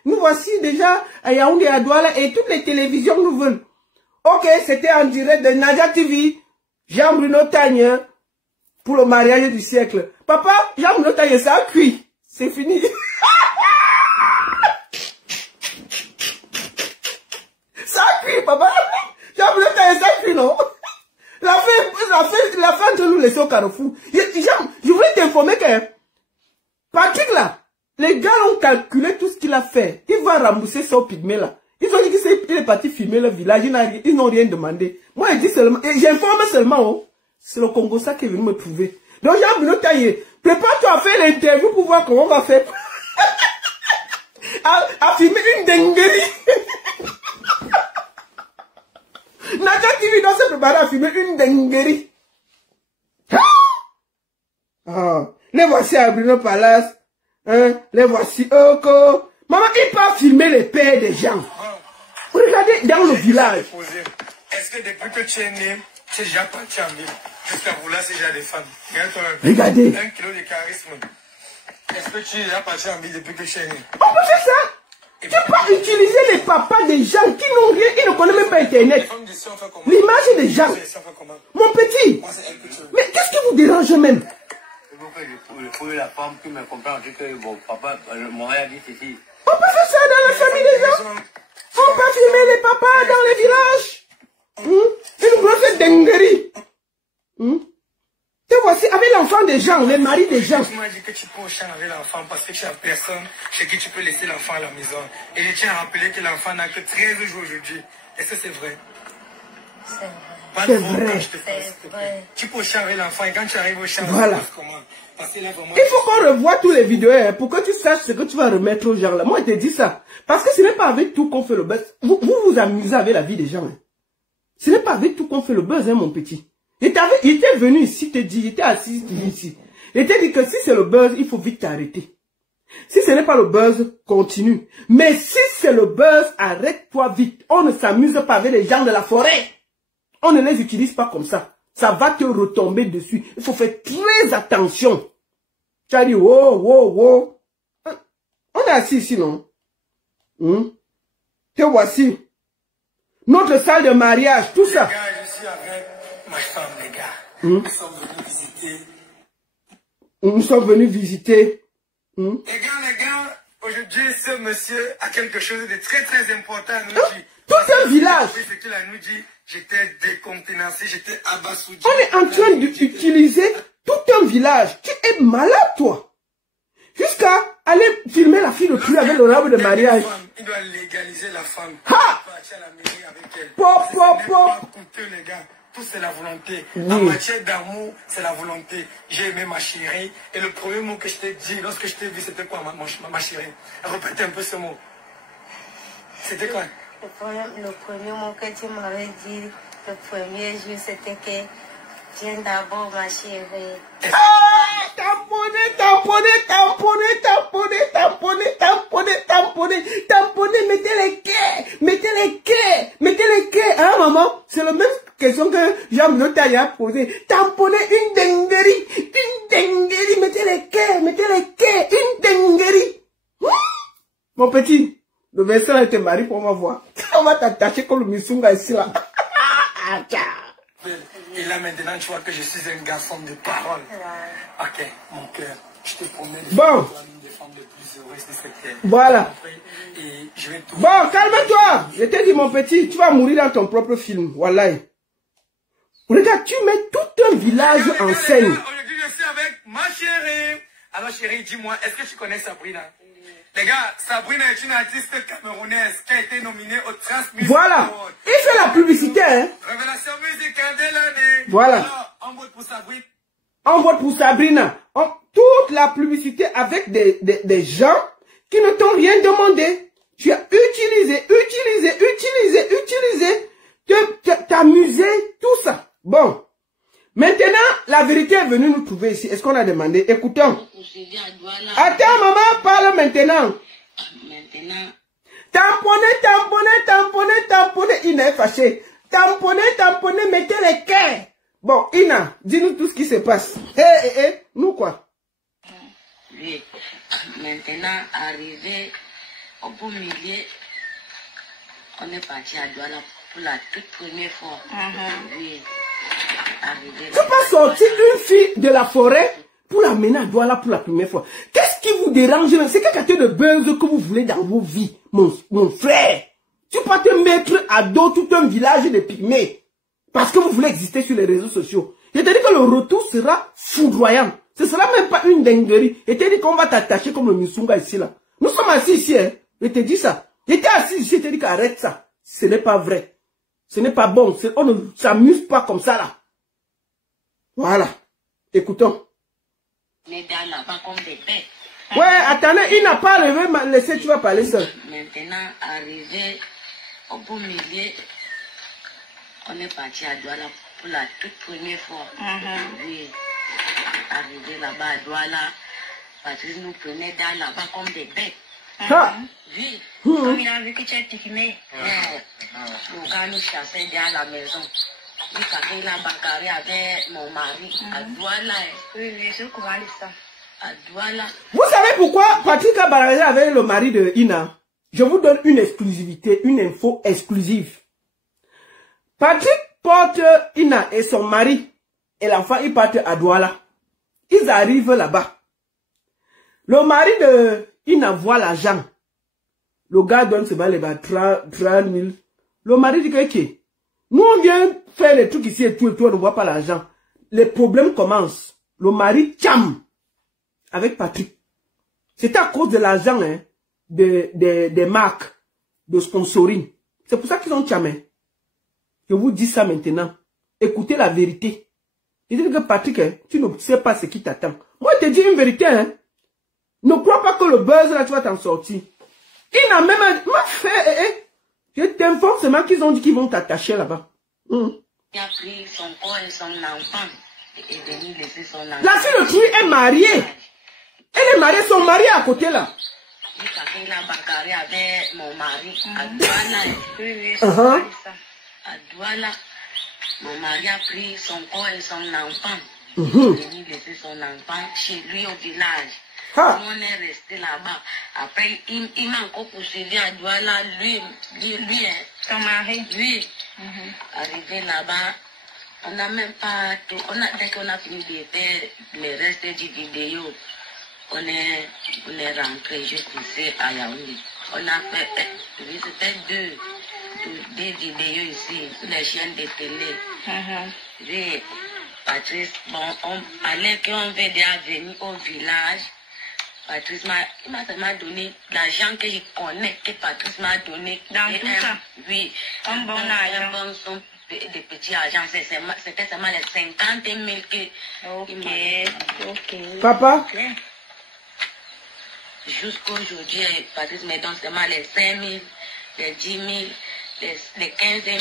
Nous voici déjà à Yaoundé, à Douala, et toutes les télévisions nous veulent. Ok, c'était en direct de Nadia TV. Jean-Bruno Tagne pour le mariage du siècle. Papa, Jean-Bruno Tagne, ça a cuit. C'est fini. Ça a cuit, papa. Jean-Bruno Tagne, ça a cuit, non? La fin de nous laisser au carrefour. Je voulais t'informer que Patrick là, les gars ont calculé tout ce qu'il a fait. Il va rembourser son pygmée là. Ils ont dit qu'il est parti filmer le village, ils n'ont rien demandé. Moi, j'ai dit seulement, j'informe seulement, oh, c'est le Congo ça qui est venu me trouver. Donc, Jean-Bruno Tagne, prépare-toi à faire l'interview pour voir comment on va faire. à filmer une dinguerie. Nadia TV doit se préparer à filmer une dinguerie. Les voici à Bruno Palace. Hein, les voici Oko. Maman, il peut filmer les pères des gens. Regardez dans le village. Est-ce que depuis que tu es né, tu es déjà parti en ville? Jusqu'à vous là, c'est déjà des femmes. Regardez. 1 kilo de charisme. Est-ce que tu es déjà parti en ville depuis que tu es né? On peut faire ça. Tu peux utiliser les papas des gens qui n'ont rien, ils ne connaissent même pas Internet. L'image des gens. Mon petit. Mais qu'est-ce qui vous dérange même? Pour la femme qui me comprend, que bon, papa, mon a dit ceci. On peut faire ça dans la famille des gens. On peut filmer les papas dans les villages. Une grosse dinguerie. Te voici avec l'enfant des gens, les maris des gens. Tu m'as dit que tu peux enchaîner avec l'enfant parce que tu n'as personne chez qui tu peux laisser l'enfant à la maison. Et je tiens à rappeler que l'enfant n'a que 13 jours aujourd'hui. Est-ce que c'est vrai? C'est vrai. C'est vrai. Tu peux enchaîner l'enfant et quand tu arrives au champ, voilà. Comment? Parce que là, vraiment, il faut qu'on revoie tous les vidéos hein, pour que tu saches ce que tu vas remettre aux gens là. Moi, je te dis ça. Parce que ce n'est pas avec tout qu'on fait le buzz. Vous vous amusez avec la vie des gens. Hein. Ce n'est pas avec tout qu'on fait le buzz, hein, mon petit. Il était venu ici, te dit, il était assis ici. Il t'a dit que si c'est le buzz, il faut vite t'arrêter. Si ce n'est pas le buzz, continue. Mais si c'est le buzz, arrête-toi vite. On ne s'amuse pas avec les gens de la forêt. On ne les utilise pas comme ça. Ça va te retomber dessus. Il faut faire très attention. Tu as dit, wow. On est assis ici, non? Te voici. Notre salle de mariage, tout ça. Les gars, je suis avec ma femme, les gars. Nous sommes venus visiter. Nous sommes venus visiter. Les gars, aujourd'hui, ce monsieur a quelque chose de très important à nous dire. Tout un village. Ce qu'il a nous dit, j'étais décontenancé, j'étais abasourdi. On est en train d'utiliser tout un village. Tu es malade, toi. Jusqu'à aller filmer la fille de pluie avec le robe de mariage. Il doit légaliser la femme. Ha! Partir à la mairie avec elle. Pop. Les gars. Tout c'est la volonté. Oui. En matière d'amour, c'est la volonté. J'ai aimé ma chérie. Et le premier mot que je t'ai dit lorsque je t'ai vu, c'était quoi, ma chérie? Répète un peu ce mot. C'était quoi? Le premier mot que tu m'avais dit, le premier jour, c'était que Tiens d'abord, ma chérie. Tamponner, tamponner, tamponner, tamponner, tamponner, tamponner, tamponner, tamponner, mettez les quais, mettez les quais, mettez les quais. Hein, maman? C'est la même question que Jean-Benoît a posé. Tamponner une dinguerie, mettez les quais, une dinguerie. Mon petit, le verset là, te marie pour ma voix. On va t'attacher comme le Missunga ici là. Et là maintenant tu vois que je suis un garçon de parole. Ok, mon cœur, je te promets de bon. faire l'une des femmes les plus heureuses de cette terre. Voilà. Et je vais tout... Bon, calme-toi. Je t'ai dit mon petit, tu vas mourir dans ton propre film. Voilà. Regarde, tu mets tout un village en scène. Aujourd'hui je suis avec ma chérie. Alors chérie, dis-moi, est-ce que tu connais Sabrina? Les gars, Sabrina est une artiste camerounaise qui a été nominée au Transmusic. Voilà. Il fait la publicité, hein. Révélation musicale de l'année. Voilà. Alors, on vote pour Sabrina. On vote pour Sabrina. Toute la publicité avec des gens qui ne t'ont rien demandé. Tu as utilisé, t'amuser, tout ça. Bon. Maintenant, la vérité est venue nous trouver ici. Est-ce qu'on a demandé? Écoutons. Attends, maman, parle maintenant. Maintenant. Tamponner. Ina est fâché. Tamponner, mettez les quais. Bon, Ina, dis-nous tout ce qui se passe. Nous quoi? Oui. Maintenant, arrivé au beau milieu, on est parti à Douala pour la toute première fois. Oui. Tu peux sortir une fille de la forêt pour l'amener à Douala pour la première fois. Qu'est-ce qui vous dérange? C'est quel quartier de buzz que vous voulez dans vos vies, mon frère? Tu peux te mettre à dos tout un village de pygmées parce que vous voulez exister sur les réseaux sociaux. Je te dis que le retour sera foudroyant. Ce sera même pas une dinguerie. Je te dis qu'on va t'attacher comme le Missunga ici là. Nous sommes assis ici, hein. Je te dis ça. J'étais assis ici, je te dis qu'arrête ça. Ce n'est pas vrai. Ce n'est pas bon. On ne s'amuse pas comme ça là. Voilà. Écoutons. Mais dans là-bas comme des bêtes. Ouais, attendez, il n'a pas levé, laissez, tu vas parler seul. Maintenant, arrivé au beau milieu, on est parti à Douala pour la toute première fois. Oui. Arrivé là-bas à Douala, Patrice nous prenait dans là-bas comme des bêtes. Oui. Comme il a vu que tu es pygmée. Le gars nous chassait dans la maison. Il a bagarré avec mon mari à Douala. Oui, je suis au courant de ça. À Douala. Vous savez pourquoi Patrick a bagarré avec le mari de Ina? Je vous donne une exclusivité, une info exclusive. Patrick porte Ina et son mari et l'enfant, ils partent à Douala. Ils arrivent là-bas. Le mari de Ina voit l'argent. Le gars donne ce bal, 30 000. Le mari dit que, ok, nous on vient faire les trucs ici et tout, on ne voit pas l'argent. Les problèmes commencent. Le mari tcham avec Patrick. C'est à cause de l'argent, hein, des marques, de sponsoring. C'est pour ça qu'ils ont tchamé. Je vous dis ça maintenant. Écoutez la vérité. Je dis que Patrick, hein, tu ne sais pas ce qui t'attend. Moi, je te dis une vérité, hein. Ne crois pas que le buzz, là, tu vas t'en sortir. Il n'a même fait, je t'informe seulement qu'ils ont dit qu'ils vont t'attacher là-bas. Il a pris son corps et son enfant et est venu laisser son enfant. La fille de Truy est mariée. Elle est mariée, son mari est à côté là. Il a bagarré avec mon mari à Douala. À Douala, mon mari a pris son corps et son enfant. Il est venu laisser son enfant chez lui au village. On est resté là-bas. Après, il m'a encore poursuivi à Douala, lui, son mari. Lui, arrivé là-bas, on n'a même pas tout. Dès qu'on a fini de faire le reste du vidéo, on est rentré juste ici à Yaoundé. On a fait, c'était deux vidéos ici, sur les chaînes de télé. Oui, Patrice, bon, alors qu'on veut déjà venir au village, Patrice m'a seulement donné l'argent que je connais, que Patrice m'a donné. Dans tout ça? Oui, un bon somme de petits argent. C'était seulement les 50 000 que... Ok. Papa? Jusqu'aujourd'hui, Patrice me donne seulement les 5 000, les 10 000, les 15 000.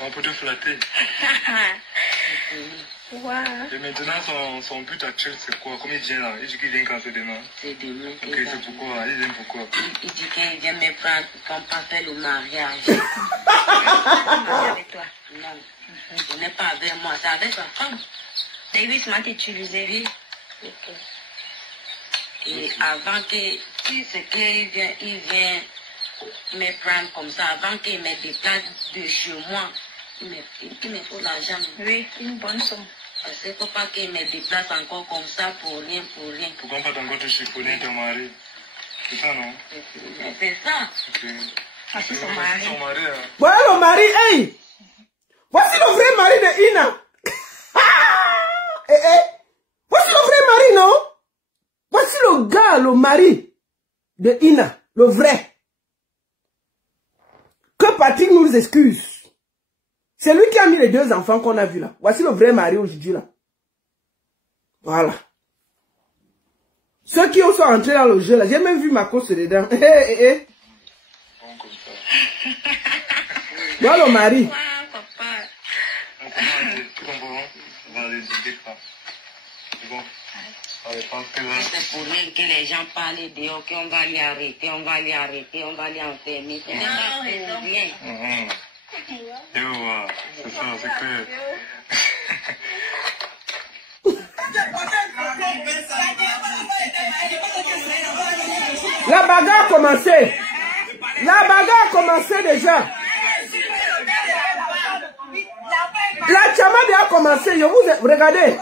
On peut te flatter. Wow. Et maintenant, son but actuel, c'est quoi? Comme il vient là, il dit qu'il vient quand c'est demain. C'est demain. Ok, c'est pourquoi? Il vient pourquoi? Il dit qu'il vient me prendre qu'on pas faire le mariage. Avec toi? Non. Ce n'est pas avec moi, c'est avec sa femme. C'est lui qui m'a utilisé, oui. Et avant que, si c'est qu'il vient, il vient me prendre comme ça, avant qu'il me déplace de chez moi, il me faut l'argent. Oui, une bonne somme. Parce qu'il ne faut pas qu'il me déplace encore comme ça pour rien, pour rien. Pourquoi pas encore te chiffonner ton mari? C'est ça, non? C'est ça. Ok. Ah, c'est son mari. Son mari, hein. Voilà le mari, hey! Voici le vrai mari de Ina. Voici le vrai mari, non? Voici le gars, le mari de Ina, le vrai. Que Patrick nous excuse. C'est lui qui a mis les 2 enfants qu'on a vus là. Voici le vrai mari aujourd'hui là. Voilà. Ceux qui sont entrés dans le jeu là, j'ai même vu ma cause dedans. Bon, comme ça. Voilà le mari. Tu comprends? On va les aider pas. C'est bon. C'est pour rien que les gens parlent dehors, qu'on va les arrêter, on va les arrêter, on va les enfermer. Ce n'est pas pour rien. C'est ça, c'est clair. La bagarre a commencé. La bagarre a commencé déjà. La chamade a commencé. Je vous regardez.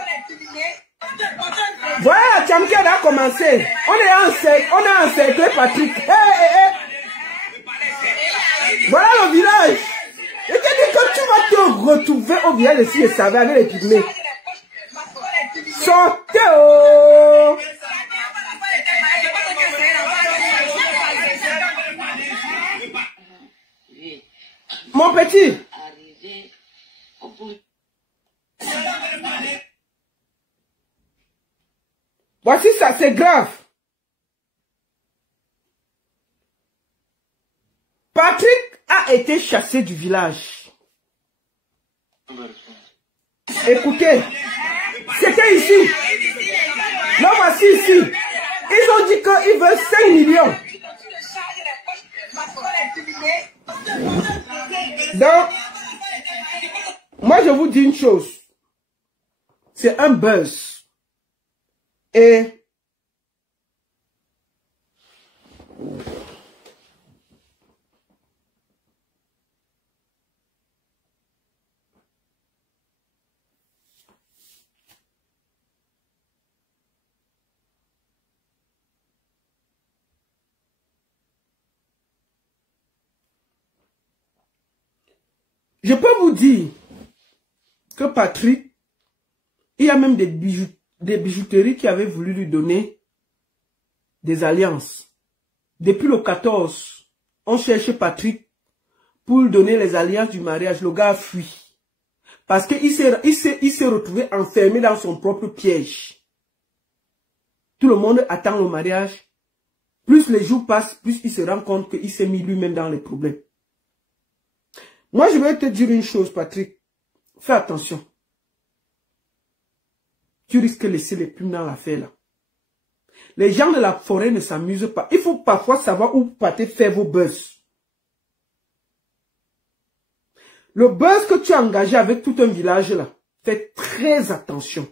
Voilà la chamade a commencé. On a encerclé Patrick. Voilà le village. Et tu dis que tu vas te retrouver au village de si savais avec les pygmées. Sortez oh. Mon petit. Voici ça, c'est grave. Patrick a été chassé du village. Écoutez, c'était ici. Là, voici ici. Ils ont dit qu'ils veulent 5 millions. Donc, moi je vous dis une chose. C'est un buzz. Et je peux vous dire que Patrick, il y a même des bijouteries qui avaient voulu lui donner des alliances. Depuis le 14, on cherchait Patrick pour lui donner les alliances du mariage. Le gars a fui. Parce qu'il s'est retrouvé enfermé dans son propre piège. Tout le monde attend le mariage. Plus les jours passent, plus il se rend compte qu'il s'est mis lui-même dans les problèmes. Moi, je vais te dire une chose, Patrick. Fais attention. Tu risques de laisser les plumes dans l'affaire là. Les gens de la forêt ne s'amusent pas. Il faut parfois savoir où partez faire vos buzz. Le buzz que tu as engagé avec tout un village là, fais très attention.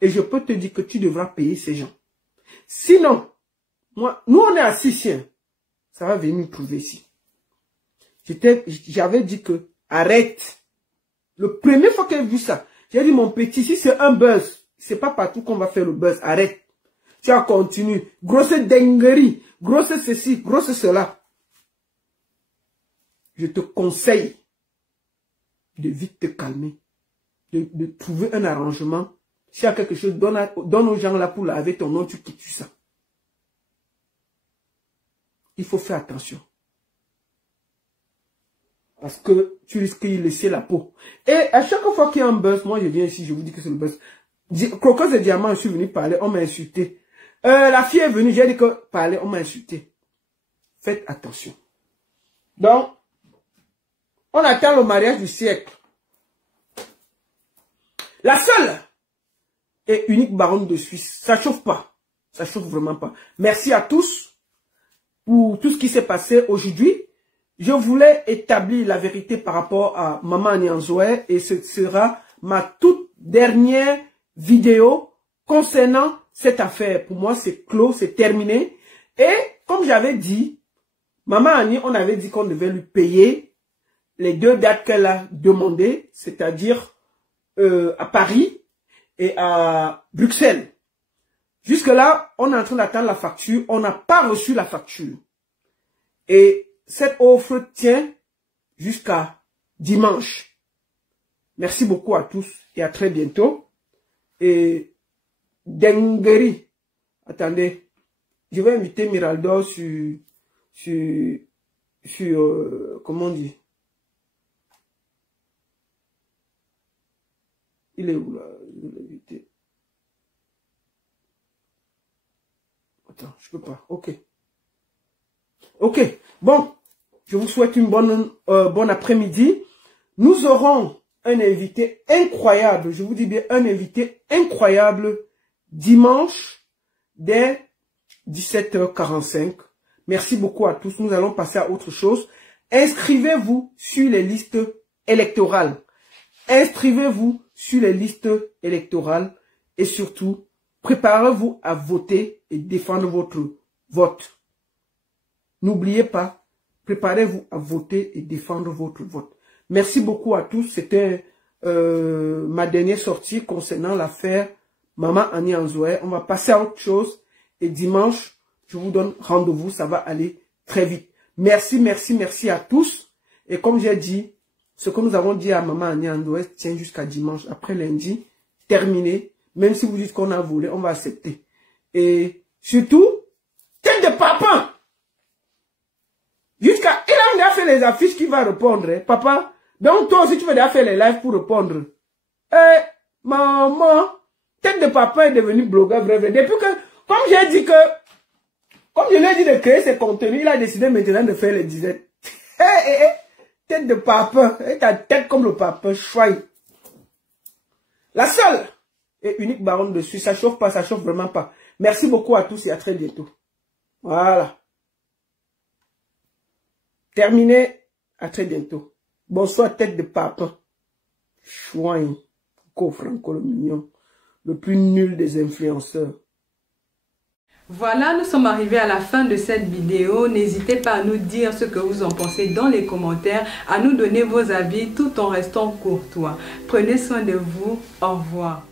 Et je peux te dire que tu devras payer ces gens. Sinon, nous on est assis ici. Ça va venir nous trouver ici. J'avais dit que arrête. Le premier fois que j'ai vu ça, j'ai dit mon petit, si c'est un buzz, c'est pas partout qu'on va faire le buzz. Arrête. Tu as continué. Grosse dinguerie. Grosse ceci, grosse cela. Je te conseille de vite te calmer. De trouver un arrangement. S'il y a quelque chose, donne aux gens là pour laver ton nom, tu quittes ça. Il faut faire attention. Parce que tu risques de laisser la peau. Et à chaque fois qu'il y a un buzz, moi je viens ici, je vous dis que c'est le buzz. Crocos et Diamant, je suis venu parler, on m'a insulté. La fille est venue, j'ai dit que parler, on m'a insulté. Faites attention. Donc, on attend le mariage du siècle. La seule et unique baronne de Suisse. Ça chauffe pas. Ça chauffe vraiment pas. Merci à tous pour tout ce qui s'est passé aujourd'hui. Je voulais établir la vérité par rapport à Maman Annie Anzoé et ce sera ma toute dernière vidéo concernant cette affaire. Pour moi, c'est clos, c'est terminé. Et comme j'avais dit, Maman Annie, on avait dit qu'on devait lui payer les 2 dates qu'elle a demandées, c'est-à-dire à Paris et à Bruxelles. Jusque-là, on est en train d'attendre la facture. On n'a pas reçu la facture. Et cette offre tient jusqu'à dimanche. Merci beaucoup à tous et à très bientôt. Et Dengeri, attendez, je vais inviter Miraldo sur comment on dit? Il est où là? Je vais l'inviter. Attends, je peux pas. Ok. Ok. Bon, je vous souhaite une bonne après-midi. Nous aurons un invité incroyable. Je vous dis bien un invité incroyable dimanche dès 17h45. Merci beaucoup à tous. Nous allons passer à autre chose. Inscrivez-vous sur les listes électorales. Inscrivez-vous sur les listes électorales et surtout, préparez-vous à voter et défendre votre vote. N'oubliez pas, préparez-vous à voter et défendre votre vote. Merci beaucoup à tous. C'était ma dernière sortie concernant l'affaire Maman Annie Anzoé. On va passer à autre chose et dimanche, je vous donne rendez-vous. Ça va aller très vite. Merci, merci, merci à tous. Et comme j'ai dit, ce que nous avons dit à Maman Annie Anzoé tient jusqu'à dimanche. Après lundi, terminé. Même si vous dites qu'on a volé, on va accepter. Et surtout, tête de papa. Jusqu'à... Il a fait les affiches qui va répondre. Hein. Papa, donc toi aussi tu veux déjà faire les lives pour répondre. Eh, maman, tête de papa est devenu blogueur vrai. Depuis que, comme j'ai dit que, comme je lui ai dit de créer ses contenus, il a décidé maintenant de faire les dizaines. Tête de papa, ta tête comme le papa, chouaille. La seule et unique baronne de Suisse, ça chauffe pas, ça chauffe vraiment pas. Merci beaucoup à tous et à très bientôt. Voilà. Terminé, à très bientôt. Bonsoir tête de papa. Chouaille, Franco le mignon, le plus nul des influenceurs. Voilà, nous sommes arrivés à la fin de cette vidéo. N'hésitez pas à nous dire ce que vous en pensez dans les commentaires, à nous donner vos avis tout en restant courtois. Prenez soin de vous. Au revoir.